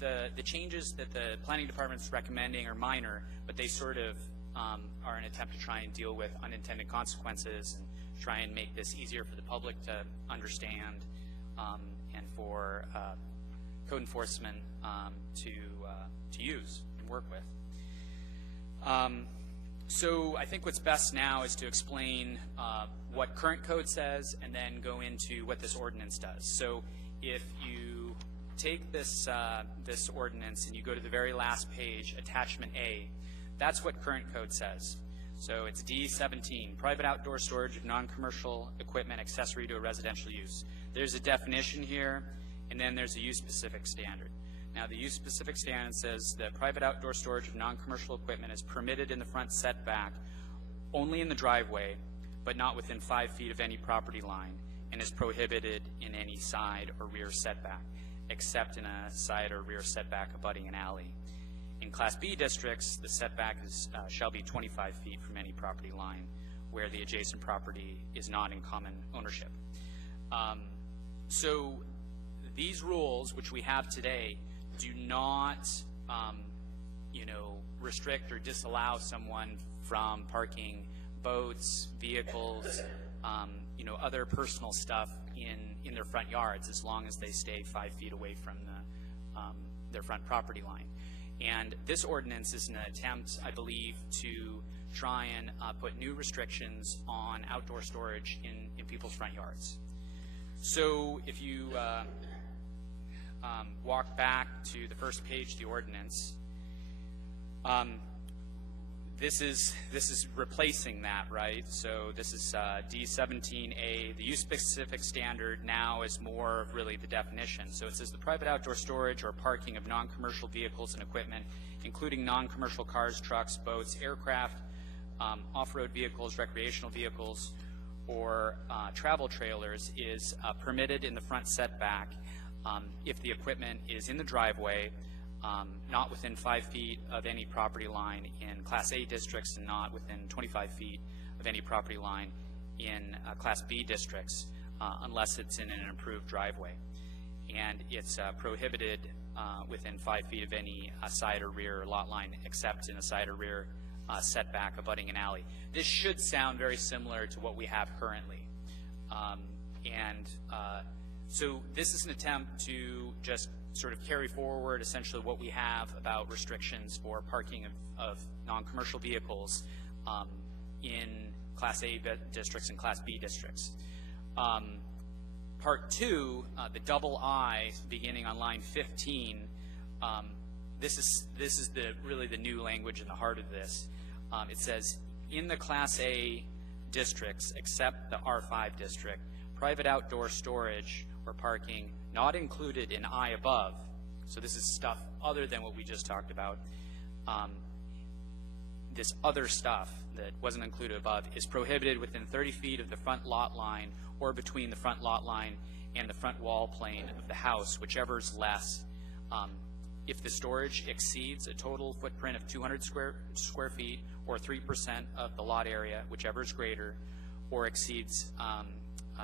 The changes that the Planning Department is recommending are minor, but they sort of are an attempt to try and deal with unintended consequences and try and make this easier for the public to understand and for code enforcement to use and work with. So I think what's best now is to explain what current code says and then go into what this ordinance does. So if you take this ordinance and you go to the very last page, attachment A, that's what current code says. So it's D17, private outdoor storage of non-commercial equipment accessory to a residential use. There's a definition here, and then there's a use-specific standard. Now, the use-specific standard says that private outdoor storage of non-commercial equipment is permitted in the front setback only in the driveway, but not within 5 feet of any property line, and is prohibited in any side or rear setback, except in a side or rear setback abutting an alley. In Class B districts, the setback shall be 25 feet from any property line where the adjacent property is not in common ownership. So these rules, which we have today, do not, restrict or disallow someone from parking boats, vehicles, other personal stuff in their front yards, as long as they stay 5 feet away from their front property line. And this ordinance is an attempt, I believe, to try and put new restrictions on outdoor storage in people's front yards. So if you walk back to the first page of the ordinance, this is replacing that, right? So this is D17A. The use-specific standard now is more of really the definition. So it says the private outdoor storage or parking of non-commercial vehicles and equipment, including non-commercial cars, trucks, boats, aircraft, off-road vehicles, recreational vehicles, or travel trailers is permitted in the front setback if the equipment is in the driveway, not within 5 feet of any property line in Class A districts and not within 25 feet of any property line in Class B districts, unless it's in an improved driveway. And it's prohibited within 5 feet of any side or rear lot line, except in a side or rear setback abutting an alley. This should sound very similar to what we have currently. So this is an attempt to just sort of carry forward essentially what we have about restrictions for parking of non-commercial vehicles in Class A districts and Class B districts. Part 2, the double I, beginning on line 15, this is really the new language in the heart of this. It says, in the Class A districts, except the R5 district, private outdoor storage or parking not included in I above, so this is stuff other than what we just talked about, this other stuff that wasn't included above is prohibited within 30 feet of the front lot line or between the front lot line and the front wall plane of the house, whichever is less. If the storage exceeds a total footprint of 200 square feet or 3% of the lot area, whichever is greater, or exceeds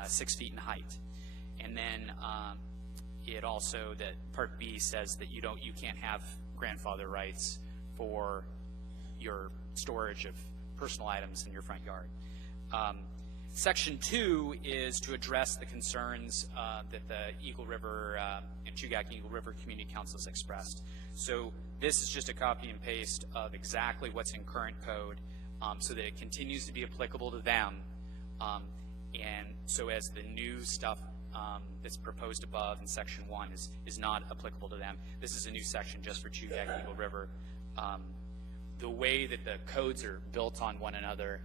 6 feet in height. And then it also, that Part B says that you can't have grandfather rights for your storage of personal items in your front yard. Section 2 is to address the concerns that the Eagle River and Chugach Eagle River Community Council has expressed. So this is just a copy and paste of exactly what's in current code so that it continues to be applicable to them. And so as the new stuff that's proposed above in Section 1 is not applicable to them, this is a new section just for Chugach Eagle River. The way that the codes are built on one another,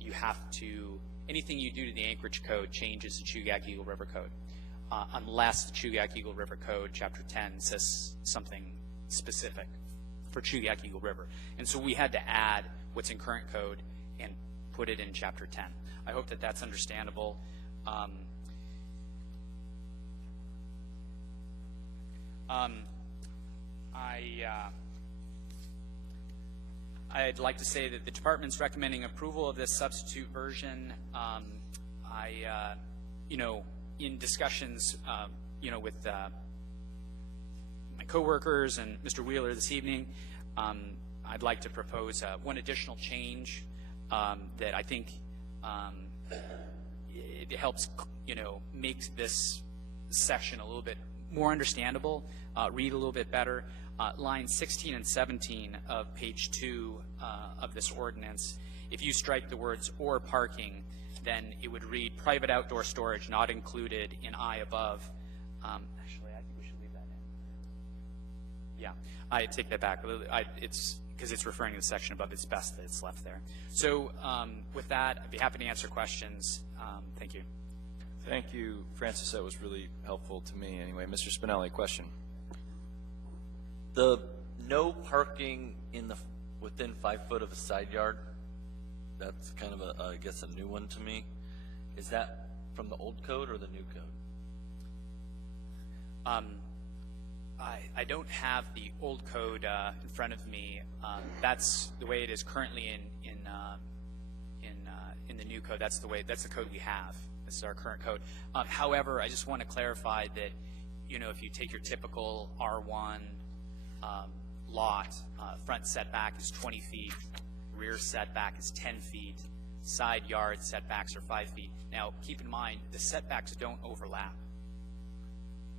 you have to, anything you do to the Anchorage Code changes the Chugach Eagle River Code, unless the Chugach Eagle River Code, Chapter 10, says something specific for Chugach Eagle River. And so we had to add what's in current code and put it in Chapter 10. I hope that that's understandable. I'd like to say that the department's recommending approval of this substitute version. In discussions, with my coworkers and Mr. Wheeler this evening, I'd like to propose one additional change that I think it helps, make this section a little bit more understandable, read a little bit better. Lines 16 and 17 of page 2 of this ordinance, if you strike the words "or parking," then it would read private outdoor storage not included in I above. Actually, I think we should leave that in. Yeah, I take that back. It's because it's referring to the section above. It's best that it's left there. So with that, I'd be happy to answer questions. Thank you. Thank you, Francis. That was really helpful to me anyway. Mr. Spinelli, question. The no parking within 5 foot of a side yard, that's kind of I guess a new one to me. Is that from the old code or the new code? I don't have the old code in front of me. That's the way it is currently in the new code. That's the code we have. This is our current code. However, I just want to clarify that, if you take your typical R1 lot, front setback is 20 feet, rear setback is 10 feet, side yard setbacks are 5 feet. Now, keep in mind, the setbacks don't overlap.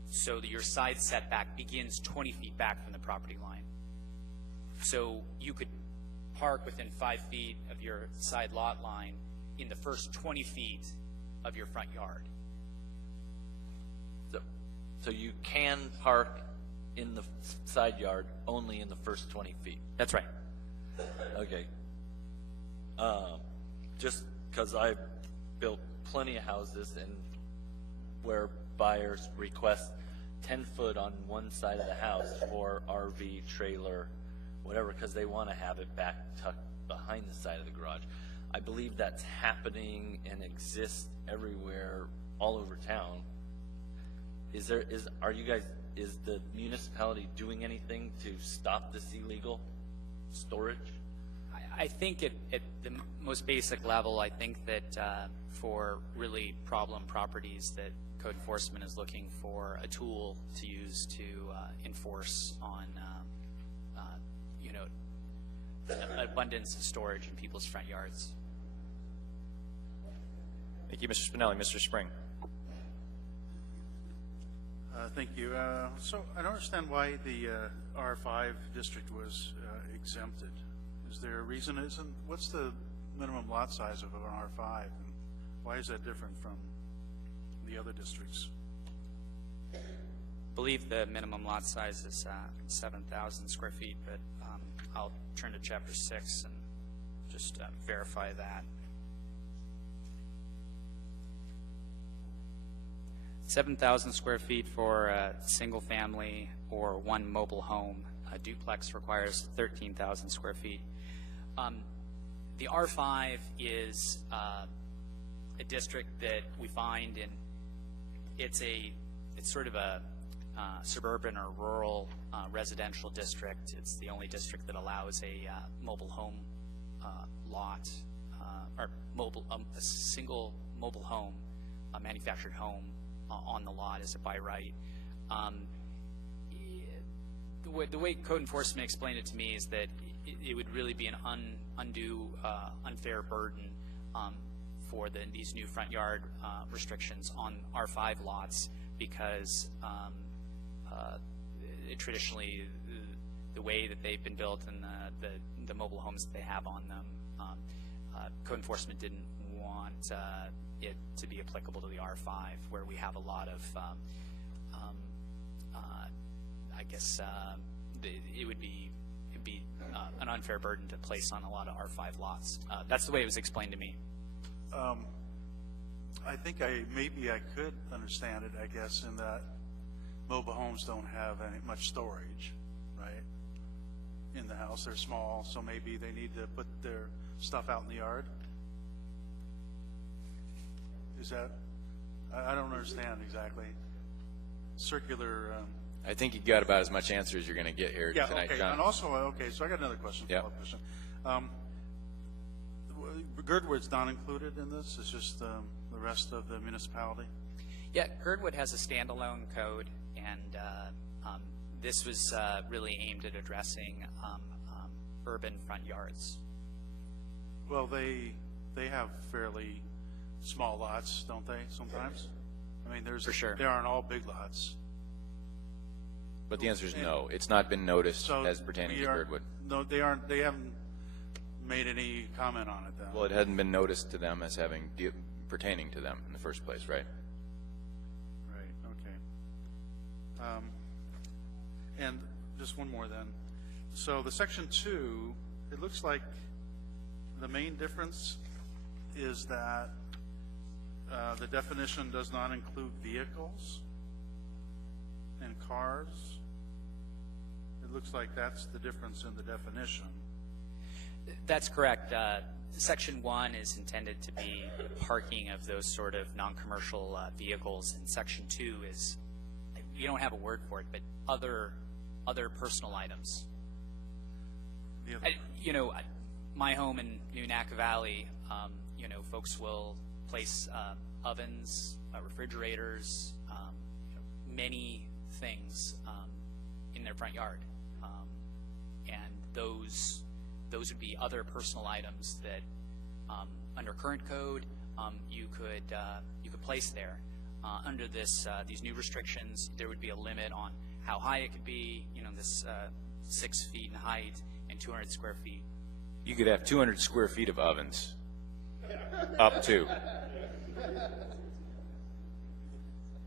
So your side setback begins 20 feet back from the property line. So you could park within 5 feet of your side lot line in the first 20 feet of your front yard. So you can park in the side yard only in the first 20 feet? That's right. Okay. Just because I've built plenty of houses and where buyers request 10 foot on one side of the house for RV, trailer, whatever, because they want to have it back tucked behind the side of the garage. I believe that's happening and exists everywhere, all over town. Is the municipality doing anything to stop this illegal storage? I think at the most basic level, I think that for really problem properties, that code enforcement is looking for a tool to use to enforce on, abundance of storage in people's front yards. Thank you, Mr. Spinelli. Mr. Spring. Thank you. So I don't understand why the R5 district was exempted. Is there a reason? What's the minimum lot size of an R5? And why is that different from the other districts? I believe the minimum lot size is 7,000 square feet, but I'll turn to Chapter 6 and just verify that. 7,000 square feet for a single family or one mobile home. A duplex requires 13,000 square feet. The R5 is a district that we find in, it's sort of a suburban or rural residential district. It's the only district that allows a mobile home lot, or a single mobile home, a manufactured home on the lot as a by right. The way code enforcement explained it to me is that it would really be an undue, unfair burden for these new front yard restrictions on R5 lots, because traditionally the way that they've been built and the mobile homes that they have on them, code enforcement didn't want it to be applicable to the R5, where we have a lot of, I guess it would be an unfair burden to place on a lot of R5 lots. That's the way it was explained to me. I think maybe I could understand it, I guess, in that mobile homes don't have much storage, right, in the house. They're small, so maybe they need to put their stuff out in the yard. Is that, I don't understand exactly. Circular. I think you got about as much answer as you're going to get here tonight, okay. John. And also, so I got another question. Yeah. Follow-up question. Girdwood's not included in this. It's just the rest of the municipality. Yeah, Girdwood has a standalone code, and this was really aimed at addressing urban front yards. Well, they have fairly small lots, don't they? Sometimes. I mean, For sure. They aren't all big lots. But the answer is no. It's not been noticed as pertaining to Girdwood. No, they aren't. They haven't made any comment on it, then. Well, it hadn't been noticed to them as having pertaining to them in the first place, right? Right. Okay. And just one more then. So the Section 2, it looks like the main difference is that the definition does not include vehicles and cars. It looks like that's the difference in the definition. That's correct. Section 1 is intended to be parking of those sort of non-commercial vehicles, and Section 2 is, you don't have a word for it, but other personal items. My home in New Naca Valley, folks will place ovens, refrigerators, many things in their front yard, and those would be other personal items that, under current code, you could place there. Under these new restrictions, there would be a limit on how high it could be. This 6 feet in height and 200 square feet. You could have 200 square feet of ovens, up to.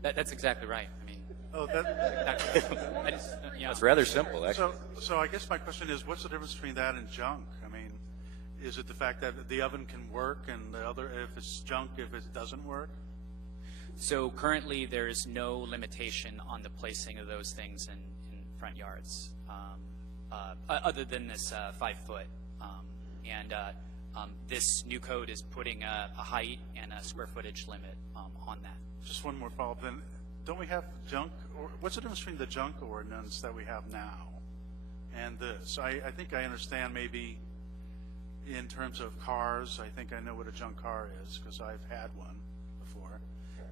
That's exactly right. I mean, It's rather simple, actually. So I guess my question is, what's the difference between that and junk? I mean, is it the fact that the oven can work and the other, if it's junk, if it doesn't work? So currently, there is no limitation on the placing of those things in front yards, other than this 5-foot And this new code is putting a height and a square footage limit on that. Just one more follow-up then. Don't we have junk, or what's the difference between the junk ordinance that we have now and this? I think I understand maybe in terms of cars. I think I know what a junk car is because I've had one before.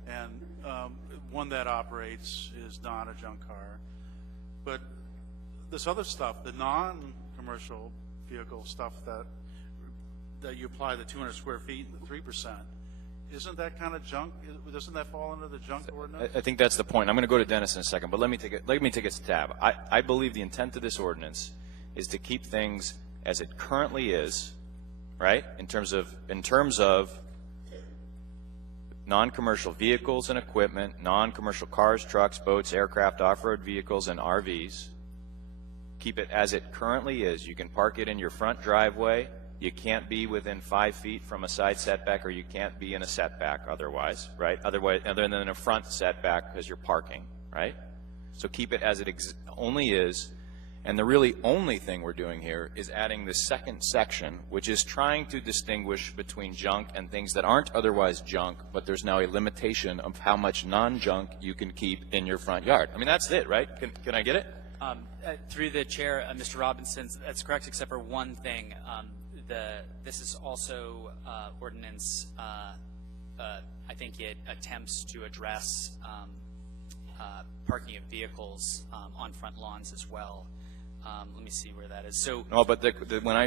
And one that operates is not a junk car. But this other stuff, the non-commercial vehicle stuff that you apply the 200 square feet and the 3%, isn't that kind of junk? Doesn't that fall under the junk ordinance? I think that's the point. I'm going to go to Dennis in a second, but let me take a stab. I believe the intent of this ordinance is to keep things as it currently is, right? In terms of non-commercial vehicles and equipment, non-commercial cars, trucks, boats, aircraft, off-road vehicles, and RVs. Keep it as it currently is. You can park it in your front driveway. You can't be within 5 feet from a side setback, or you can't be in a setback otherwise, right? Other than a front setback because you're parking, right? So keep it as it only is. And the really only thing we're doing here is adding the second section, which is trying to distinguish between junk and things that aren't otherwise junk, but there's now a limitation of how much non-junk you can keep in your front yard. I mean, that's it, right? Can I get it? Through the chair, Mr. Robinson, that's correct, except for one thing. This is also ordinance. I think it attempts to address parking of vehicles on front lawns as well. Let me see where that is. So no, but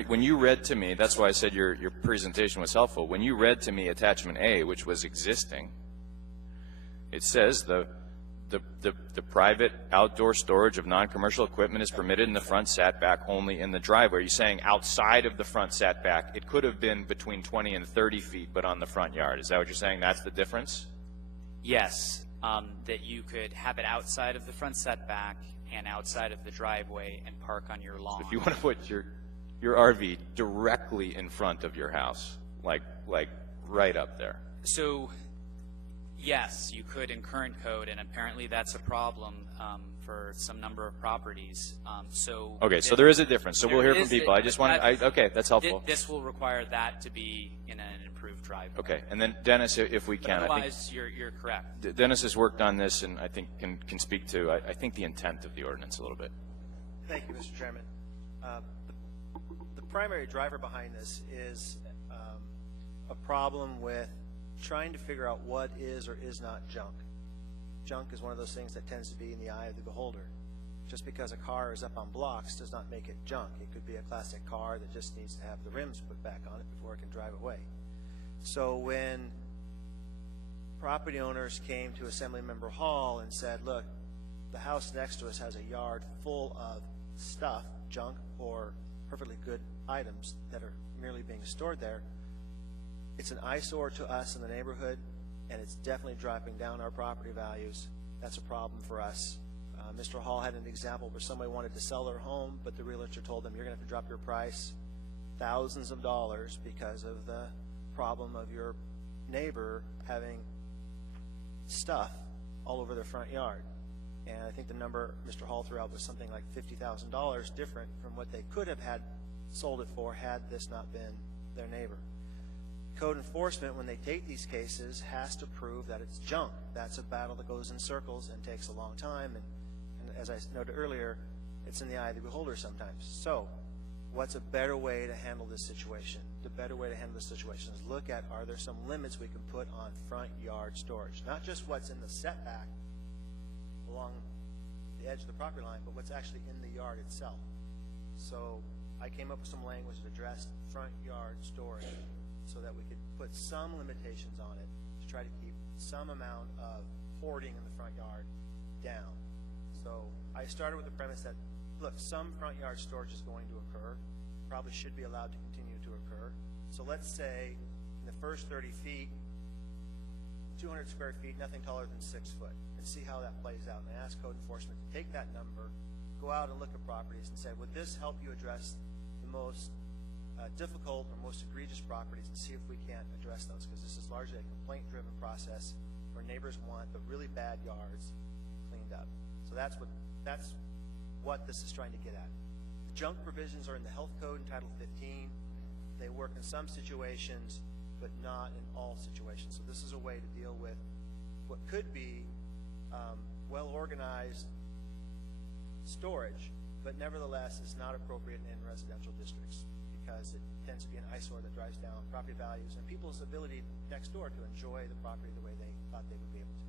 when you read to me, that's why I said your presentation was helpful. When you read to me attachment A, which was existing, it says the private outdoor storage of non-commercial equipment is permitted in the front setback only in the driveway. Are you saying outside of the front setback? It could have been between 20 and 30 feet, but on the front yard. Is that what you're saying? That's the difference? Yes, that you could have it outside of the front setback and outside of the driveway and park on your lawn. So if you want to put your RV directly in front of your house, like right up there. So yes, you could in current code, and apparently that's a problem for some number of properties. Okay, so there is a difference. So we'll hear from people. I just want to. Okay, that's helpful. This will require that to be in an improved driveway. Okay, and then Dennis, if we can. Otherwise, you're correct. Dennis has worked on this, and I think can speak to I think the intent of the ordinance a little bit. Thank you, Mr. Chairman. The primary driver behind this is a problem with trying to figure out what is or is not junk. Junk is one of those things that tends to be in the eye of the beholder. Just because a car is up on blocks does not make it junk. It could be a classic car that just needs to have the rims put back on it before it can drive away. So when property owners came to Assemblymember Hall and said, look, the house next to us has a yard full of stuff, junk or perfectly good items that are merely being stored there, it's an eyesore to us in the neighborhood, and it's definitely dropping down our property values. That's a problem for us. Mr. Hall had an example where somebody wanted to sell their home, but the realtor told them, you're going to have to drop your price thousands of dollars because of the problem of your neighbor having stuff all over their front yard. And I think the number Mr. Hall threw out was something like $50,000 different from what they could have had sold it for had this not been their neighbor. Code enforcement, when they take these cases, has to prove that it's junk. That's a battle that goes in circles and takes a long time. And as I noted earlier, it's in the eye of the beholder sometimes. So what's a better way to handle this situation? The better way to handle this situation is look at, are there some limits we can put on front yard storage? Not just what's in the setback along the edge of the property line, but what's actually in the yard itself. So I came up with some language that addressed front yard storage, so that we could put some limitations on it to try to keep some amount of hoarding in the front yard down. So I started with the premise that, look, some front yard storage is going to occur, probably should be allowed to continue to occur. So let's say in the first 30 feet, 200 square feet, nothing taller than 6 foot, and see how that plays out. And I ask code enforcement to take that number, go out and look at properties and say, would this help you address the most difficult or most egregious properties, and see if we can't address those, because this is largely a complaint-driven process where neighbors want the really bad yards cleaned up. So that's what this is trying to get at. The junk provisions are in the health code in Title 15. They work in some situations, but not in all situations. So this is a way to deal with what could be well-organized storage, but nevertheless is not appropriate in residential districts because it tends to be an eyesore that drives down property values and people's ability next door to enjoy the property the way they thought they would be able to.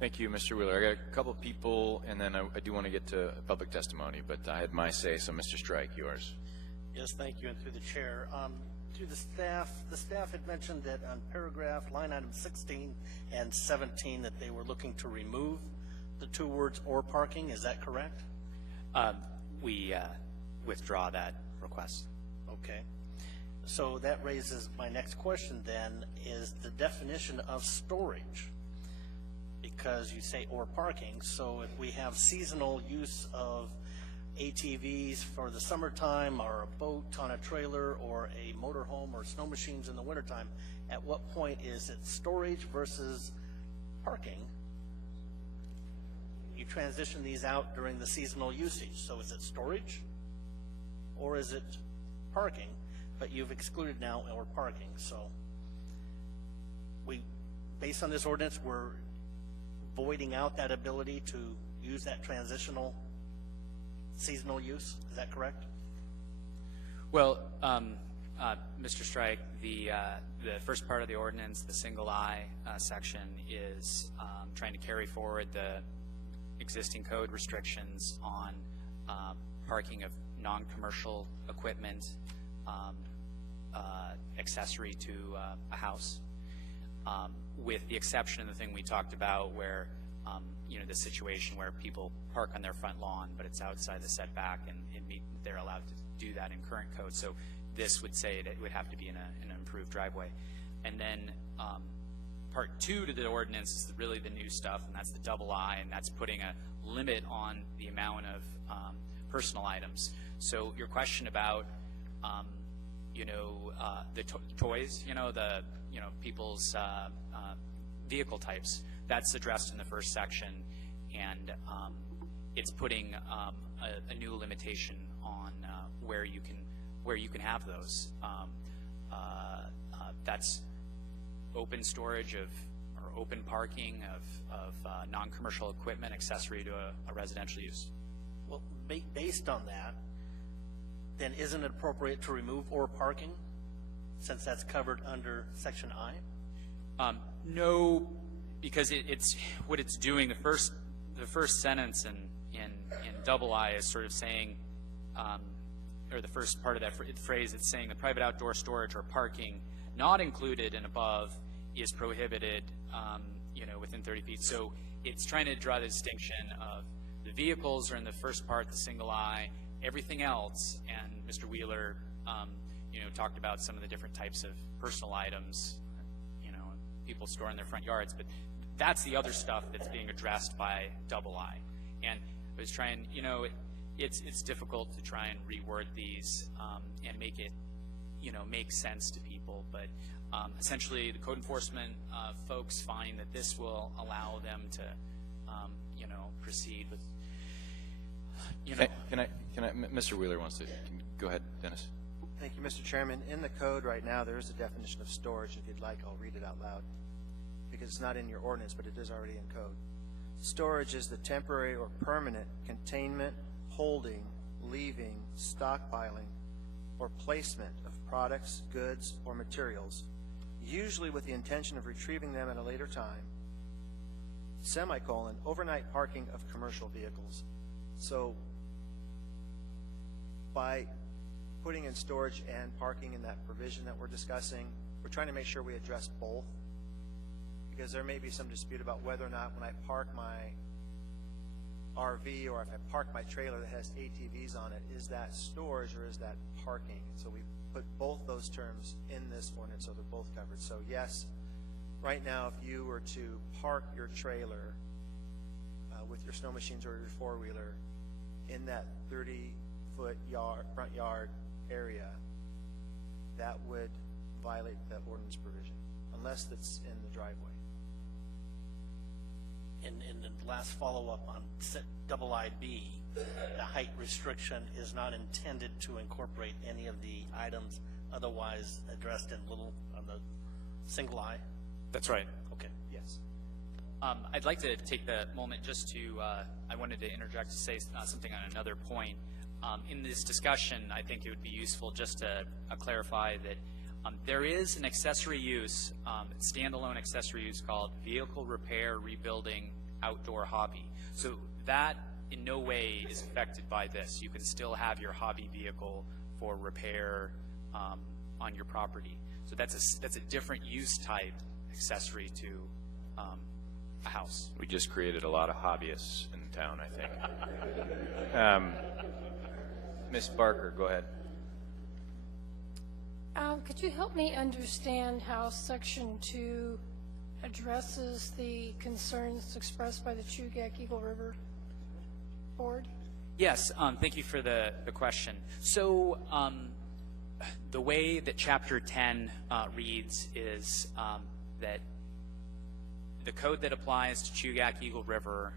Thank you, Mr. Wheeler. I got a couple of people, and then I do want to get to public testimony, but I had my say, so Mr. Strike, yours. Yes, thank you, and through the chair. To the staff had mentioned that on paragraph line item 16 and 17 that they were looking to remove the two words "or parking." Is that correct? We withdraw that request. Okay. So that raises my next question then, is the definition of storage. Because you say "or parking," so if we have seasonal use of ATVs for the summertime, or a boat on a trailer, or a motorhome, or snow machines in the wintertime, at what point is it storage versus parking? You transition these out during the seasonal usage, so is it storage or is it parking? But you've excluded now "or parking, so based on this ordinance, we're voiding out that ability to use that transitional seasonal use. Is that correct? Well, Mr. Strike, the first part of the ordinance, the single I section, is trying to carry forward the existing code restrictions on parking of non-commercial equipment accessory to a house, with the exception of the thing we talked about where the situation where people park on their front lawn, but it's outside the setback, and they're allowed to do that in current code. So this would say that it would have to be in an improved driveway. And then part two to the ordinance is really the new stuff, and that's the double I, and that's putting a limit on the amount of personal items. So your question about the toys, people's vehicle types, that's addressed in the first section, and it's putting a new limitation on where you can have those. That's open storage or open parking of non-commercial equipment accessory to a residential use. Well, based on that, then isn't it appropriate to remove "or parking, since that's covered under section I? No, because it's what it's doing. The first sentence in double I is sort of saying, or the first part of that phrase, it's saying the private outdoor storage or parking not included and above is prohibited, within 30 feet. So it's trying to draw the distinction of the vehicles are in the first part, the single I, everything else, and Mr. Wheeler, talked about some of the different types of personal items, people store in their front yards, but that's the other stuff that's being addressed by double I. And I was trying, it's difficult to try and reword these and make it, make sense to people, but essentially the code enforcement folks find that this will allow them to, proceed with, Can I, Mr. Wheeler wants to, go ahead, Dennis. Thank you, Mr. Chairman. In the code right now, there is a definition of storage. If you'd like, I'll read it out loud, because it's not in your ordinance, but it is already in code. Storage is the temporary or permanent containment, holding, leaving, stockpiling, or placement of products, goods, or materials, usually with the intention of retrieving them at a later time, semicolon, overnight parking of commercial vehicles. So by putting in storage and parking in that provision that we're discussing, we're trying to make sure we address both, because there may be some dispute about whether or not when I park my RV or if I park my trailer that has ATVs on it, is that storage or is that parking? So we put both those terms in this ordinance so they're both covered. So yes, right now if you were to park your trailer with your snow machines or your four-wheeler in that 30-foot front yard area, that would violate that ordinance provision, unless it's in the driveway. In the last follow-up on double IB, the height restriction is not intended to incorporate any of the items otherwise addressed in little, on the single eye? That's right. Okay, yes. I'd like to take the moment just to, I wanted to interject to say something on another point. In this discussion, I think it would be useful just to clarify that there is an accessory use, standalone accessory use called vehicle repair, rebuilding, outdoor hobby. So that in no way is affected by this. You can still have your hobby vehicle for repair on your property. So that's a different use type accessory to a house. We just created a lot of hobbyists in town, I think. Ms. Barker, go ahead. Could you help me understand how Section 2 addresses the concerns expressed by the Chugach Eagle River Board? Yes, thank you for the question. So the way that Chapter 10 reads is that the code that applies to Chugach Eagle River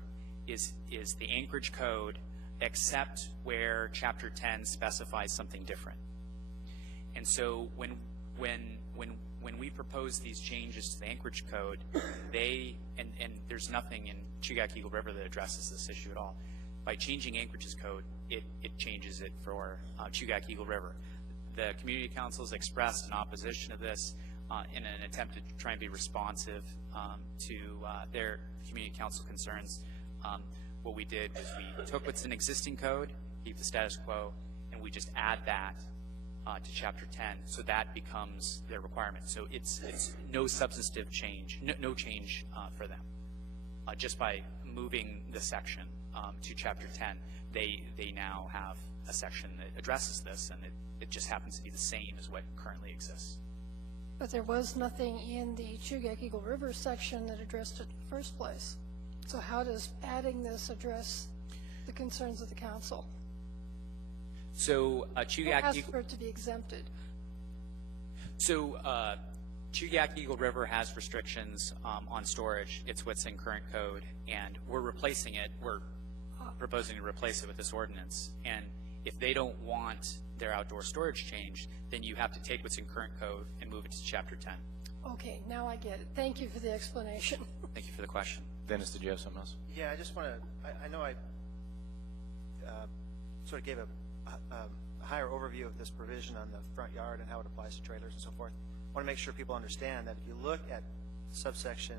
is the Anchorage Code, except where Chapter 10 specifies something different. And so when we propose these changes to the Anchorage Code, and there's nothing in Chugach Eagle River that addresses this issue at all. By changing Anchorage's code, it changes it for Chugach Eagle River. The Community Council has expressed an opposition to this in an attempt to try and be responsive to their Community Council concerns. What we did was we took what's an existing code, keep the status quo, and we just add that to Chapter 10, so that becomes their requirement. So it's no substantive change, no change for them. Just by moving the section to Chapter 10, they now have a section that addresses this, and it just happens to be the same as what currently exists. But there was nothing in the Chugach Eagle River section that addressed it in the first place. So how does adding this address the concerns of the council? So Chugach asked for it to be exempted. So Chugach Eagle River has restrictions on storage. It's what's in current code, and we're replacing it. We're proposing to replace it with this ordinance. And if they don't want their outdoor storage changed, then you have to take what's in current code and move it to Chapter 10. Okay, now I get it. Thank you for the explanation. Thank you for the question. Dennis, did you have something else? Yeah, I just want to, I know I sort of gave a higher overview of this provision on the front yard and how it applies to trailers and so forth. I want to make sure people understand that if you look at subsection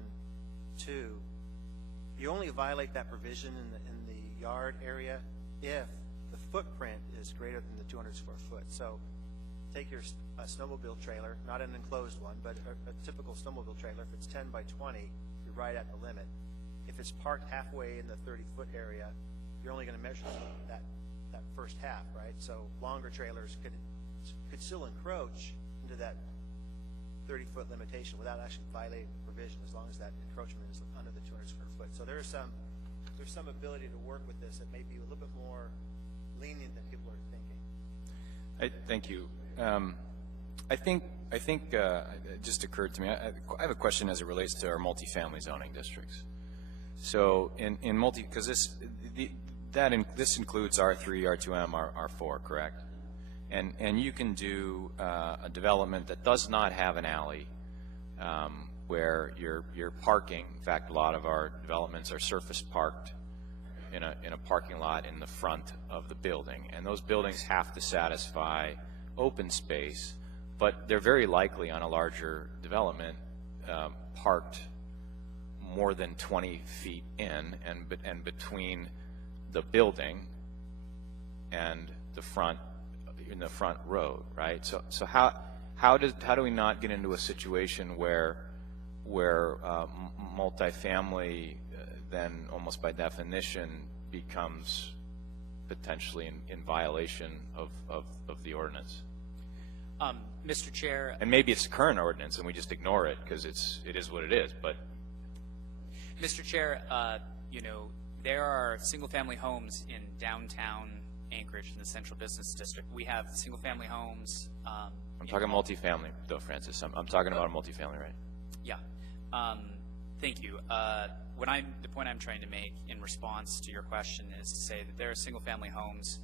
2, you only violate that provision in the yard area if the footprint is greater than the 200 square foot. So take your snowmobile trailer, not an enclosed one, but a typical snowmobile trailer. If it's 10 by 20, you're right at the limit. If it's parked halfway in the 30-foot area, you're only going to measure that first half, right? So longer trailers could still encroach into that 30-foot limitation without actually violating the provision, as long as that encroachment is under the 200 square foot. So there's some ability to work with this that may be a little bit more lenient than people are thinking. Thank you. I think it just occurred to me. I have a question as it relates to our multifamily zoning districts. So in because this includes R3, R2M, R4, correct? And you can do a development that does not have an alley, where you're parking. In fact, a lot of our developments are surface parked in a parking lot in the front of the building, and those buildings have to satisfy open space, but they're very likely on a larger development parked more than 20 feet in and between the building and the front road, right? So how do we not get into a situation where multifamily then almost by definition becomes potentially in violation of the ordinance? Mr. Chair. And maybe it's the current ordinance and we just ignore it because it is what it is, but. Mr. Chair, there are single-family homes in downtown Anchorage in the Central Business District. We have single-family homes. I'm talking multifamily, though, Francis. I'm talking about multifamily, right? Yeah. Thank you. The point I'm trying to make in response to your question is to say that there are single-family homes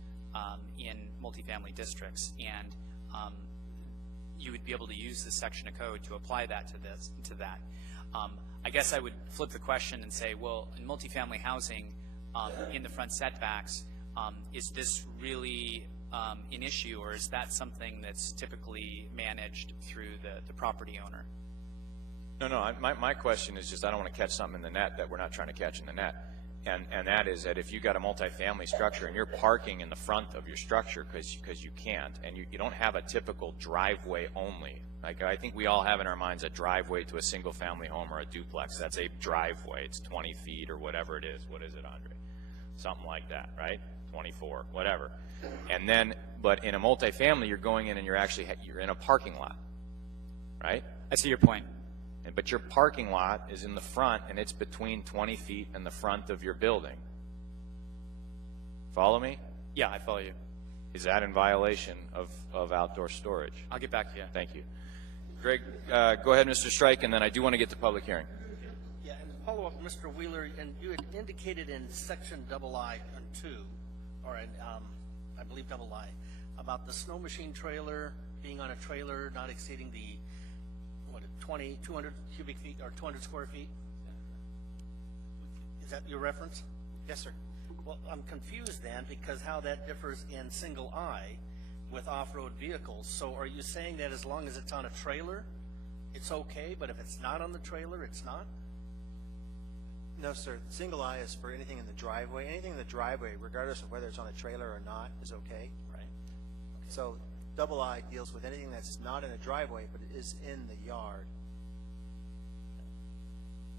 in multifamily districts, and you would be able to use this section of code to apply that to that. I guess I would flip the question and say, well, in multifamily housing, in the front setbacks, is this really an issue, or is that something that's typically managed through the property owner? No, my question is just I don't want to catch something in the net that we're not trying to catch in the net. And that is that if you got a multifamily structure and you're parking in the front of your structure because you can't, and you don't have a typical driveway only. Like I think we all have in our minds a driveway to a single family home or a duplex. That's a driveway. It's 20 feet or whatever it is. What is it, Andre? Something like that, right? 24, whatever. And then, but in a multifamily, you're going in and you're in a parking lot, right? I see your point. But your parking lot is in the front, and it's between 20 feet and the front of your building. Follow me? Yeah, I follow you. Is that in violation of outdoor storage? I'll get back to you. Thank you. Greg, go ahead, Mr. Strike, and then I do want to get to public hearing. Yeah, and to follow up, Mr. Wheeler, and you had indicated in section II and 2, or in, I believe II, about the snow machine trailer being on a trailer not exceeding the 200 cubic feet or 200 square feet? Is that your reference? Yes, sir. Well, I'm confused then because how that differs in single I with off-road vehicles. So are you saying that as long as it's on a trailer, it's okay, but if it's not on the trailer, it's not? No, sir. Single I is for anything in the driveway. Anything in the driveway, regardless of whether it's on a trailer or not, is okay. Right. Okay. So II deals with anything that's not in a driveway, but it is in the yard.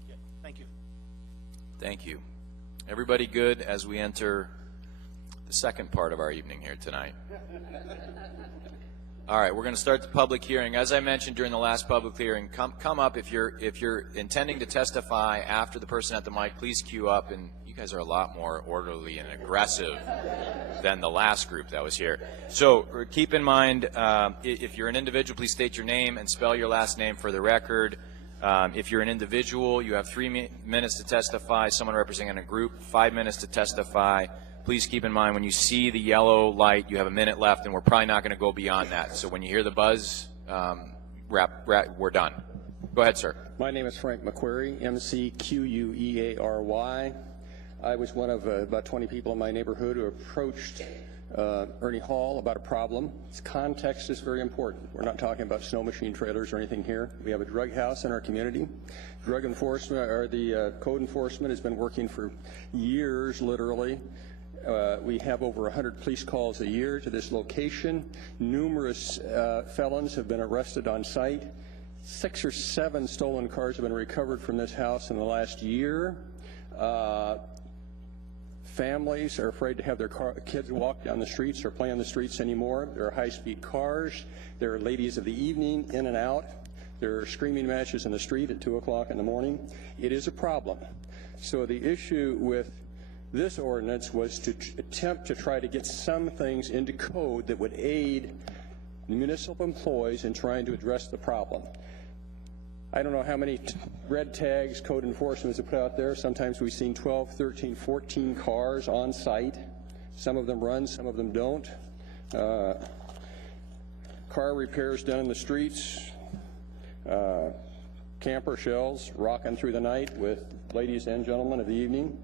Yeah. Thank you. Thank you. Everybody good as we enter the second part of our evening here tonight? All right, we're going to start the public hearing. As I mentioned during the last public hearing, come up if you're intending to testify after the person at the mic. Please queue up, and you guys are a lot more orderly and aggressive than the last group that was here. So keep in mind, if you're an individual, please state your name and spell your last name for the record. If you're an individual, you have 3 minutes to testify. Someone representing a group, 5 minutes to testify. Please keep in mind when you see the yellow light, you have a minute left, and we're probably not going to go beyond that. So when you hear the buzz, we're done. Go ahead, sir. My name is Frank McQuarrie, McQueary. I was one of about 20 people in my neighborhood who approached Ernie Hall about a problem. Context is very important. We're not talking about snow machine trailers or anything here. We have a drug house in our community. Drug enforcement, or the code enforcement, has been working for years, literally. We have over 100 police calls a year to this location. Numerous felons have been arrested on site. 6 or 7 stolen cars have been recovered from this house in the last year. Families are afraid to have their kids walk down the streets or play on the streets anymore. There are high-speed cars. There are ladies of the evening in and out. There are screaming matches in the street at 2 o'clock in the morning. It is a problem. So the issue with this ordinance was to attempt to try to get some things into code that would aid municipal employees in trying to address the problem. I don't know how many red tags code enforcement has put out there. Sometimes we've seen 12, 13, 14 cars on site. Some of them run, some of them don't. Car repairs done in the streets. Camper shells rocking through the night with ladies and gentlemen of the evening.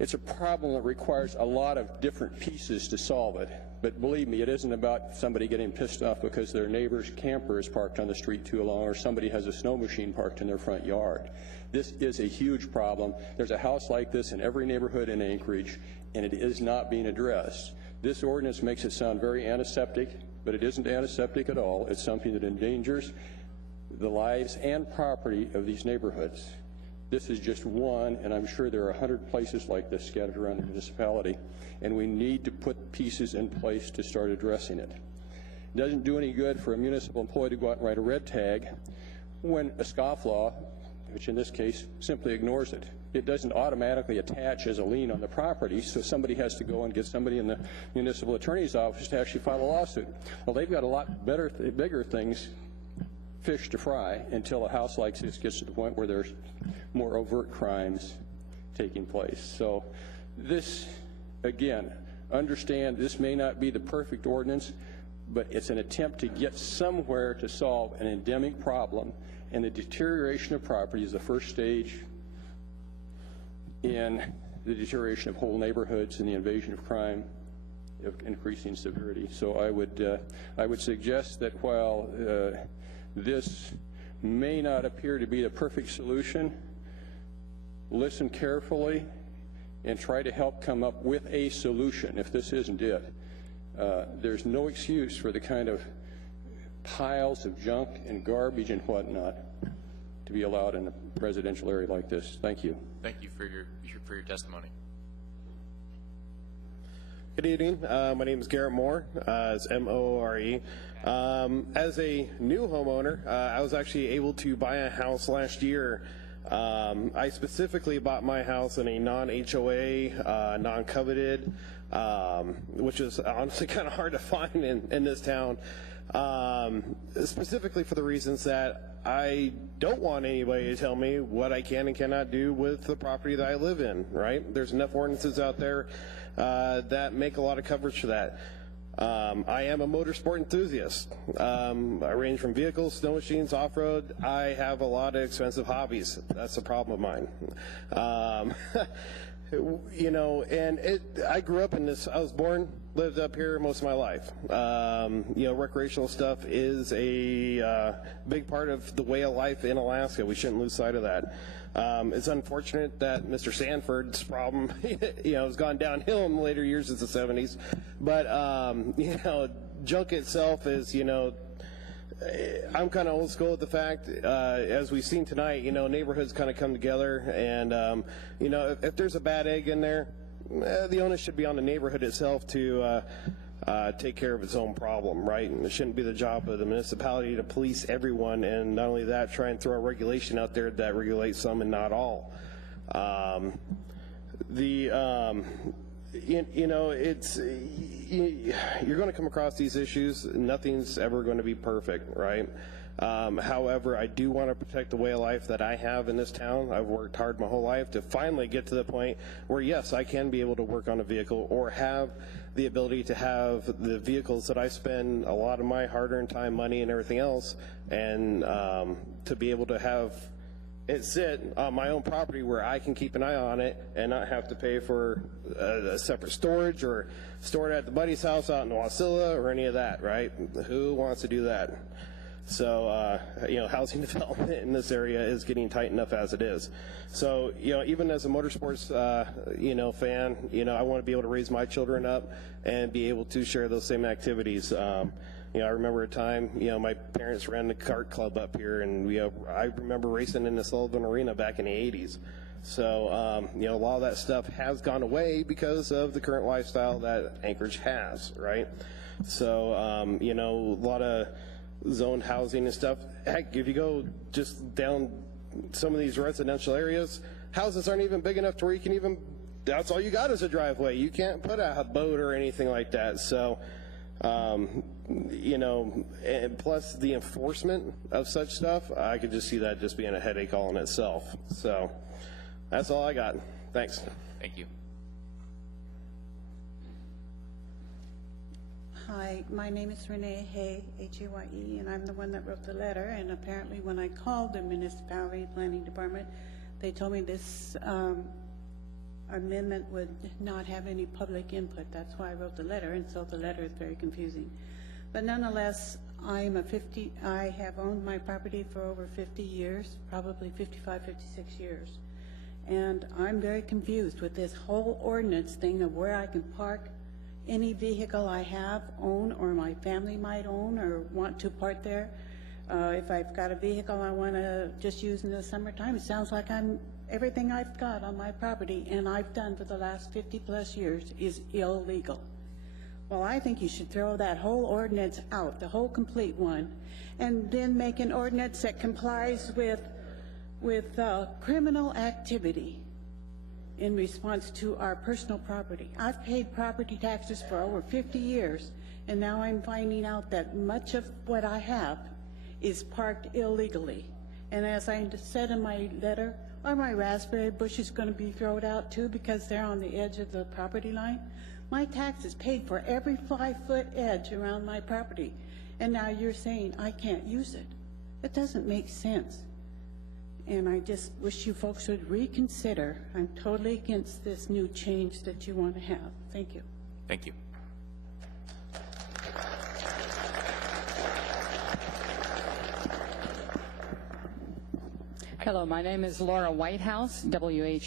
It's a problem that requires a lot of different pieces to solve it. But believe me, it isn't about somebody getting pissed off because their neighbor's camper is parked on the street too long or somebody has a snow machine parked in their front yard. This is a huge problem. There's a house like this in every neighborhood in Anchorage, and it is not being addressed. This ordinance makes it sound very antiseptic, but it isn't antiseptic at all. It's something that endangers the lives and property of these neighborhoods. This is just one, and I'm sure there are 100 places like this scattered around the municipality, and we need to put pieces in place to start addressing it. It doesn't do any good for a municipal employee to go out and write a red tag when a scofflaw, which in this case simply ignores it. It doesn't automatically attach as a lien on the property, so somebody has to go and get somebody in the municipal attorney's office to actually file a lawsuit. Well, they've got a lot bigger things fish to fry until a house like this gets to the point where there's more overt crimes taking place. So this, again, understand this may not be the perfect ordinance, but it's an attempt to get somewhere to solve an endemic problem, and the deterioration of property is the first stage in the deterioration of whole neighborhoods and the invasion of crime of increasing severity. So I would suggest that while this may not appear to be the perfect solution, listen carefully and try to help come up with a solution if this isn't it. There's no excuse for the kind of piles of junk and garbage and whatnot to be allowed in a residential area like this. Thank you. Thank you for your testimony. Good evening. My name is Garrett Moore. It's M-O-O-R-E. As a new homeowner, I was actually able to buy a house last year. I specifically bought my house in a non-HOA, non-coveted, which is honestly kind of hard to find in this town, specifically for the reasons that I don't want anybody to tell me what I can and cannot do with the property that I live in, right? There's enough ordinances out there that make a lot of coverage for that. I am a motorsport enthusiast. I range from vehicles, snow machines, off-road. I have a lot of expensive hobbies. That's a problem of mine. You know, and I grew up in this. I was born, lived up here most of my life. You know, recreational stuff is a big part of the way of life in Alaska. We shouldn't lose sight of that. It's unfortunate that Mr. Sanford's problem, you know, has gone downhill in the later years of the 70s. But, you know, junk itself is, you know, I'm kind of old school with the fact, as we've seen tonight, you know, neighborhoods kind of come together. And, you know, if there's a bad egg in there, the onus should be on the neighborhood itself to take care of its own problem, right? And it shouldn't be the job of the municipality to police everyone, and not only that, try and throw a regulation out there that regulates some and not all. You know, it's you're going to come across these issues. Nothing's ever going to be perfect, right? However, I do want to protect the way of life that I have in this town. I've worked hard my whole life to finally get to the point where, yes, I can be able to work on a vehicle or have the ability to have the vehicles that I spend a lot of my hard-earned time, money, and everything else, and to be able to have it sit on my own property where I can keep an eye on it and not have to pay for a separate storage or store it at the buddy's house out in Wasilla or any of that, right? Who wants to do that? So, you know, housing development in this area is getting tight enough as it is. So, you know, even as a motorsports, you know, fan, you know, I want to be able to raise my children up and be able to share those same activities. You know, I remember a time, you know, my parents ran the kart club up here, and I remember racing in the Sullivan Arena back in the 80s. So, you know, a lot of that stuff has gone away because of the current lifestyle that Anchorage has, right? So, you know, a lot of zoned housing and stuff. Heck, if you go just down some of these residential areas, houses aren't even big enough to where you can even, that's all you got is a driveway. You can't put a boat or anything like that. So, you know, and plus the enforcement of such stuff, I could just see that just being a headache all in itself. So that's all I got. Thanks. Thank you. Hi, my name is Renee Hay, H-A-Y-E, and I'm the one that wrote the letter. And apparently when I called the municipality planning department, they told me this amendment would not have any public input. That's why I wrote the letter, and so the letter is very confusing. But nonetheless, I have owned my property for over 50 years, probably 55, 56 years. And I'm very confused with this whole ordinance thing of where I can park any vehicle I have, own, or my family might own or want to park there. If I've got a vehicle I want to just use in the summertime, it sounds like everything I've got on my property and I've done for the last 50 plus years is illegal. Well, I think you should throw that whole ordinance out, the whole complete one, and then make an ordinance that complies with criminal activity in response to our personal property. I've paid property taxes for over 50 years, and now I'm finding out that much of what I have is parked illegally. And as I said in my letter, are my raspberry bushes going to be thrown out too because they're on the edge of the property line? My tax is paid for every 5-foot edge around my property, and now you're saying I can't use it. It doesn't make sense. And I just wish you folks would reconsider. I'm totally against this new change that you want to have. Thank you. Thank you. Hello, my name is Laura Whitehouse, W-H-I-T-E-H-O-U-S-E,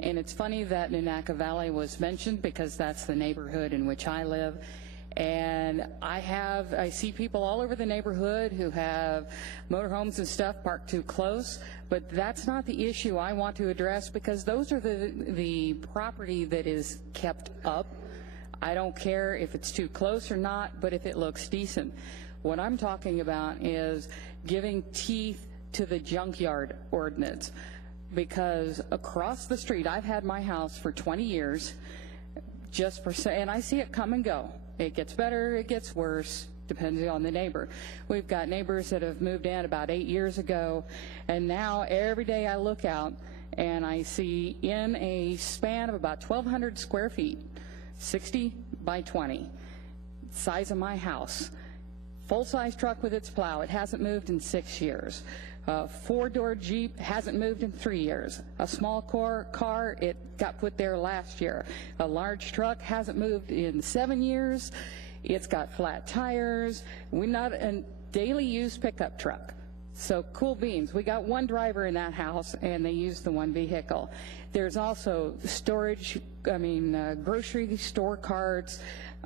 and it's funny that Nunaka Valley was mentioned because that's the neighborhood in which I live. And I see people all over the neighborhood who have motorhomes and stuff parked too close, but that's not the issue I want to address because those are the property that is kept up. I don't care if it's too close or not, but if it looks decent. What I'm talking about is giving teeth to the junkyard ordinance, because across the street, I've had my house for 20 years, and I see it come and go. It gets better, it gets worse, depending on the neighbor. We've got neighbors that have moved in about 8 years ago, and now every day I look out and I see in a span of about 1,200 square feet, 60 by 20, size of my house, full-size truck with its plow, it hasn't moved in 6 years. A 4-door Jeep hasn't moved in 3 years. A small car, it got put there last year. A large truck hasn't moved in 7 years. It's got flat tires. We're not a daily use pickup truck. So cool beans. We got one driver in that house, and they use the one vehicle. There's also storage, grocery store carts,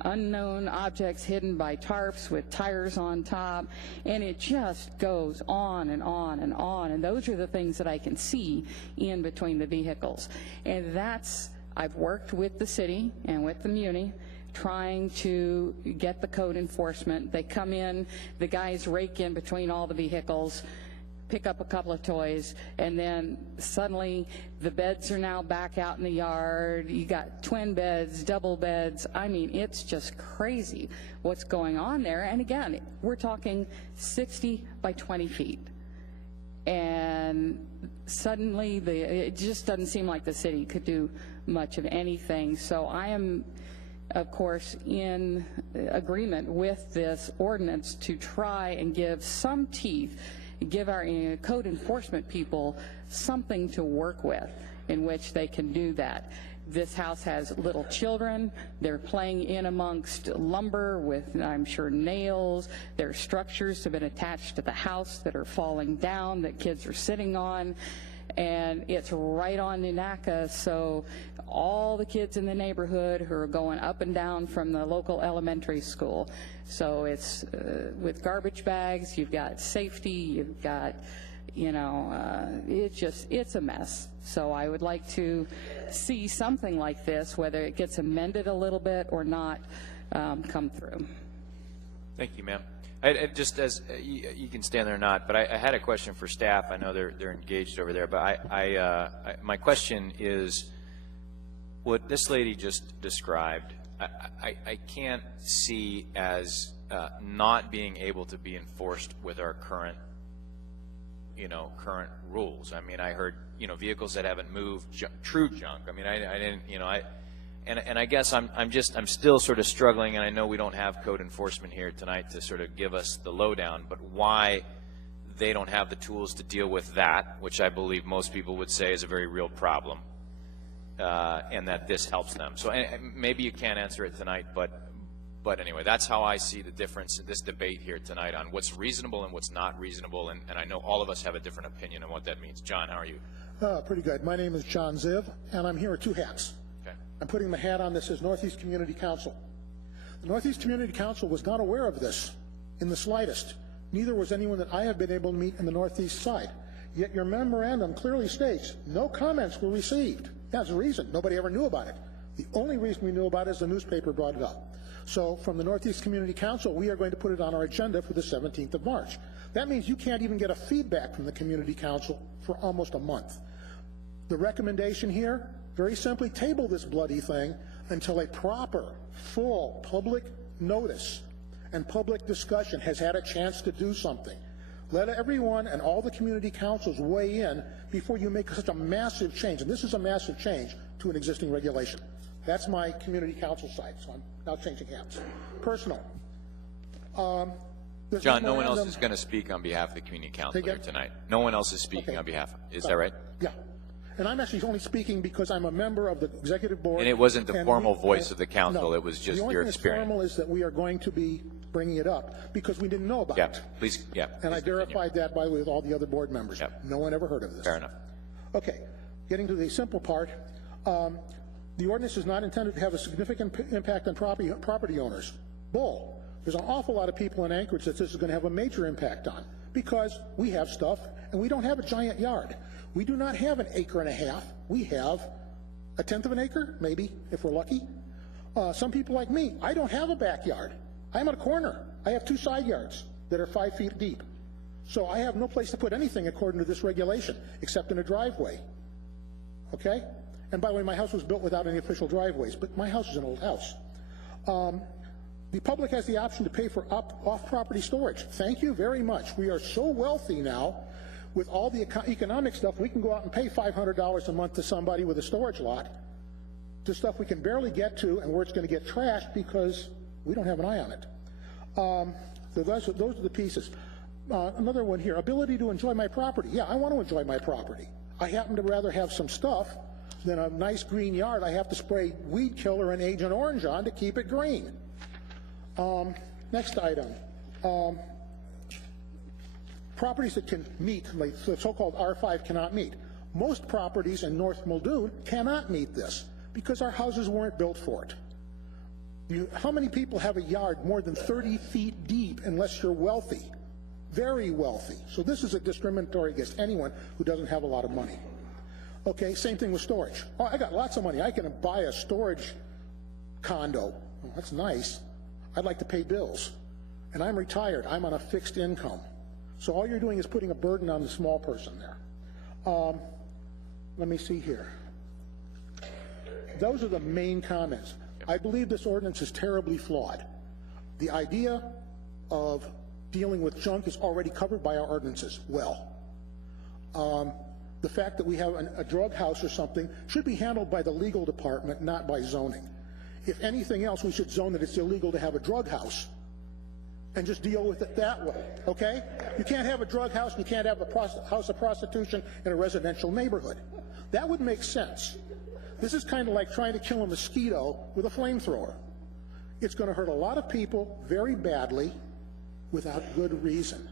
unknown objects hidden by tarps with tires on top, and it just goes on and on and on. And those are the things that I can see in between the vehicles. And I've worked with the city and with the Muni trying to get the code enforcement. They come in, the guys rake in between all the vehicles, pick up a couple of toys, and then suddenly the beds are now back out in the yard. You got twin beds, double beds. It's just crazy what's going on there. And again, we're talking 60 by 20 feet. And suddenly it just doesn't seem like the city could do much of anything. So I am, of course, in agreement with this ordinance to try and give some teeth, give our code enforcement people something to work with in which they can do that. This house has little children. They're playing in amongst lumber with, I'm sure, nails. There are structures that have been attached to the house that are falling down that kids are sitting on. And it's right on Nunaka, so all the kids in the neighborhood who are going up and down from the local elementary school. So it's with garbage bags, you've got safety, you've got, it's a mess. So I would like to see something like this, whether it gets amended a little bit or not, come through. Thank you, ma'am. Just as you can stand there or not, but I had a question for staff. I know they're engaged over there, but my question is, what this lady just described, I can't see as not being able to be enforced with our current rules. I heard vehicles that haven't moved, true junk. I didn't, And I guess I'm still sort of struggling, and I know we don't have code enforcement here tonight to sort of give us the lowdown, but why they don't have the tools to deal with that, which I believe most people would say is a very real problem, and that this helps them. So maybe you can't answer it tonight, but anyway, that's how I see the difference in this debate here tonight on what's reasonable and what's not reasonable, and I know all of us have a different opinion on what that means. John, how are you? Pretty good. My name is John Ziv, and I'm here with two hats. I'm putting my hat on this as Northeast Community Council. The Northeast Community Council was not aware of this in the slightest. Neither was anyone that I have been able to meet in the Northeast side. Yet your memorandum clearly states no comments were received. That's the reason. Nobody ever knew about it. The only reason we knew about it is the newspaper brought it up. So from the Northeast Community Council, we are going to put it on our agenda for the 17th of March. That means you can't even get a feedback from the Community Council for almost a month. The recommendation here, very simply, table this bloody thing until a proper, full public notice and public discussion has had a chance to do something. Let everyone and all the community councils weigh in before you make such a massive change. And this is a massive change to an existing regulation. That's my community council side, so I'm now changing hats. Personal. John, no one else is going to speak on behalf of the community council here tonight. No one else is speaking on behalf. Is that right? Yeah. And I'm actually only speaking because I'm a member of the executive board. And it wasn't the formal voice of the council. No. It was just your The only thing experience. that's formal is that we are going to be bringing it up because we didn't know about it. Please, And I verified that, by the way, with all the other board members. No one ever heard of this. Fair enough. Okay. Getting to the simple part, the ordinance is not intended to have a significant impact on property owners. Bull. There's an awful lot of people in Anchorage that this is going to have a major impact on because we have stuff and we don't have a giant yard. We do not have an acre and a half. We have a tenth of an acre, maybe, if we're lucky. Some people like me, I don't have a backyard. I'm on a corner. I have 2 side yards that are 5 feet deep. So I have no place to put anything according to this regulation, except in a driveway. Okay? And by the way, my house was built without any official driveways, but my house is an old house. The public has the option to pay for off-property storage. Thank you very much. We are so wealthy now with all the economic stuff, we can go out and pay $500 a month to somebody with a storage lot to stuff we can barely get to and where it's going to get trashed because we don't have an eye on it. So those are the pieces. Another one here, ability to enjoy my property. Yeah, I want to enjoy my property. I happen to rather have some stuff than a nice green yard I have to spray weed killer and Agent Orange on to keep it green. Next item. Properties that can meet, like the so-called R5 cannot meet. Most properties in North Muldoon cannot meet this because our houses weren't built for it. How many people have a yard more than 30 feet deep unless you're wealthy? Very wealthy. So this is a discriminatory against anyone who doesn't have a lot of money. Okay, same thing with storage. Oh, I got lots of money. I can buy a storage condo. Well, that's nice. I'd like to pay bills. And I'm retired. I'm on a fixed income. So all you're doing is putting a burden on the small person there. Let me see here. Those are the main comments. I believe this ordinance is terribly flawed. The idea of dealing with junk is already covered by our ordinances well. The fact that we have a drug house or something should be handled by the legal department, not by zoning. If anything else, we should zone that it's illegal to have a drug house and just deal with it that way, okay? You can't have a drug house and you can't have a house of prostitution in a residential neighborhood. That would make sense. This is kind of like trying to kill a mosquito with a flamethrower. It's going to hurt a lot of people very badly without good reason.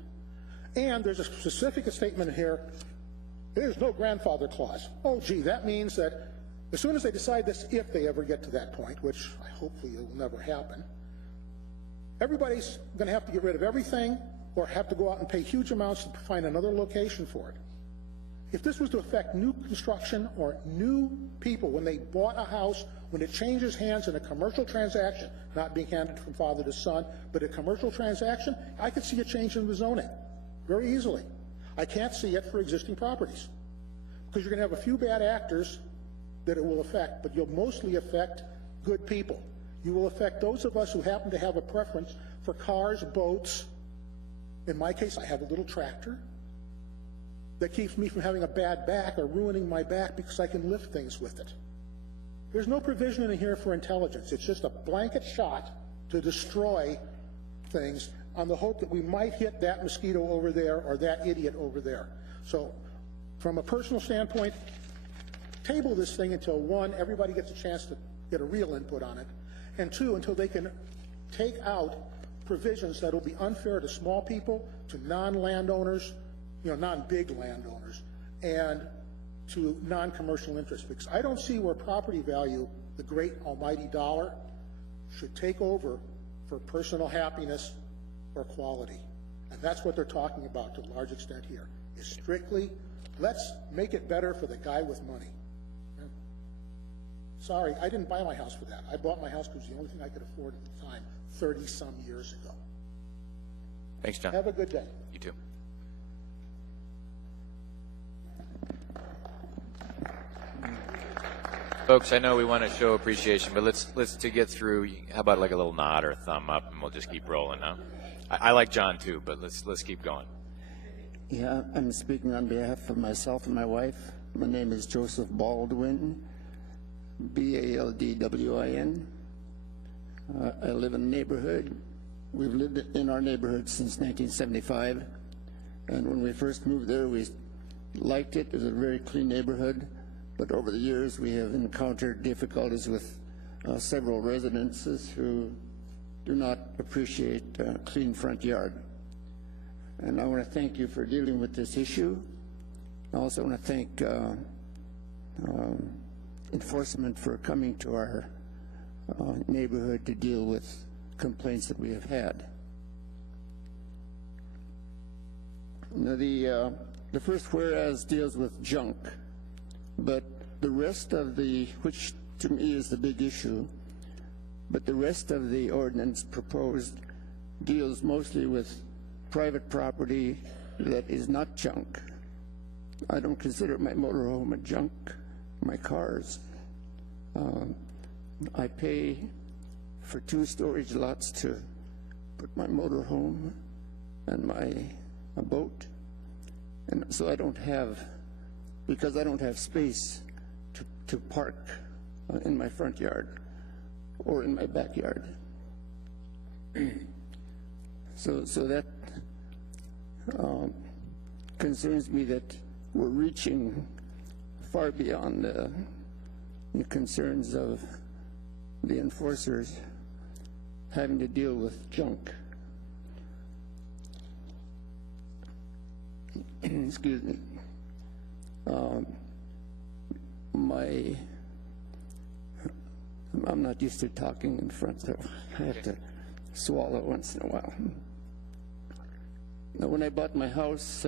And there's a specific statement here, there's no grandfather clause. Oh, gee, that means that as soon as they decide this, if they ever get to that point, which hopefully it will never happen, everybody's going to have to get rid of everything or have to go out and pay huge amounts to find another location for it. If this was to affect new construction or new people when they bought a house, when it changes hands in a commercial transaction, not being handed from father to son, but a commercial transaction, I could see a change in the zoning very easily. I can't see it for existing properties because you're going to have a few bad actors that it will affect, but you'll mostly affect good people. You will affect those of us who happen to have a preference for cars, boats. In my case, I have a little tractor that keeps me from having a bad back or ruining my back because I can lift things with it. There's no provision in here for intelligence. It's just a blanket shot to destroy things on the hope that we might hit that mosquito over there or that idiot over there. So from a personal standpoint, table this thing until, one, everybody gets a chance to get a real input on it, and two, until they can take out provisions that will be unfair to small people, to non-landowners, non-big landowners, and to non-commercial interests. Because I don't see where property value, the great almighty dollar, should take over for personal happiness or quality. And that's what they're talking about to a large extent here, is strictly, let's make it better for the guy with money. Sorry, I didn't buy my house for that. I bought my house because it was the only thing I could afford at the time, 30-some years ago. Thanks, John. Have a good day. You too. Folks, I know we want to show appreciation, but let's to get through. How about like a little nod or a thumb up, and we'll just keep rolling now. I like John too, but let's keep going. Yeah, I'm speaking on behalf of myself and my wife. My name is Joseph Baldwin, B-A-L-D-W-I-N. I live in the neighborhood. We've lived in our neighborhood since 1975, and when we first moved there, we liked it. It was a very clean neighborhood, but over the years, we have encountered difficulties with several residences who do not appreciate a clean front yard. And I want to thank you for dealing with this issue. I also want to thank enforcement for coming to our neighborhood to deal with complaints that we have had. Now, the first whereas deals with junk, but the rest of which to me is the big issue, but the rest of the ordinance proposed deals mostly with private property that is not junk. I don't consider my motorhome a junk, my cars. I pay for 2 storage lots to put my motorhome and my boat, and so I don't have, because I don't have space to park in my front yard or in my backyard. So that concerns me that we're reaching far beyond the concerns of the enforcers having to deal with junk. Excuse me. I'm not used to talking in front, so I have to swallow once in a while. Now, when I bought my house,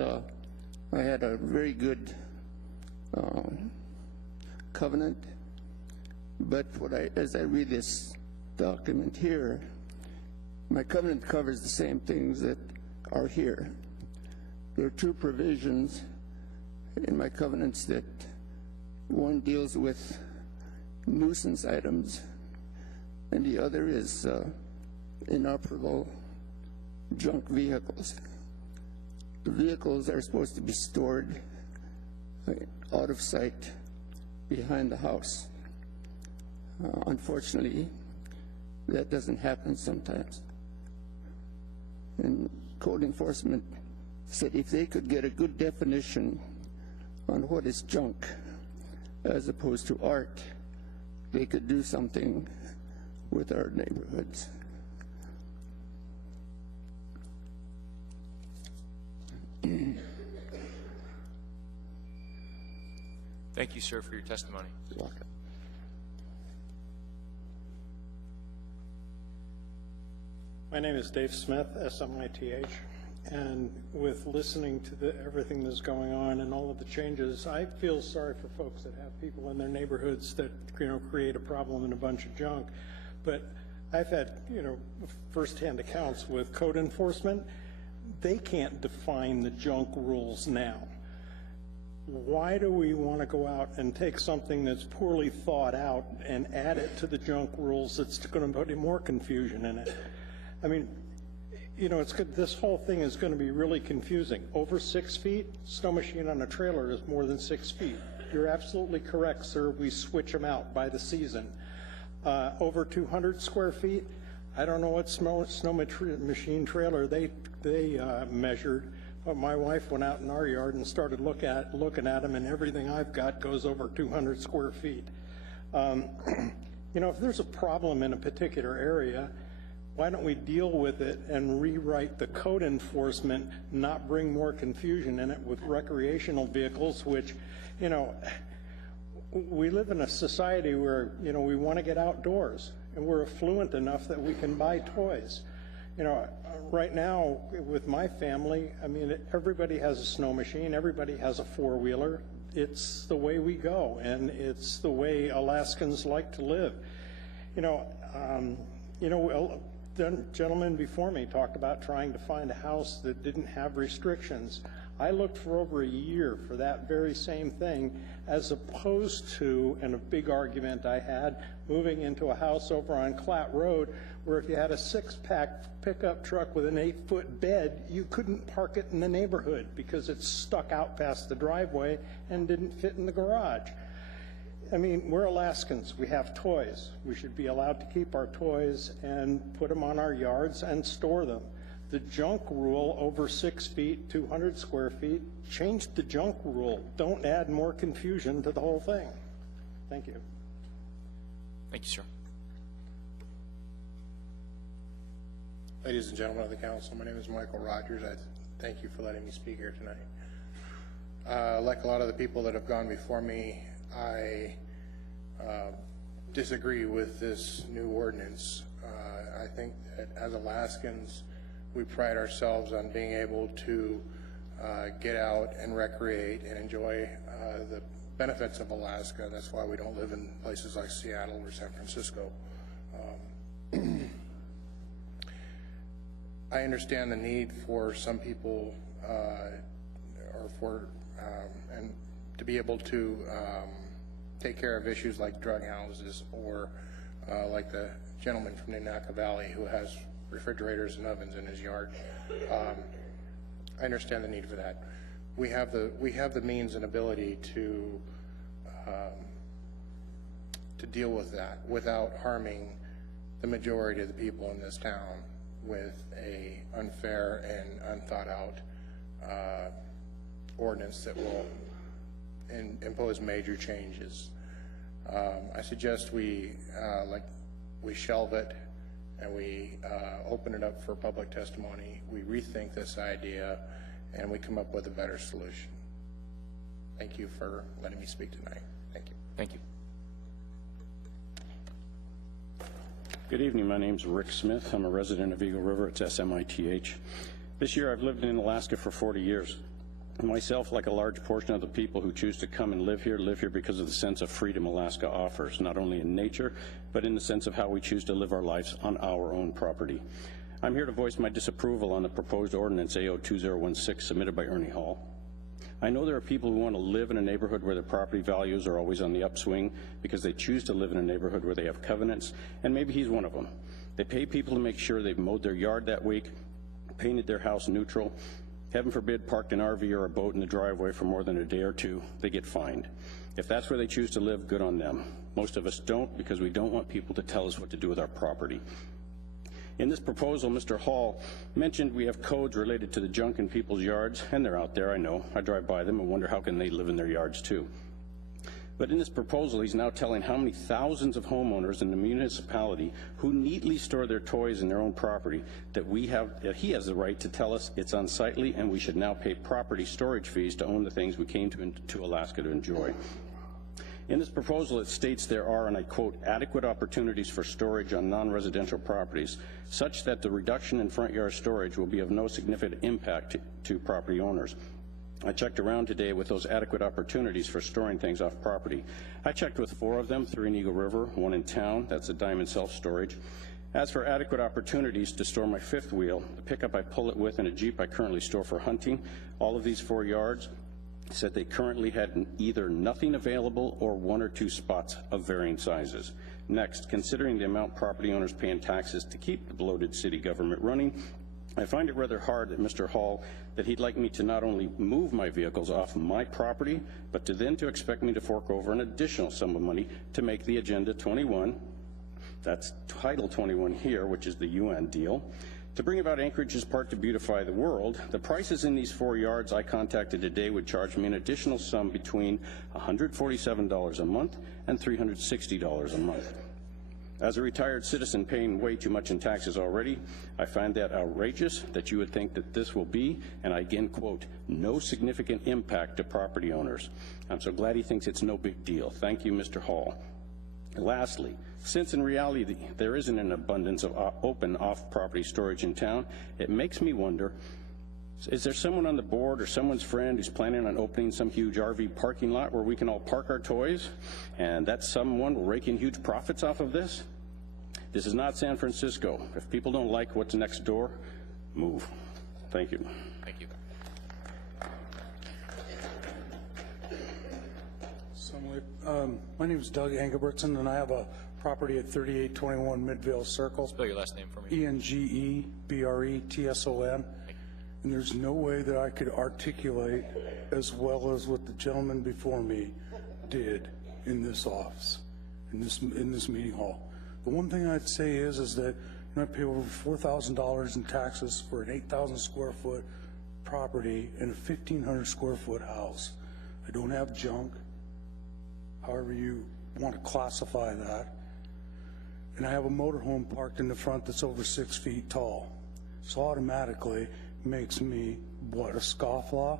I had a very good covenant, but as I read this document here, my covenant covers the same things that are here. There are 2 provisions in my covenants that one deals with nuisance items and the other is inoperable junk vehicles. The vehicles are supposed to be stored out of sight behind the house. Unfortunately, that doesn't happen sometimes. And code enforcement said if they could get a good definition on what is junk as opposed to art, they could do something with our neighborhoods. Thank you, sir, for your testimony. You're welcome. My name is Dave Smith, S-M-I-T-H, and with listening to everything that's going on and all of the changes, I feel sorry for folks that have people in their neighborhoods that, create a problem and a bunch of junk. But I've had, firsthand accounts with code enforcement. They can't define the junk rules now. Why do we want to go out and take something that's poorly thought out and add it to the junk rules that's going to put more confusion in it? I mean, it's good. This whole thing is going to be really confusing. Over 6 feet, snow machine on a trailer is more than 6 feet. You're absolutely correct, sir. We switch them out by the season. Over 200 square feet, I don't know what snow machine trailer they measured, but my wife went out in our yard and started looking at them, and everything I've got goes over 200 square feet. If there's a problem in a particular area, why don't we deal with it and rewrite the code enforcement, not bring more confusion in it with recreational vehicles, which, we live in a society where, we want to get outdoors, and we're affluent enough that we can buy toys. Right now, with my family, everybody has a snow machine, everybody has a 4-wheeler. It's the way we go, and it's the way Alaskans like to live. The gentleman before me talked about trying to find a house that didn't have restrictions. I looked for over a year for that very same thing, as opposed to, and a big argument I had, moving into a house over on Clatt Road, where if you had a 6-pack pickup truck with an 8-foot bed, you couldn't park it in the neighborhood because it stuck out past the driveway and didn't fit in the garage. I mean, we're Alaskans. We have toys. We should be allowed to keep our toys and put them on our yards and store them. The junk rule over 6 feet, 200 square feet, change the junk rule. Don't add more confusion to the whole thing. Thank you. Thank you, sir. Ladies and gentlemen of the council, my name is Michael Rogers. I thank you for letting me speak here tonight. Like a lot of the people that have gone before me, I disagree with this new ordinance. I think that as Alaskans, we pride ourselves on being able to get out and recreate and enjoy the benefits of Alaska. That's why we don't live in places like Seattle or San Francisco. I understand the need for some people or for and to be able to take care of issues like drug houses or like the gentleman from Nanaca Valley who has refrigerators and ovens in his yard. I understand the need for that. We have the means and ability to deal with that without harming the majority of the people in this town with a unfair and unthought out ordinance that will impose major changes. I suggest we shelve it and we open it up for public testimony. We rethink this idea and we come up with a better solution. Thank you for letting me speak tonight. Thank you. Thank you. Good evening. My name's Rick Smith. I'm a resident of Eagle River. It's SMITH. This year I've lived in Alaska for 40 years. Myself, like a large portion of the people who choose to come and live here because of the sense of freedom Alaska offers, not only in nature, but in the sense of how we choose to live our lives on our own property. I'm here to voice my disapproval on the proposed ordinance AO 2016 submitted by Ernie Hall. I know there are people who want to live in a neighborhood where their property values are always on the upswing because they choose to live in a neighborhood where they have covenants, and maybe he's one of them. They pay people to make sure they've mowed their yard that week, painted their house neutral, heaven forbid parked an RV or a boat in the driveway for more than a day or two, they get fined. If that's where they choose to live, good on them. Most of us don't because we don't want people to tell us what to do with our property. In this proposal, Mr. Hall mentioned we have codes related to the junk in people's yards, and they're out there, I know. I drive by them and wonder how can they live in their yards too. But in this proposal, he's now telling how many thousands of homeowners in the municipality who neatly store their toys in their own property that he has the right to tell us it's unsightly and we should now pay property storage fees to own the things we came to Alaska to enjoy. In this proposal, it states there are, and I quote, adequate opportunities for storage on non-residential properties, such that the reduction in front yard storage will be of no significant impact to property owners. I checked around today with those adequate opportunities for storing things off property. I checked with 4 of them, 3 in Eagle River, 1 in town, that's a Diamond Self-Storage. As for adequate opportunities to store my 5th wheel, the pickup I pull it with and a Jeep I currently store for hunting, all of these 4 yards said they currently had either nothing available or 1 or 2 spots of varying sizes. Next, considering the amount property owners pay in taxes to keep the bloated city government running, I find it rather hard that Mr. Hall, that he'd like me to not only move my vehicles off my property, but to expect me to fork over an additional sum of money to make the Agenda 21, that's Title 21 here, which is the UN deal, to bring about Anchorage's part to beautify the world. The prices in these 4 yards I contacted today would charge me an additional sum between $147 a month and $360 a month. As a retired citizen paying way too much in taxes already, I find that outrageous that you would think that this will be, and I again quote, no significant impact to property owners. I'm so glad he thinks it's no big deal. Thank you, Mr. Hall. Lastly, since in reality there isn't an abundance of open off-property storage in town, it makes me wonder, is there someone on the board or someone's friend who's planning on opening some huge RV parking lot where we can all park our toys, and that someone will rake in huge profits off of this? This is not San Francisco. If people don't like what's next door, move. Thank you. Thank you. personally. My name is Doug Engelbertson, and I have a property at 3821 Midvale Circle. Spell your last name for me. Engebretson. And there's no way that I could articulate as well as what the gentleman before me did in this office, in this meeting hall. The one thing I'd say is that I pay over $4,000 in taxes for an 8,000 square foot property and a 1,500 square foot house. I don't have junk, however you want to classify that. And I have a motorhome parked in the front that's over 6 feet tall. So automatically makes me, what, a scofflaw?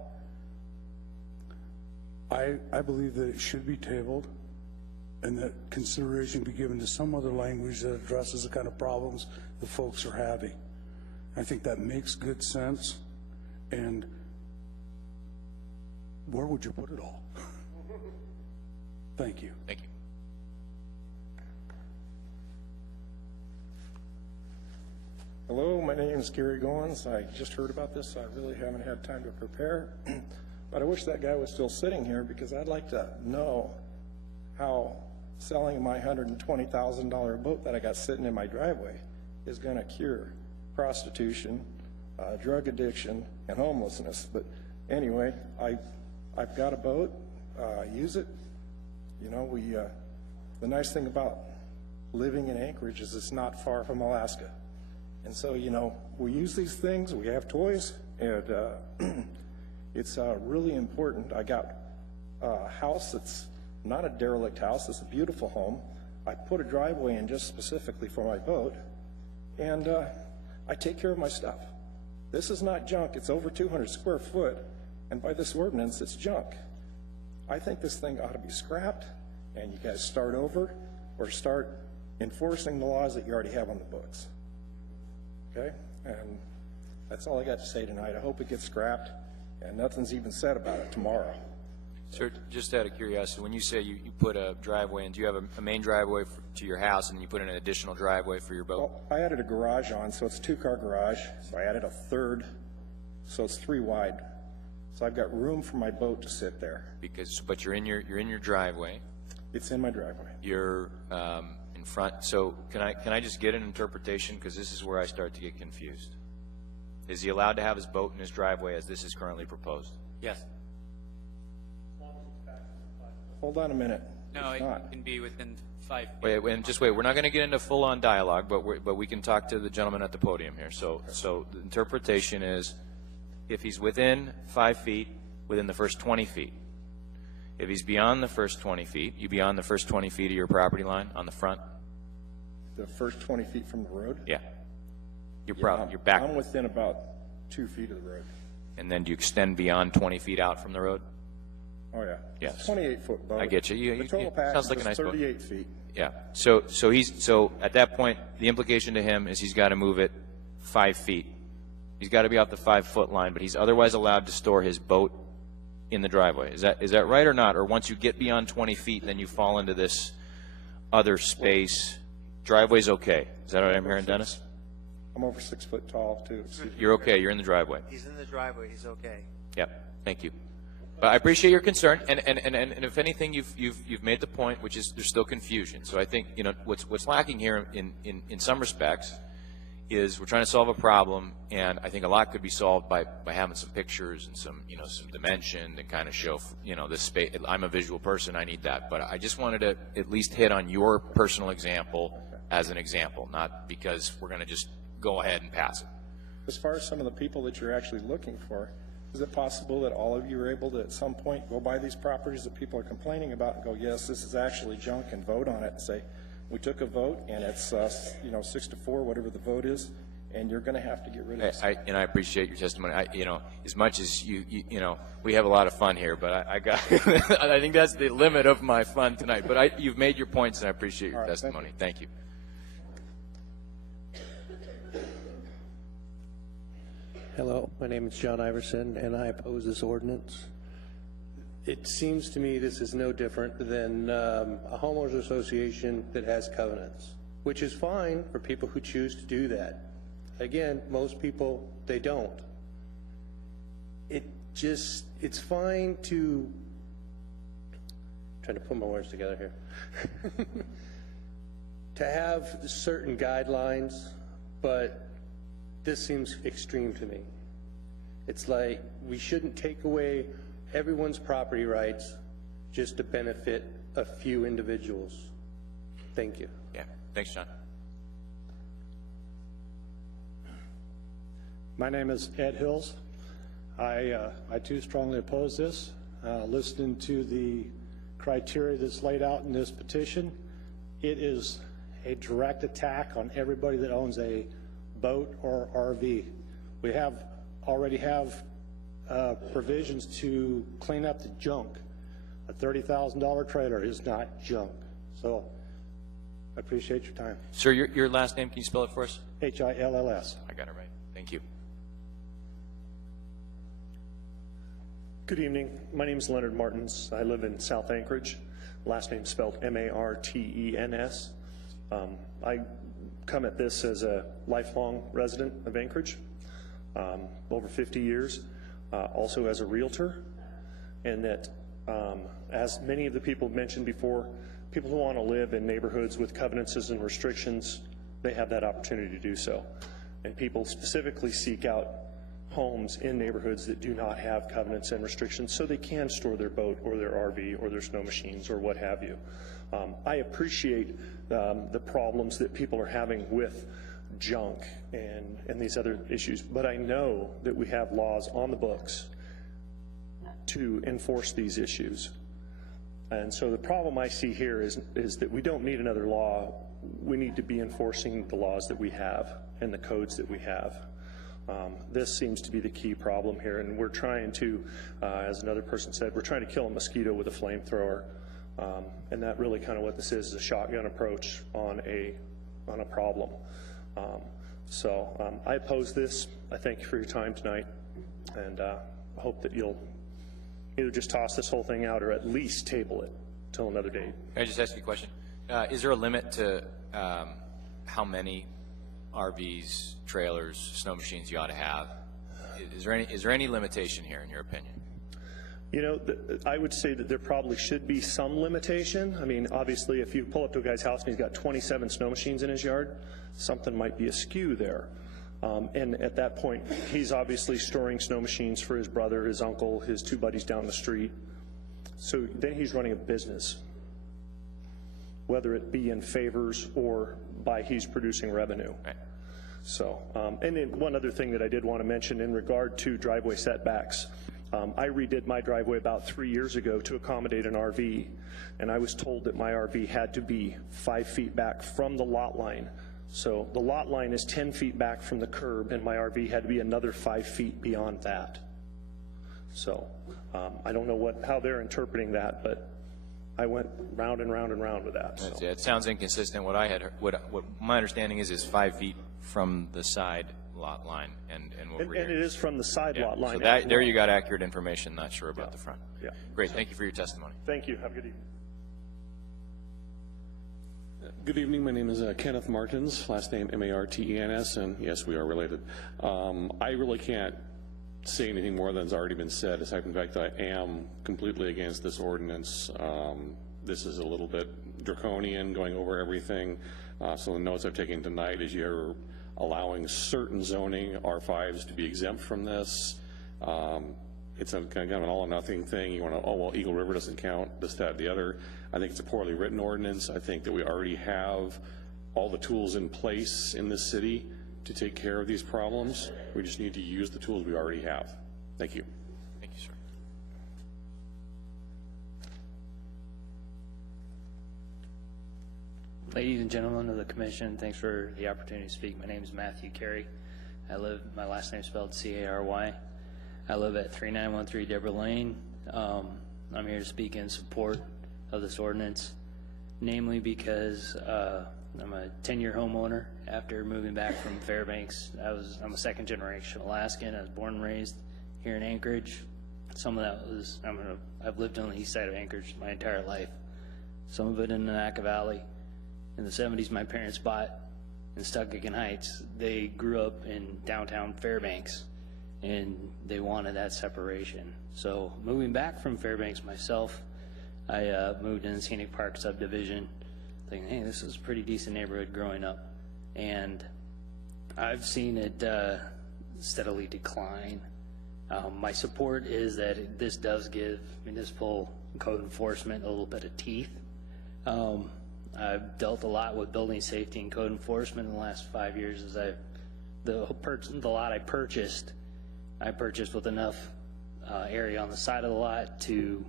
I believe that it should be tabled and that consideration be given to some other language that addresses the kind of problems the folks are having. I think that makes good sense. And where would you put it all? Thank you. Thank you. Hello, my name is Gary Goins. I just heard about this. I really haven't had time to prepare. But I wish that guy was still sitting here because I'd like to know how selling my $120,000 boat that I got sitting in my driveway is going to cure prostitution, drug addiction, and homelessness. But anyway, I've got a boat. I use it. You know, the nice thing about living in Anchorage is it's not far from Alaska. And so, you know, we use these things, we have toys, and it's really important. I got a house that's not a derelict house, it's a beautiful home. I put a driveway in just specifically for my boat, and I take care of my stuff. This is not junk, it's over 200 square foot, and by this ordinance, it's junk. I think this thing ought to be scrapped, and you guys start over, or start enforcing the laws that you already have on the books. Okay, and that's all I got to say tonight. I hope it gets scrapped, and nothing's even said about it tomorrow. Sir, just out of curiosity, when you say you put a driveway in, do you have a main driveway to your house, and then you put in an additional driveway for your boat? Well, I added a garage on, so it's a two-car garage. So I added a third, so it's 3 wide. So I've got room for my boat to sit there. But you're in your driveway. It's in my driveway. You're in front. So can I just get an interpretation, because this is where I start to get confused. Is he allowed to have his boat in his driveway as this is currently proposed? Yes. Hold on a minute. No, it can be within 5 feet. Wait, just wait. We're not going to get into full-on dialogue, but we can talk to the gentleman at the podium here. So the interpretation is, if he's within 5 feet, within the first 20 feet. If he's beyond the first 20 feet, you beyond the first 20 feet of your property line on the front? The first 20 feet from the road? Yeah. You're back. I'm within about 2 feet of the road. And then do you extend beyond 20 feet out from the road? Oh, yeah. Yes. It's a 28-foot boat. I get you. The total package sounds like a nice was boat. 38 feet. Yeah. So at that point, the implication to him is he's got to move it 5 feet. He's got to be off the 5-foot line, but he's otherwise allowed to store his boat in the driveway. Is that right or not? Or once you get beyond 20 feet, then you fall into this other space? Driveway's okay. Is that what I'm hearing, Dennis? I'm over 6 foot tall, too. You're okay. You're in the driveway. He's in the driveway, he's okay. Yep. Thank you. But I appreciate your concern, and if anything, you've made the point, which is there's still confusion. So I think what's lacking here in some respects is we're trying to solve a problem, and I think a lot could be solved by having some pictures and some dimension to kind of show this space. I'm a visual person, I need that, but I just wanted to at least hit on your personal example as an example, not because we're going to just go ahead and pass it. As far as some of the people that you're actually looking for, is it possible that all of you are able to at some point go by these properties that people are complaining about and go, yes, this is actually junk, and vote on it and say, we took a vote and it's 6-4, whatever the vote is, and you're going to have to get rid of this. And I appreciate your testimony. As much as we have a lot of fun here, but I think that's the limit of my fun tonight. But you've made your points, and I appreciate your testimony. Thank you. Hello, my name is John Iverson, and I oppose this ordinance. It seems to me this is no different than a homeowners association that has covenants, which is fine for people who choose to do that. Again, most people, they don't. It's fine to trying to put my words together here. To have certain guidelines, but this seems extreme to me. It's like we shouldn't take away everyone's property rights just to benefit a few individuals. Thank you. Yeah, thanks, John. My name is Ed Hills. I too strongly oppose this. Listening to the criteria that's laid out in this petition, it is a direct attack on everybody that owns a boat or RV. We already have provisions to clean up the junk. A $30,000 trailer is not junk. So I appreciate your time. Sir, your last name, can you spell it for us? Hills. I got it right. Thank you. Good evening. My name is Leonard Martins. I live in South Anchorage. Last name spelled M-A-R-T-E-N-S. I come at this as a lifelong resident of Anchorage, over 50 years, also as a realtor, and that as many of the people mentioned before, people who want to live in neighborhoods with covenants and restrictions, they have that opportunity to do so. And people specifically seek out homes in neighborhoods that do not have covenants and restrictions so they can store their boat or their RV or their snow machines or what have you. I appreciate the problems that people are having with junk and these other issues, but I know that we have laws on the books to enforce these issues. And so the problem I see here is that we don't need another law. We need to be enforcing the laws that we have and the codes that we have. This seems to be the key problem here, and we're trying to, as another person said, we're trying to kill a mosquito with a flamethrower, and that really kind of what this is a shotgun approach on a problem. So I oppose this. I thank you for your time tonight, and I hope that you'll either just toss this whole thing out or at least table it till another date. Can I just ask you a question? Is there a limit to how many RVs, trailers, snow machines you ought to have? Is there any limitation here in your opinion? You know, I would say that there probably should be some limitation. I mean, obviously, if you pull up to a guy's house and he's got 27 snow machines in his yard, something might be askew there. And at that point, he's obviously storing snow machines for his brother, his uncle, his two buddies down the street. So then he's running a business, whether it be in favors or by he's producing revenue. Right. So, and then one other thing that I did want to mention in regard to driveway setbacks. I redid my driveway about 3 years ago to accommodate an RV, and I was told that my RV had to be 5 feet back from the lot line. So the lot line is 10 feet back from the curb, and my RV had to be another 5 feet beyond that. So I don't know how they're interpreting that, but I went round and round and round with that. So. Yeah, it sounds inconsistent. What I had, what my understanding is 5 feet from the side lot line, and it is from the side lot line. So there you got accurate information. Not sure about the front. Yeah. Great. Thank you for your testimony. Thank you. Have a good evening. Good evening. My name is Kenneth Martins, last name Martens, and yes, we are related. I really can't say anything more than has already been said. In fact, I am completely against this ordinance. This is a little bit draconian, going over everything. So the notes I've taken tonight is you're allowing certain zoning R5s to be exempt from this. It's a kind of an all or nothing thing. You want to, oh, well, Eagle River doesn't count, this, that, the other. I think it's a poorly written ordinance. I think that we already have all the tools in place in this city to take care of these problems. We just need to use the tools we already have. Thank you. Thank you, sir. Ladies and gentlemen of the commission, thanks for the opportunity to speak. My name is Matthew Carey. My last name is spelled C-A-R-Y. I live at 3913 Deborah Lane. I'm here to speak in support of this ordinance, namely because I'm a 10-year homeowner after moving back from Fairbanks. I'm a second generation Alaskan. I was born and raised here in Anchorage. Some of that was, I've lived on the east side of Anchorage my entire life. Some of it in the Naka Valley. In the 70s, my parents bought in Stuckagon Heights. They grew up in downtown Fairbanks, and they wanted that separation. So moving back from Fairbanks myself, I moved in the Scenic Park subdivision thinking, hey, this is a pretty decent neighborhood growing up. And I've seen it steadily decline. My support is that this does give municipal code enforcement a little bit of teeth. I've dealt a lot with building safety and code enforcement in the last 5 years. As the lot I purchased with enough area on the side of the lot to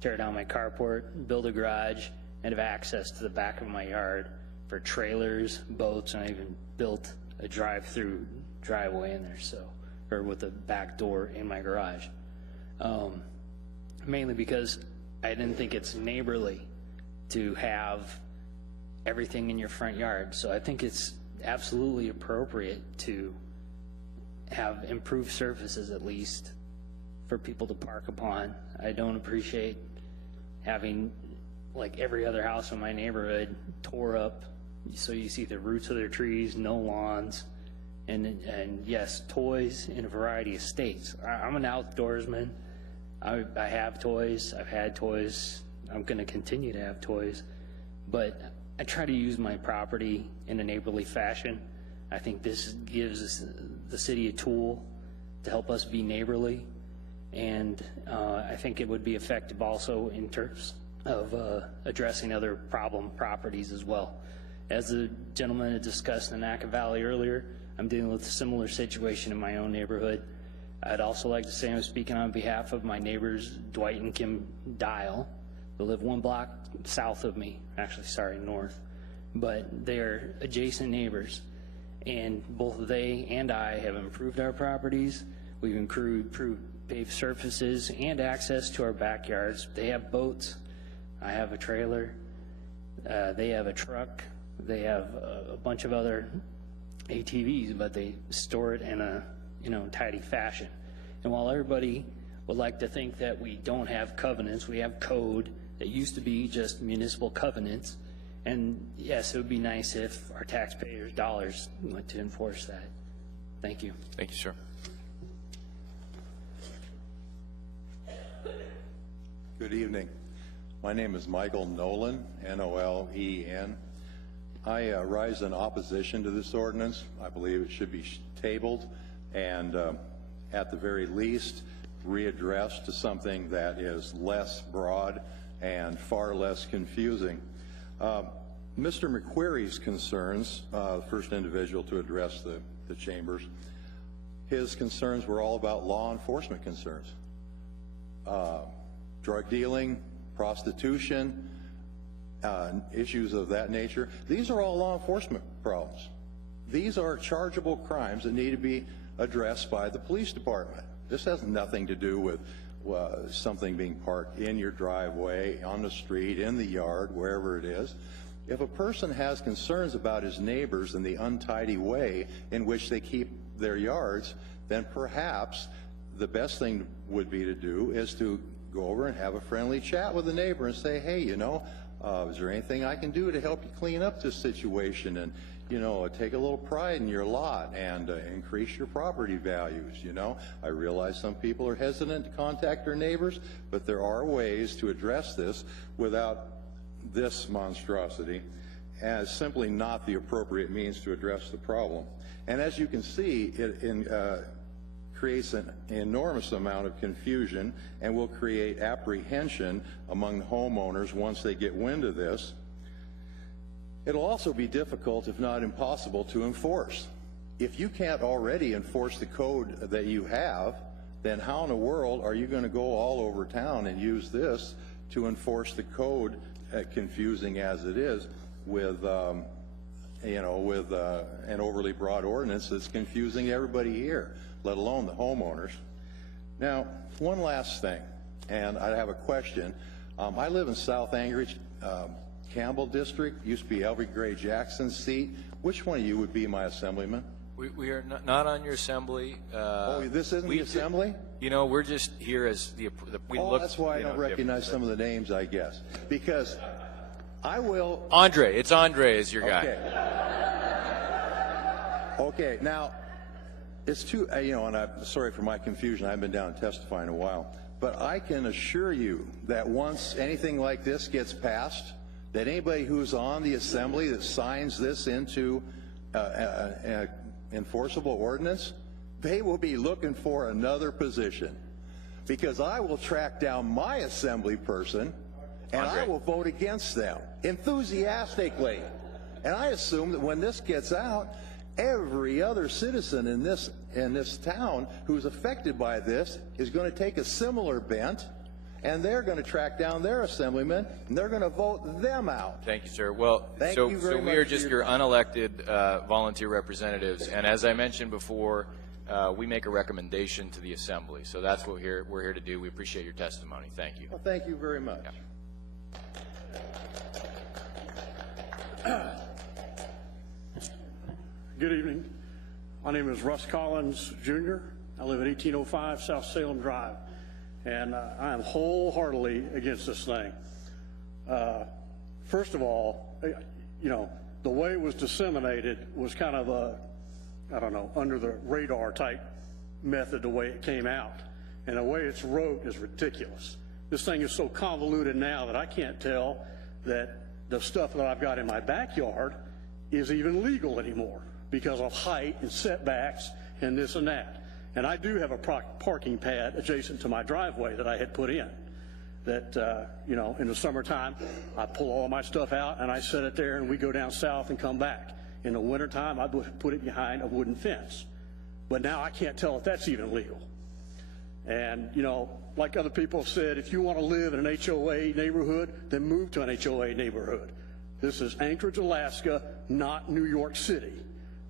tear down my carport, build a garage, and have access to the back of my yard for trailers, boats, and I even built a drive-through driveway in there, or with a back door in my garage. Mainly because I didn't think it's neighborly to have everything in your front yard. So I think it's absolutely appropriate to have improved surfaces at least for people to park upon. I don't appreciate having like every other house in my neighborhood tore up so you see the roots of their trees, no lawns, and yes, toys in a variety of states. I'm an outdoorsman. I have toys. I've had toys. I'm going to continue to have toys, but I try to use my property in a neighborly fashion. I think this gives the city a tool to help us be neighborly, and I think it would be effective also in terms of addressing other problem properties as well. As the gentleman had discussed in Nanaca Valley earlier, I'm dealing with a similar situation in my own neighborhood. I'd also like to say I'm speaking on behalf of my neighbors, Dwight and Kim Dial, who live 1 block south of me, actually, sorry, north, but they're adjacent neighbors, and both they and I have improved our properties. We've improved paved surfaces and access to our backyards. They have boats. I have a trailer. They have a truck. They have a bunch of other ATVs, but they store it in a tidy fashion. And while everybody would like to think that we don't have covenants, we have code that used to be just municipal covenants. And yes, it would be nice if our taxpayers' dollars went to enforce that. Thank you. Thank you, sir. Good evening. My name is Michael Nolan, N-O-L-E-N. I rise in opposition to this ordinance. I believe it should be tabled and at the very least readdressed to something that is less broad and far less confusing. Mr. McQuarrie's concerns, the first individual to address the chambers, his concerns were all about law enforcement concerns. Drug dealing, prostitution, issues of that nature. These are all law enforcement problems. These are chargeable crimes that need to be addressed by the police department. This has nothing to do with something being parked in your driveway, on the street, in the yard, wherever it is. If a person has concerns about his neighbors and the untidy way in which they keep their yards, then perhaps the best thing would be to do is to go over and have a friendly chat with the neighbor and say, hey, is there anything I can do to help you clean up this situation and, take a little pride in your lot and increase your property values, I realize some people are hesitant to contact their neighbors, but there are ways to address this without this monstrosity as simply not the appropriate means to address the problem. And as you can see, it creates an enormous amount of confusion and will create apprehension among homeowners once they get wind of this. It'll also be difficult, if not impossible, to enforce. If you can't already enforce the code that you have, then how in the world are you going to go all over town and use this to enforce the code, confusing as it is, with an overly broad ordinance that's confusing everybody here, let alone the homeowners. Now, one last thing, and I have a question. I live in South Anchorage, Campbell District, used to be Elvie Gray Jackson's seat. Which one of you would be my assemblyman? We are not on your assembly. This isn't the assembly? We're just here as that's why I don't recognize some of the names, I guess. Because I will... Andre is your guy. Okay, now, it's too, and I'm sorry for my confusion. I haven't been down and testifying in a while. but I can assure you that once anything like this gets passed, that anybody who's on the assembly that signs this into an enforceable ordinance, they will be looking for another position, because I will track down my assembly person and I will vote against them enthusiastically. And I assume that when this gets out, every other citizen in this town who's affected by this is going to take a similar bent, and they're going to track down their assemblymen, and they're going to vote them out. Thank you, sir. Well, so we are just your unelected volunteer representatives, and as I mentioned before, we make a recommendation to the assembly. So that's what we're here to do. We appreciate your testimony. Thank you. Well, thank you very much. Yeah. Good evening. My name is Russ Collins, Jr. I live at 1805 South Salem Drive, and I am wholeheartedly against this thing. First of all, you know, the way it was disseminated was kind of a, I don't know, under the radar type method, the way it came out. And the way it's wrote is ridiculous. This thing is so convoluted now that I can't tell that the stuff that I've got in my backyard is even legal anymore because of height and setbacks and this and that. And I do have a parking pad adjacent to my driveway that I had put in that, you know, in the summertime, I pull all of my stuff out and I set it there and we go down south and come back. In the wintertime, I put it behind a wooden fence. But now I can't tell if that's even legal. And, you know, like other people have said, if you want to live in an HOA neighborhood, then move to an HOA neighborhood. This is Anchorage, Alaska, not New York City.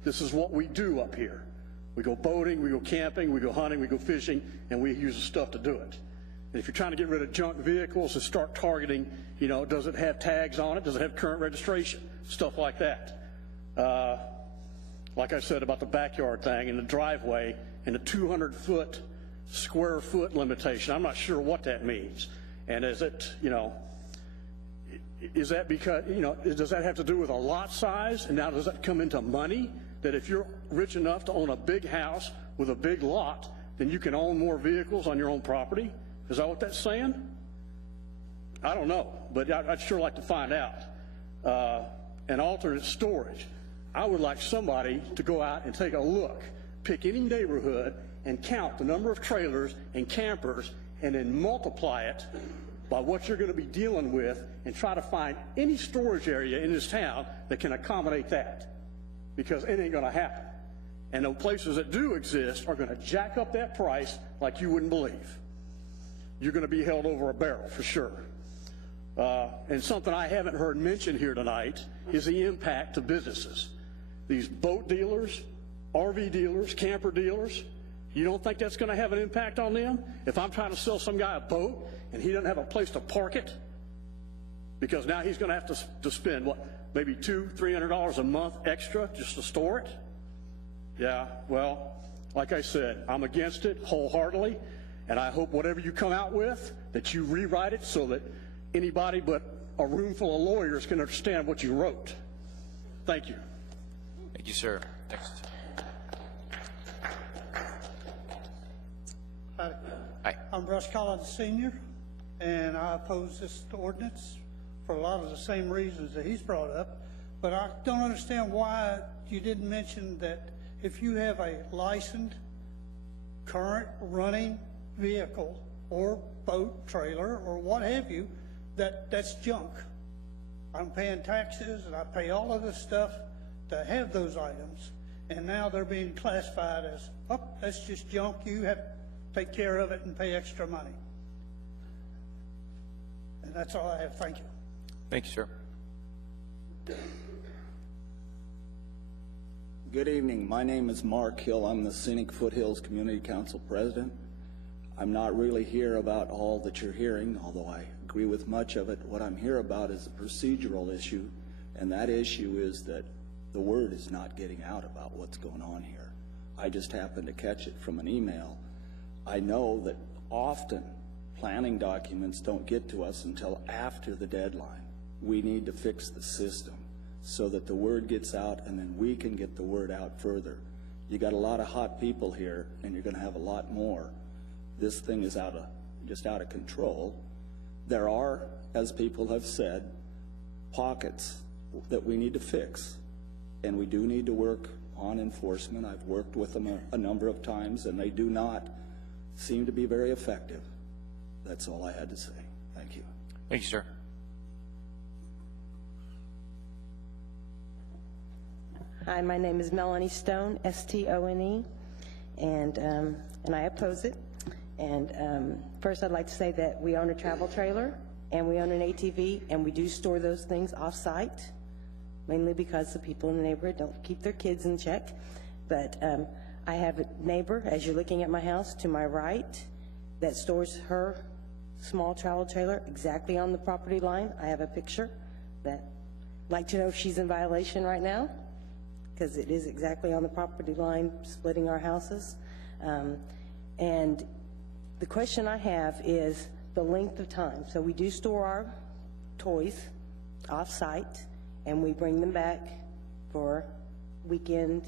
This is what we do up here. We go boating, we go camping, we go hunting, we go fishing, and we use the stuff to do it. And if you're trying to get rid of junk vehicles and start targeting, you know, does it have tags on it? Does it have current registration? Stuff like that. Like I said about the backyard thing and the driveway and the 200-foot square foot limitation. I'm not sure what that means. And is it, you know, is that because, you know, does that have to do with a lot size? And now does that come into money? That if you're rich enough to own a big house with a big lot, then you can own more vehicles on your own property? Is that what that's saying? I don't know, but I'd sure like to find out. And alternate storage. I would like somebody to go out and take a look, pick any neighborhood and count the number of trailers and campers and then multiply it by what you're going to be dealing with and try to find any storage area in this town that can accommodate that, because it ain't going to happen. And the places that do exist are going to jack up that price like you wouldn't believe. You're going to be held over a barrel for sure. And something I haven't heard mentioned here tonight is the impact to businesses. These boat dealers, RV dealers, camper dealers, you don't think that's going to have an impact on them? If I'm trying to sell some guy a boat and he doesn't have a place to park it, because now he's going to have to spend, what, maybe $200-300 a month extra just to store it? Yeah, well, like I said, I'm against it wholeheartedly, and I hope whatever you come out with, that you rewrite it so that anybody but a room full of lawyers can understand what you wrote. Thank you. Thank you, sir. Next. Hi. I'm Russ Collins Sr., and I oppose this ordinance for a lot of the same reasons that he's brought up. But I don't understand why you didn't mention that if you have a licensed, current running vehicle or boat, trailer, or what have you, that's junk. I'm paying taxes and I pay all of this stuff to have those items, and now they're being classified as, oh, that's just junk. You have to take care of it and pay extra money. And that's all I have. Thank you. Thank you, sir. Good evening. My name is Mark Hill. I'm the Scenic Foothills Community Council President. I'm not really here about all that you're hearing, although I agree with much of it. What I'm here about is a procedural issue, and that issue is that the word is not getting out about what's going on here. I just happened to catch it from an email. I know that often planning documents don't get to us until after the deadline. We need to fix the system so that the word gets out, and then we can get the word out further. You got a lot of hot people here, and you're going to have a lot more. This thing is out of just out of control. There are, as people have said, pockets that we need to fix, and we do need to work on enforcement. I've worked with them a number of times, and they do not seem to be very effective. That's all I had to say. Thank you. Thank you, sir. Hi, my name is Melanie Stone, S-T-O-N-E, and I oppose it. And first, I'd like to say that we own a travel trailer, and we own an ATV, and we do store those things off-site, mainly because the people in the neighborhood don't keep their kids in check. But I have a neighbor, as you're looking at my house, to my right, that stores her small travel trailer exactly on the property line. I have a picture that I'd like to know if she's in violation right now, because it is exactly on the property line, splitting our houses. And the question I have is the length of time. So we do store our toys off-site, and we bring them back for weekend,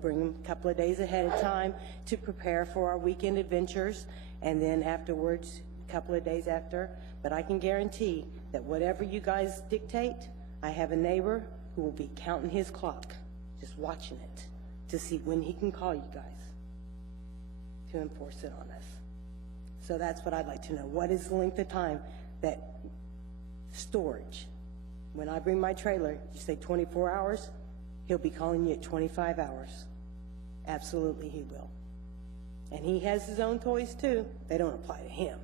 bring them a couple of days ahead of time to prepare for our weekend adventures, and then afterwards, a couple of days after. But I can guarantee that whatever you guys dictate, I have a neighbor who will be counting his clock, just watching it to see when he can call you guys to enforce it on us. So that's what I'd like to know. What is the length of time that storage? When I bring my trailer, you say 24 hours, he'll be calling you at 25 hours. Absolutely he will. And he has his own toys too. They don't apply to him,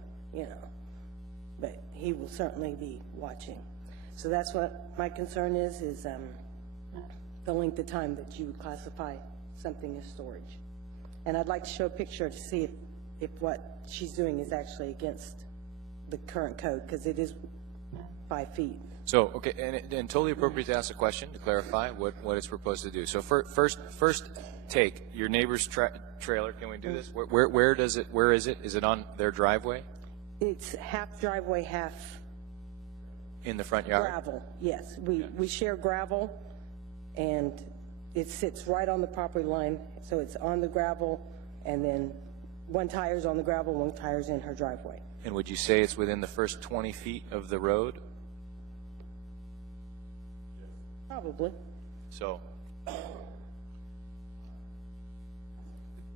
but he will certainly be watching. So that's what my concern is the length of time that you would classify something as storage. And I'd like to show a picture to see if what she's doing is actually against the current code, because it is 5 feet. So, okay, and totally appropriate to ask a question to clarify what it's proposed to do. So first take, your neighbor's trailer, can we do this? Where is it? Is it on their driveway? It's half driveway, half in the front yard? Gravel, yes. We share gravel, and it sits right on the property line, so it's on the gravel, and then one tire's on the gravel, one tire's in her driveway. And would you say it's within the first 20 feet of the road? Probably. So,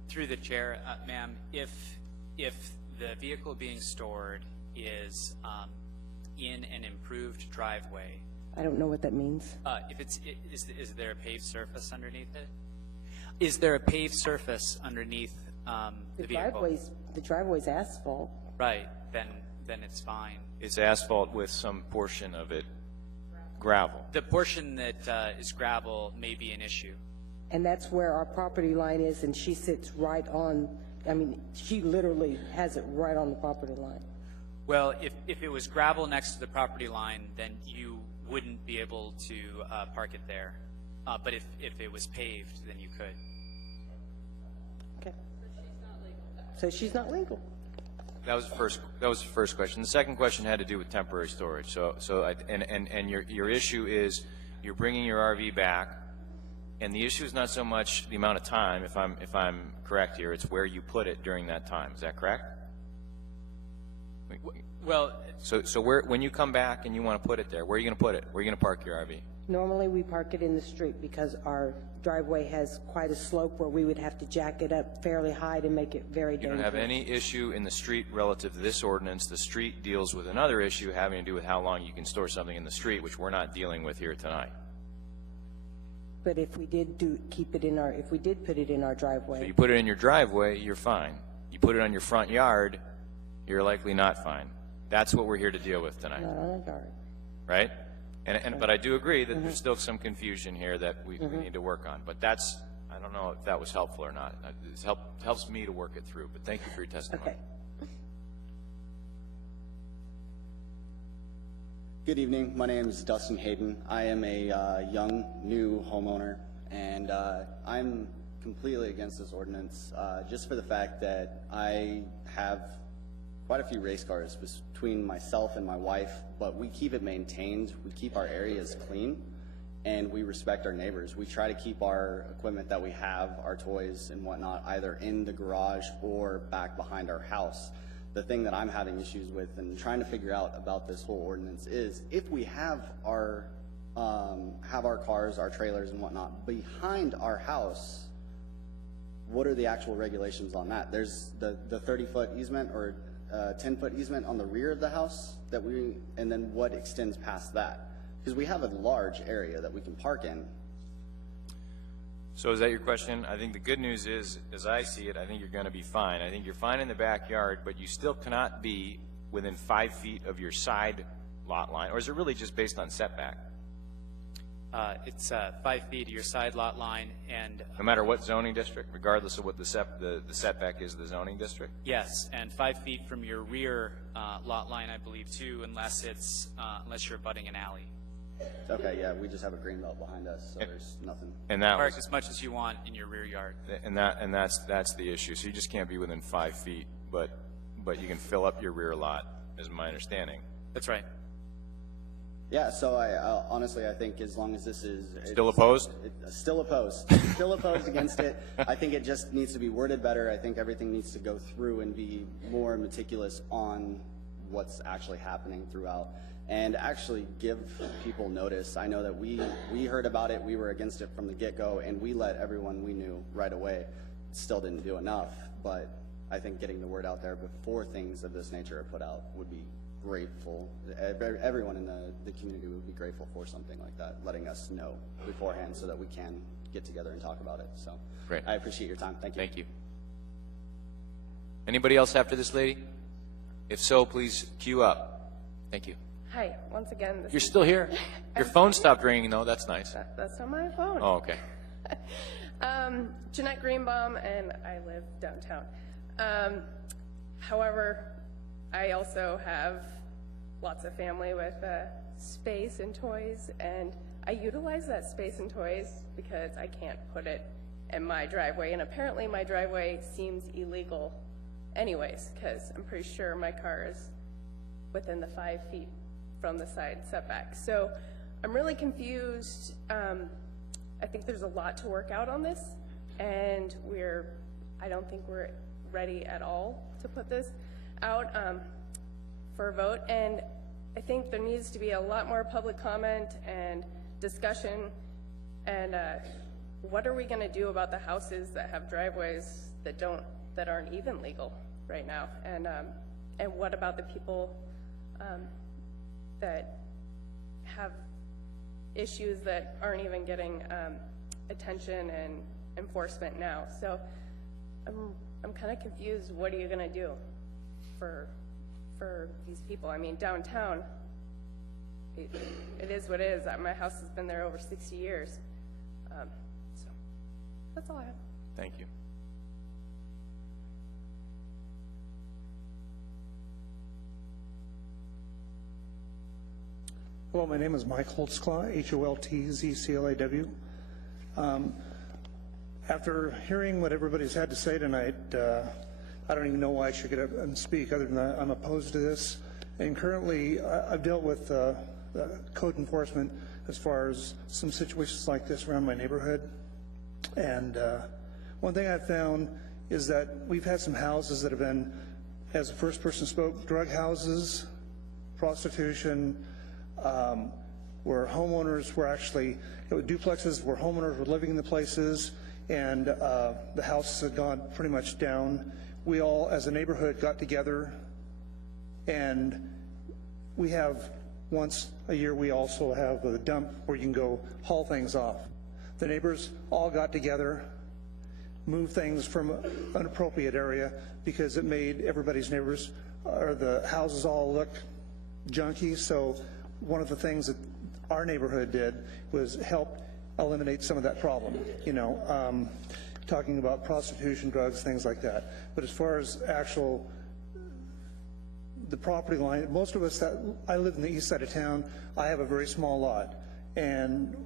through the chair, ma'am, if the vehicle being stored is in an improved driveway, I don't know what that means. if it's is there a paved surface underneath it? Is there a paved surface underneath the vehicle? The driveway's asphalt. Right. Then it's fine. it's asphalt with some portion of it gravel. The portion that is gravel may be an issue. And that's where our property line is, and she sits right on, she literally has it right on the property line. Well, if it was gravel next to the property line, then you wouldn't be able to park it there. But if it was paved, then you could. Okay. So she's not legal. That was the first question. The second question had to do with temporary storage. And your issue is you're bringing your RV back, and the issue is not so much the amount of time, if I'm correct here, it's where you put it during that time. Is that correct? Well, so when you come back and you want to put it there, where are you going to put it? Where are you going to park your RV? Normally we park it in the street because our driveway has quite a slope where we would have to jack it up fairly high to make it very dangerous. You don't have any issue in the street relative to this ordinance. The street deals with another issue having to do with how long you can store something in the street, which we're not dealing with here tonight. But if we did if we did put it in our driveway. So you put it in your driveway, you're fine. You put it on your front yard, you're likely not fine. That's what we're here to deal with tonight. Not on a yard. Right? But I do agree that there's still some confusion here that we need to work on. But I don't know if that was helpful or not. It helps me to work it through. But thank you for your testimony. Okay. Good evening. My name is Dustin Hayden. I am a young, new homeowner, and I'm completely against this ordinance just for the fact that I have quite a few race cars between myself and my wife, but we keep it maintained. We keep our areas clean, and we respect our neighbors. We try to keep our equipment that we have, our toys and whatnot, either in the garage or back behind our house. the thing that I'm having issues with and trying to figure out about this whole ordinance is if we have our cars, our trailers and whatnot behind our house, what are the actual regulations on that? There's the 30-foot easement or 10-foot easement on the rear of the house and then what extends past that? Because we have a large area that we can park in. So is that your question? I think the good news is, as I see it, I think you're going to be fine. I think you're fine in the backyard, but you still cannot be within 5 feet of your side lot line, or is it really just based on setback? It's 5 feet of your side lot line, and no matter what zoning district, regardless of what the setback is of the zoning district? yes, and 5 feet from your rear lot line, I believe, too, unless you're abutting an alley. Okay, yeah, we just have a green belt behind us, so there's nothing. And that Park as much as you want in your rear yard. And that's the issue. So you just can't be within 5 feet, but you can fill up your rear lot, is my understanding. That's right. Yeah, so I honestly, I think as long as this is... Still opposed? Still opposed. Still opposed against it. I think it just needs to be worded better. I think everything needs to go through and be more meticulous on what's actually happening throughout and actually give people notice. I know that we heard about it, we were against it from the get-go, and we let everyone we knew right away. Still didn't do enough, but I think getting the word out there before things of this nature are put out would be grateful. Everyone in the community would be grateful for something like that, letting us know beforehand so that we can get together and talk about it. So great. I appreciate your time. Thank you. Thank you. Anybody else after this lady? If so, please queue up. Thank you. Hi, once again. You're still here? Your phone stopped ringing, though. That's nice. That's on my phone. Oh, okay. Jeanette Greenbaum, and I live downtown. However, I also have lots of family with space and toys, and I utilize that space and toys because I can't put it in my driveway, and apparently my driveway seems illegal anyways, because I'm pretty sure my car is within the 5 feet from the side setback. So I'm really confused. I think there's a lot to work out on this, and I don't think we're ready at all to put this out for a vote, and I think there needs to be a lot more public comment and discussion, and what are we going to do about the houses that have driveways that aren't even legal right now, and what about the people that have issues that aren't even getting attention and enforcement now? So I'm kind of confused. What are you going to do for these people? I mean, downtown, it is what it is. My house has been there over 60 years. So that's all I have. Thank you. Hello, my name is Mike Holtzclaw, Holtzclaw. After hearing what everybody's had to say tonight, I don't even know why I should get up and speak other than that I'm opposed to this. And currently, I've dealt with code enforcement as far as some situations like this around my neighborhood. And one thing I've found is that we've had some houses that have been, as the first person spoke, drug houses, prostitution, where homeowners were actually, duplexes where homeowners were living in the places, and the house had gone pretty much down. We all, as a neighborhood, got together, and we have, once a year, we also have a dump where you can go haul things off. The neighbors all got together, moved things from an appropriate area because it made everybody's neighbors, or the houses all look junky. So one of the things that our neighborhood did was help eliminate some of that problem, talking about prostitution, drugs, things like that. But as far as the property line, most of us I live in the east side of town. I have a very small lot, and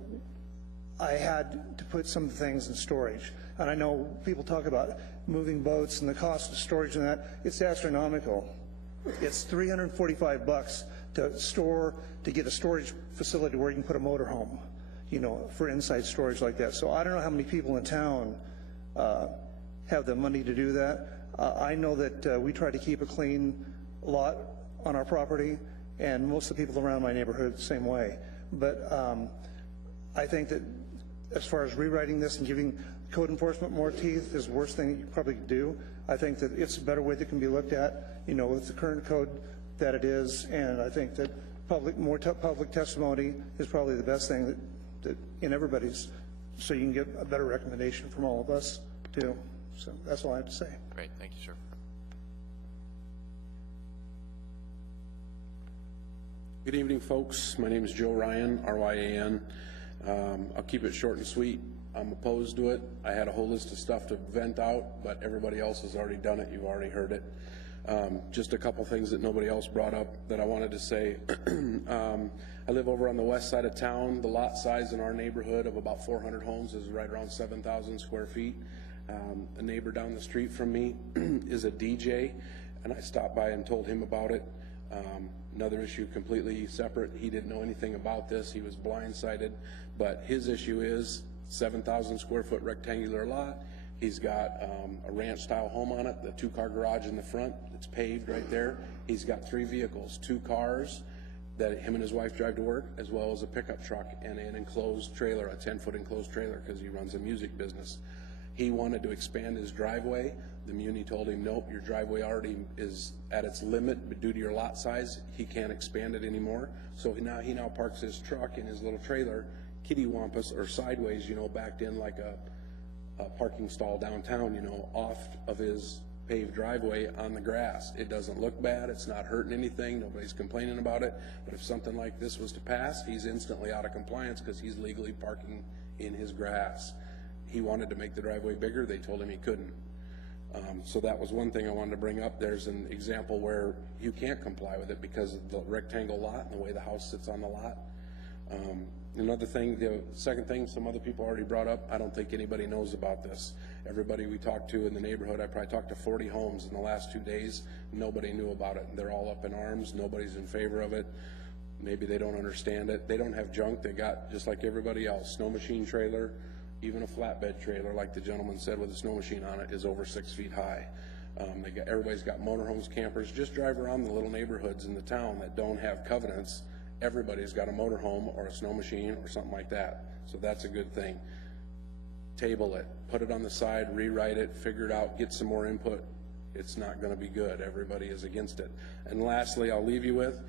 I had to put some things in storage. And I know people talk about moving boats and the cost of storage and that. It's astronomical. It's $345 to get a storage facility where you can put a motorhome, for inside storage like that. So I don't know how many people in town have the money to do that. I know that we try to keep a clean lot on our property, and most of the people around my neighborhood the same way. But I think that as far as rewriting this and giving code enforcement more teeth is the worst thing you probably could do. I think that it's a better way that can be looked at, you know, with the current code that it is, and I think that more public testimony is probably the best thing that in everybody's, so you can get a better recommendation from all of us too. So that's all I have to say. Great, thank you, sir. Good evening, folks. My name is Joe Ryan, R-Y-A-N. I'll keep it short and sweet. I'm opposed to it. I had a whole list of stuff to vent out, but everybody else has already done it. You've already heard it. Just a couple things that nobody else brought up that I wanted to say. I live over on the west side of town. The lot size in our neighborhood of about 400 homes is right around 7,000 square feet. A neighbor down the street from me is a DJ, and I stopped by and told him about it. Another issue completely separate. He didn't know anything about this. He was blindsided, but his issue is 7,000 square foot rectangular lot. He's got a ranch style home on it, the 2-car garage in the front. It's paved right there. He's got 3 vehicles, 2 cars that him and his wife drive to work, as well as a pickup truck and an enclosed trailer, a 10-foot enclosed trailer, because he runs a music business. He wanted to expand his driveway. The muni told him, nope, your driveway already is at its limit, but due to your lot size, he can't expand it anymore. So he now parks his truck in his little trailer, kittywampus or sideways, you know, backed in like a parking stall downtown, you know, off of his paved driveway on the grass. It doesn't look bad. It's not hurting anything. Nobody's complaining about it. But if something like this was to pass, he's instantly out of compliance because he's legally parking in his grass. He wanted to make the driveway bigger. They told him he couldn't. So that was one thing I wanted to bring up. There's an example where you can't comply with it because of the rectangle lot and the way the house sits on the lot. Another thing, the second thing some other people already brought up, I don't think anybody knows about this. Everybody we talked to in the neighborhood, I probably talked to 40 homes in the last 2 days. Nobody knew about it. They're all up in arms. Nobody's in favor of it. Maybe they don't understand it. They don't have junk. They got, just like everybody else, snow machine trailer, even a flatbed trailer, like the gentleman said, with a snow machine on it, is over 6 feet high. Everybody's got motorhomes, campers. Just drive around the little neighborhoods in the town that don't have covenants. Everybody's got a motorhome or a snow machine or something like that. So that's a good thing. Table it, put it on the side, rewrite it, figure it out, get some more input. It's not going to be good. Everybody is against it. And lastly, I'll leave you with,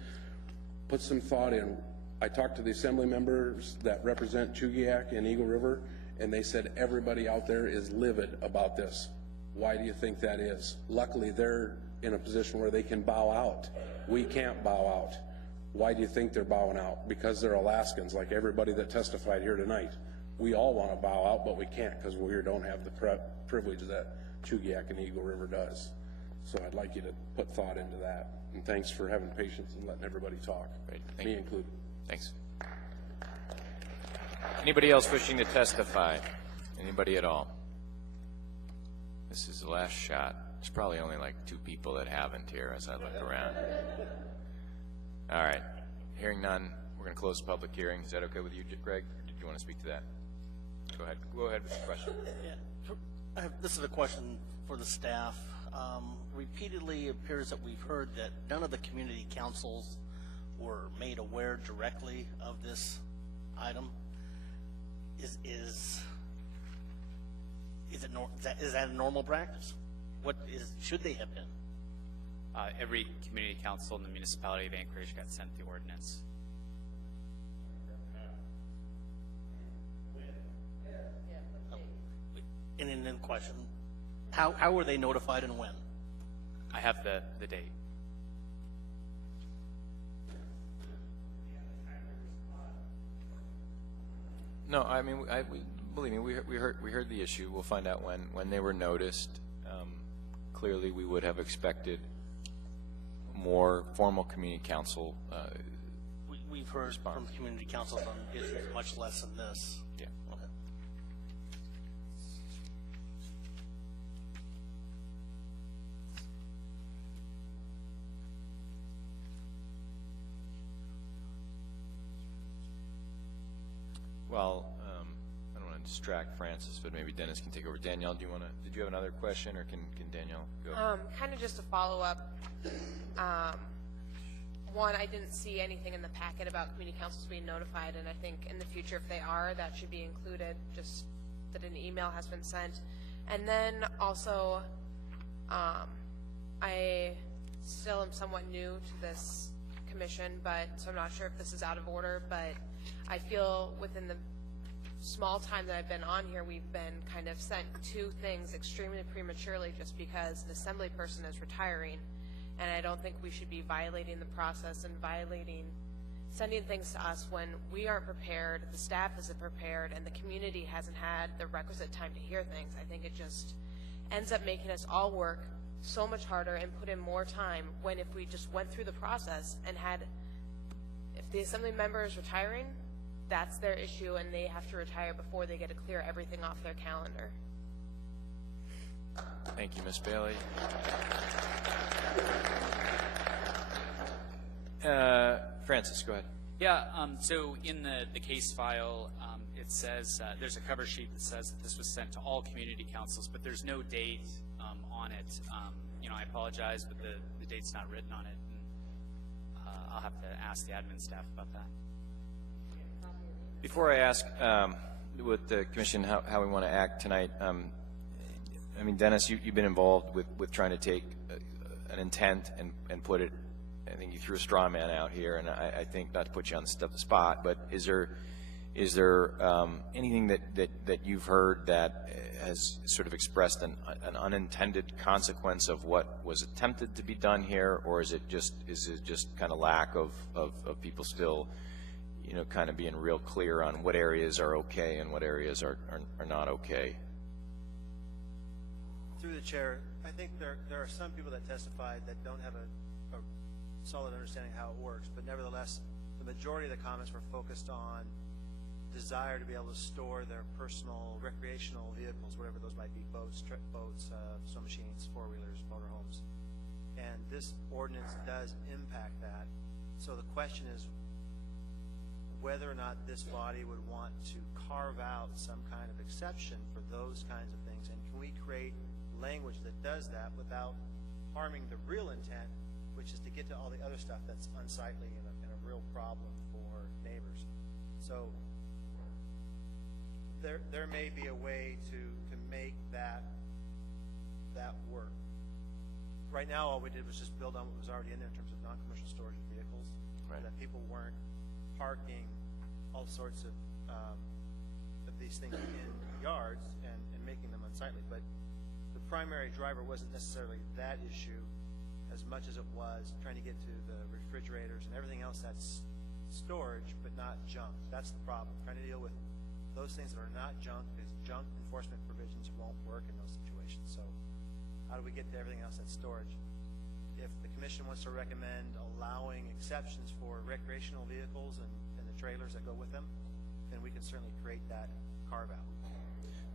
put some thought in. I talked to the assembly members that represent Chugiak and Eagle River, and they said everybody out there is livid about this. Why do you think that is? Luckily, they're in a position where they can bow out. We can't bow out. Why do you think they're bowing out? Because they're Alaskans, like everybody that testified here tonight. We all want to bow out, but we can't because we don't have the privilege that Chugiak and Eagle River does. So I'd like you to put thought into that. And thanks for having patience and letting everybody talk, me included. Thanks. Anybody else wishing to testify? Anybody at all? This is the last shot. There's probably only like 2 people that haven't here as I look around. All right. Hearing none, we're going to close the public hearing. Is that okay with you, Greg? Or did you want to speak to that? Go ahead. Go ahead with the question. Yeah. This is a question for the staff. Repeatedly appears that we've heard that none of the community councils were made aware directly of this item. Is that a normal practice? Should they have been? Every community council in the municipality of Anchorage got sent the ordinance. And then question, how were they notified and when? I have the date. No, I mean, believe me, we heard the issue. We'll find out when they were noticed. Clearly, we would have expected more formal community council. We've heard from community councils on issues much less than this. Yeah. Okay. Well, I don't want to distract Francis, but maybe Dennis can take over. Danielle, did you have another question, or can Danielle go? Kind of just a follow-up. One, I didn't see anything in the packet about community councils being notified, and I think in the future, if they are, that should be included, just that an email has been sent. And then also, I still am somewhat new to this commission, so I'm not sure if this is out of order, but I feel within the small time that I've been on here, we've been kind of sent two things extremely prematurely just because an assembly person is retiring, and I don't think we should be violating the process and sending things to us when we aren't prepared, the staff isn't prepared, and the community hasn't had the requisite time to hear things. I think it just ends up making us all work so much harder and put in more time when if we just went through the process and if the assembly member is retiring, that's their issue and they have to retire before they get to clear everything off their calendar. Thank you, Ms. Bailey. Francis, go ahead. Yeah, so in the case file, it says, there's a cover sheet that says that this was sent to all community councils, but there's no date on it. I apologize, but the date's not written on it. And, I'll have to ask the admin staff about that. Before I ask with the commission how we want to act tonight, I mean, Dennis, you've been involved with trying to take an intent and put it. I think you threw a straw man out here, and I think, not to put you on the spot, but is there anything that you've heard that has sort of expressed an unintended consequence of what was attempted to be done here, or is it just kind of lack of people still, kind of being real clear on what areas are okay and what areas are not okay? Through the chair, I think there are some people that testified that don't have a solid understanding how it works, but nevertheless, the majority of the comments were focused on desire to be able to store their personal recreational vehicles, whatever those might be, boats, snow machines, four-wheelers, motorhomes. And this ordinance does impact that. So the question is whether or not this body would want to carve out some kind of exception for those kinds of things, and can we create language that does that without harming the real intent, which is to get to all the other stuff that's unsightly and a real problem for neighbors. So there may be a way to make that work. Right now, all we did was just build on what was already in there in terms of non-commercial storage of vehicles, right, that people weren't parking all sorts of these things in yards and making them unsightly. But the primary driver wasn't necessarily that issue as much as it was trying to get to the refrigerators and everything else that's storage but not junk. That's the problem, trying to deal with those things that are not junk, because junk enforcement provisions won't work in those situations. So how do we get to everything else that's storage? If the commission wants to recommend allowing exceptions for recreational vehicles and the trailers that go with them, then we can certainly create that carve out.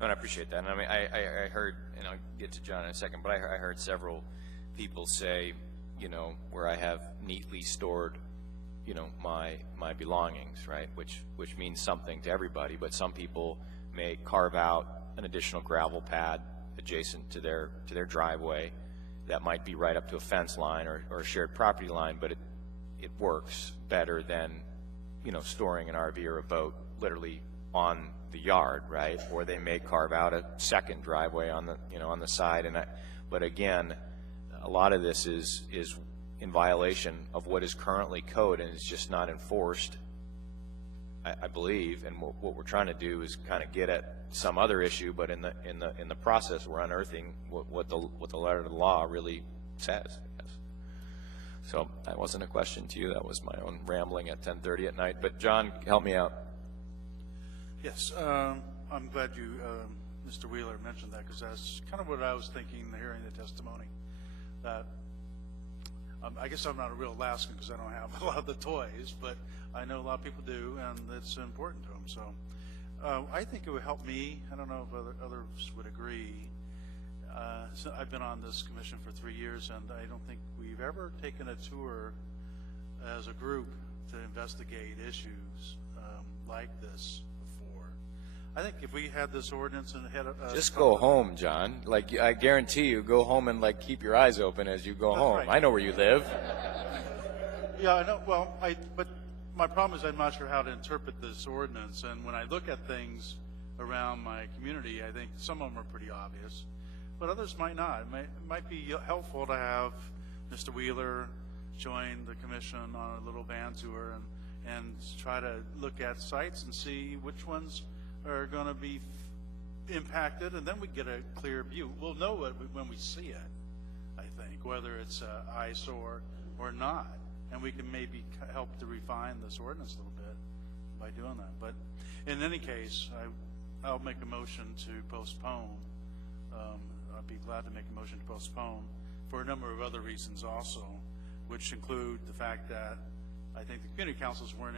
No, and I appreciate that. And I mean, I heard, and I'll get to John in a second, but I heard several people say, where I have neatly stored, my belongings, right? Which means something to everybody, but some people may carve out an additional gravel pad adjacent to their driveway that might be right up to a fence line or a shared property line, but it works better than, storing an RV or a boat literally on the yard, right? Or they may carve out a second driveway on the side. But again, a lot of this is in violation of what is currently code, and it's just not enforced, I believe. And what we're trying to do is kind of get at some other issue, but in the process, we're unearthing what the letter of the law really says. I guess. So that wasn't a question to you. That was my own rambling at 10:30 at night. But John, help me out. Yes, I'm glad you, Mr. Wheeler, mentioned that, because that's kind of what I was thinking hearing the testimony. That I guess I'm not a real Alaskan because I don't have a lot of the toys, but I know a lot of people do, and it's important to them. So I think it would help me. I don't know if others would agree. So I've been on this commission for 3 years, and I don't think we've ever taken a tour as a group to investigate issues like this before. I think if we had this ordinance and had a... Just go home, John. Like, I guarantee you, go home and, like, keep your eyes open as you go home. right. I know where you live. Yeah, I know. Well, but my problem is I'm not sure how to interpret this ordinance. And when I look at things around my community, I think some of them are pretty obvious, but others might not. It might be helpful to have Mr. Wheeler join the commission on a little van tour and try to look at sites and see which ones are going to be impacted, and then we get a clear view. We'll know it when we see it, I think, whether it's eyesore or not, and we can maybe help to refine this ordinance a little bit by doing that. But in any case, I'll make a motion to postpone. I'd be glad to make a motion to postpone for a number of other reasons also, which include the fact that I think the community councils weren't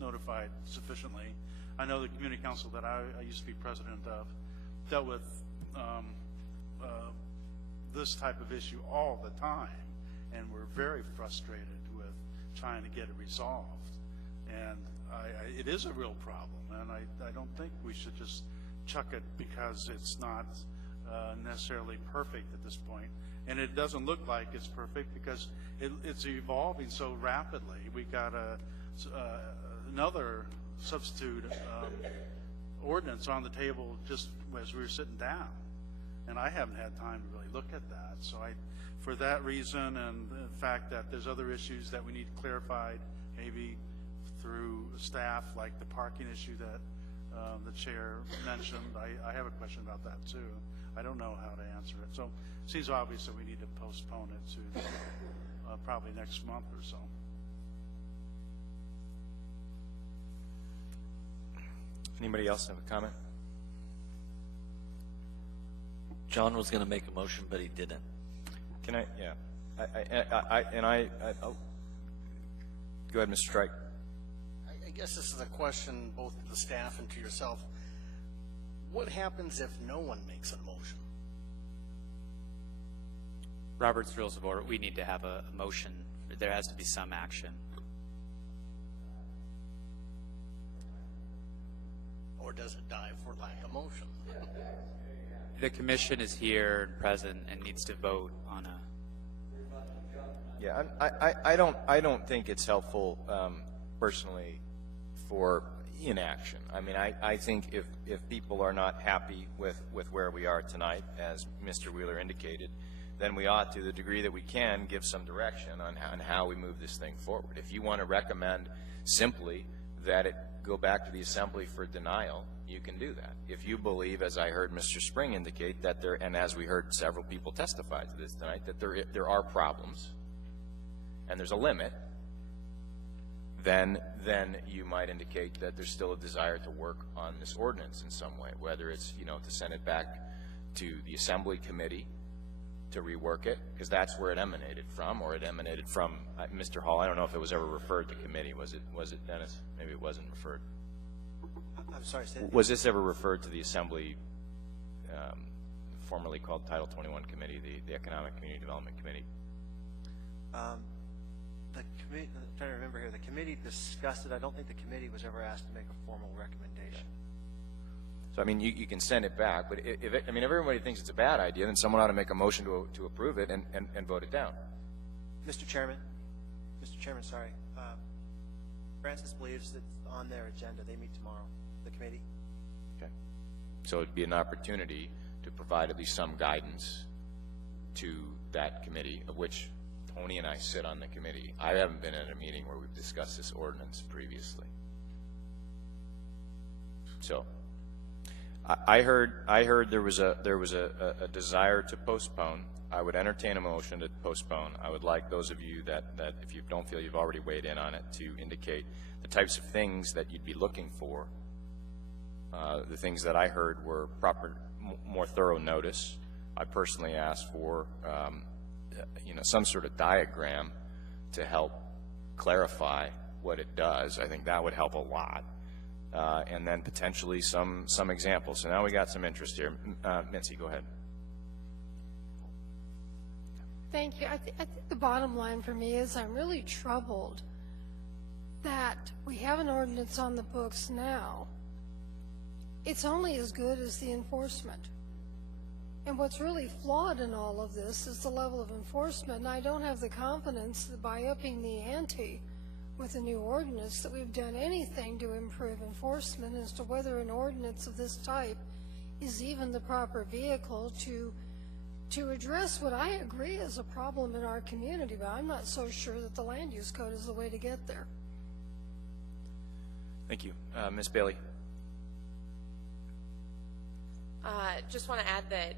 notified sufficiently. I know the community council that I used to be president of dealt with this type of issue all the time, and we're very frustrated with trying to get it resolved. And it is a real problem, and I don't think we should just chuck it because it's not necessarily perfect at this point. And it doesn't look like it's perfect because it's evolving so rapidly. We got another substitute ordinance on the table just as we were sitting down, and I haven't had time to really look at that. So for that reason, and the fact that there's other issues that we need clarified, maybe through staff, like the parking issue that the chair mentioned, I have a question about that too. I don't know how to answer it. So it seems obvious that we need to postpone it to probably next month or so. Anybody else have a comment? John was going to make a motion, but he didn't. Can I? Yeah. Oh. Go ahead, Mr. Strike. I guess this is a question both to the staff and to yourself. What happens if no one makes a motion? Robert's Rules of Order, we need to have a motion. There has to be some action. Or does it die for lack of motion? The commission is here and present and needs to vote on a... Yeah, I don't think it's helpful personally for inaction. I mean, I think if people are not happy with where we are tonight, as Mr. Wheeler indicated, then we ought, to the degree that we can, give some direction on how we move this thing forward. If you want to recommend simply that it go back to the Assembly for denial, you can do that. If you believe, as I heard Mr. Spring indicate, that there, and as we heard several people testify to this tonight, that there are problems and there's a limit, then you might indicate that there's still a desire to work on this ordinance in some way, whether it's, to send it back to the Assembly Committee to rework it, because that's where it emanated from, or it emanated from Mr. Hall. I don't know if it was ever referred to committee. Was it, Dennis? Maybe it wasn't referred. I'm sorry, Was this ever referred to the Assembly, formerly called Title 21 Committee, the Economic Community Development Committee? The committee, I'm trying to remember here, the committee discussed it. I don't think the committee was ever asked to make a formal recommendation. So, I mean, you can send it back, but if everybody thinks it's a bad idea, then someone ought to make a motion to approve it and vote it down. Mr. Chairman, sorry. Francis believes that on their agenda, they meet tomorrow, the committee. Okay. So it'd be an opportunity to provide at least some guidance to that committee, of which Tony and I sit on the committee. I haven't been at a meeting where we've discussed this ordinance previously. So I heard there was a desire to postpone. I would entertain a motion to postpone. I would like those of you that if you don't feel you've already weighed in on it, to indicate the types of things that you'd be looking for. The things that I heard were more thorough notice. I personally asked for some sort of diagram to help clarify what it does. I think that would help a lot. And then potentially some examples. So now we got some interest here. Mitzi, go ahead. Thank you. I think the bottom line for me is I'm really troubled that we have an ordinance on the books now, it's only as good as the enforcement. And what's really flawed in all of this is the level of enforcement. And I don't have the confidence that by upping the ante with a new ordinance that we've done anything to improve enforcement as to whether an ordinance of this type is even the proper vehicle to address what I agree is a problem in our community, but I'm not so sure that the land use code is the way to get there. Thank you. Ms. Bailey. Just want to add that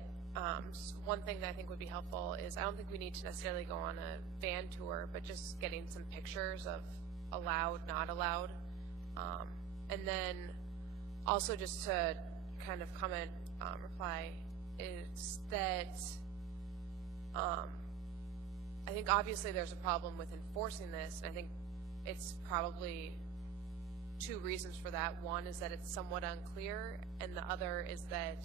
one thing that I think would be helpful is I don't think we need to necessarily go on a van tour, but just getting some pictures of allowed, not allowed. And then also just to kind of comment, reply, is that I think obviously there's a problem with enforcing this, and I think it's probably two reasons for that. One is that it's somewhat unclear, and the other is that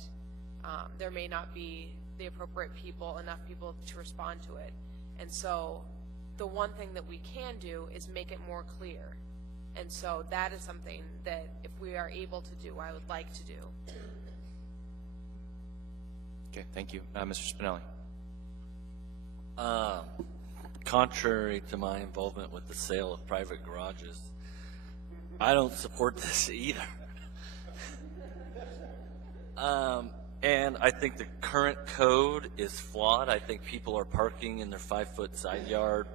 there may not be the appropriate people, enough people to respond to it. And so the one thing that we can do is make it more clear. And so that is something that if we are able to do, I would like to do. Okay, thank you. Mr. Spinelli. Contrary to my involvement with the sale of private garages, I don't support this either. And I think the current code is flawed. I think people are parking in their 5-foot side yard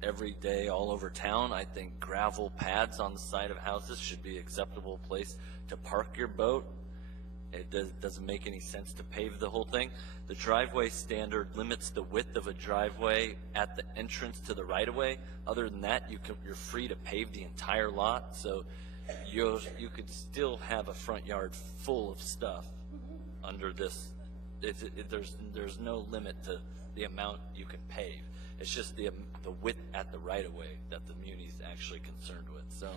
every day all over town. I think gravel pads on the side of houses should be an acceptable place to park your boat. It doesn't make any sense to pave the whole thing. The driveway standard limits the width of a driveway at the entrance to the right-of-way. Other than that, you're free to pave the entire lot. So you could still have a front yard full of stuff under this. There's no limit to the amount you can pave. It's just the width at the right-of-way that the muni is actually concerned with. So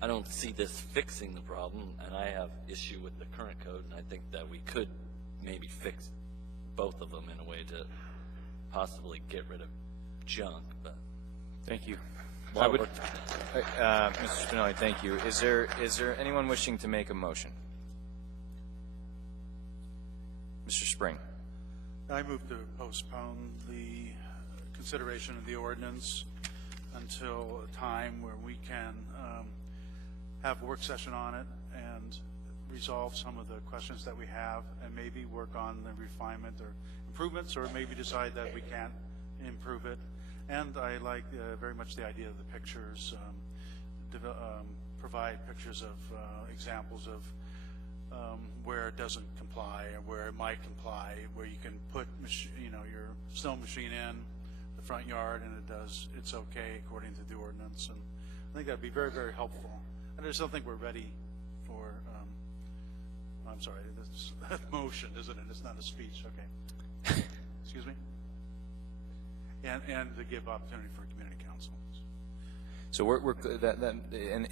I don't see this fixing the problem, and I have issue with the current code, and I think that we could maybe fix both of them in a way to possibly get rid of junk. But thank you. Mr. Spinelli, thank you. Is there anyone wishing to make a motion? Mr. Spring. I move to postpone the consideration of the ordinance until a time where we can have a work session on it and resolve some of the questions that we have, and maybe work on the refinement or improvements, or maybe decide that we can't improve it. And I like very much the idea of the pictures, provide pictures of examples of where it doesn't comply or where it might comply, where you can put your snow machine in the front yard and it's okay according to the ordinance. And I think that'd be very, very helpful. And I just don't think we're ready for I'm sorry, that's a motion, isn't it? It's not a speech. Okay. Excuse me. And to give opportunity for community council. So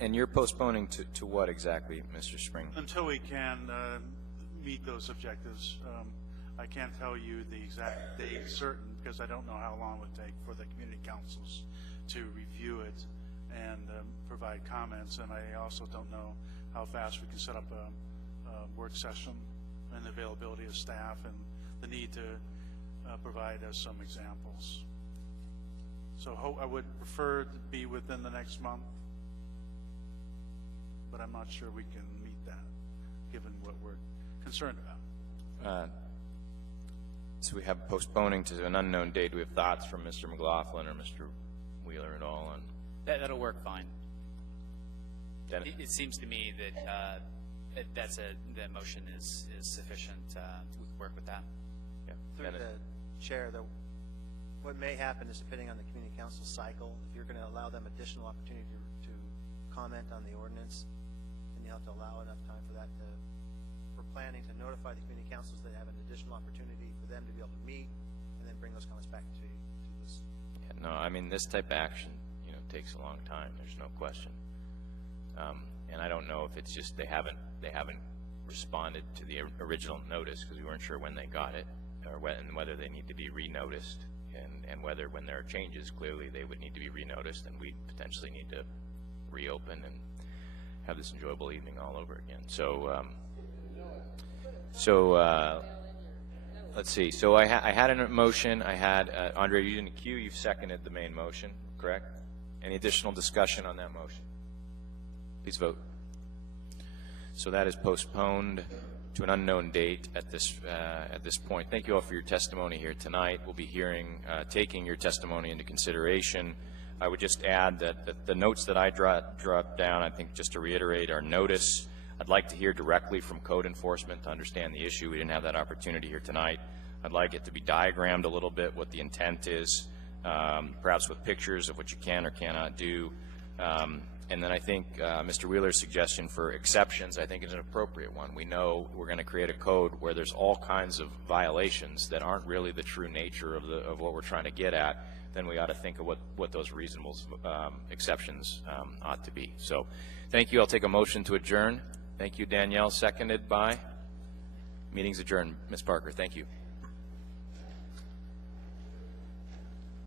and you're postponing to what exactly, Mr. Spring? Until we can meet those objectives. I can't tell you the exact date certain because I don't know how long it would take for the community councils to review it and provide comments. And I also don't know how fast we can set up a work session and the availability of staff and the need to provide us some examples. So I would prefer to be within the next month, but I'm not sure we can meet that given what we're concerned about. So we have postponing to an unknown date. Do we have thoughts from Mr. McLaughlin or Mr. Wheeler at all on? That'll work fine. It seems to me that that motion is sufficient. We can work with that. Yeah. Through the chair, what may happen is, depending on the community council cycle, if you're going to allow them additional opportunity to comment on the ordinance, then you have to allow enough time for that. For planning to notify the community councils that have an additional opportunity for them to be able to meet, and then bring those comments back to this. Yeah, no, I mean this type of action, takes a long time. There's no question. And I don't know if it's just they haven't responded to the original notice because we weren't sure when they got it, or whether they need to be re-noticed, and whether when there are changes, clearly they would need to be re-noticed, and we potentially need to reopen and have this enjoyable evening all over again. Let's see. So I had a motion. I had, Andre, you didn't queue. You've seconded the main motion, correct? Any additional discussion on that motion? Please vote. So that is postponed to an unknown date at this point. Thank you all for your testimony here tonight. We'll be taking your testimony into consideration. I would just add that the notes that I dropped down, I think just to reiterate, are notice. I'd like to hear directly from code enforcement to understand the issue. We didn't have that opportunity here tonight. I'd like it to be diagrammed a little bit, what the intent is, perhaps with pictures of what you can or cannot do. And then I think Mr. Wheeler's suggestion for exceptions, I think, is an appropriate one. We know we're going to create a code where there's all kinds of violations that aren't really the true nature of what we're trying to get at. Then we ought to think of what those reasonable exceptions ought to be. So thank you. I'll take a motion to adjourn. Thank you, Danielle. Seconded by? Meeting's adjourned. Ms. Parker, thank you.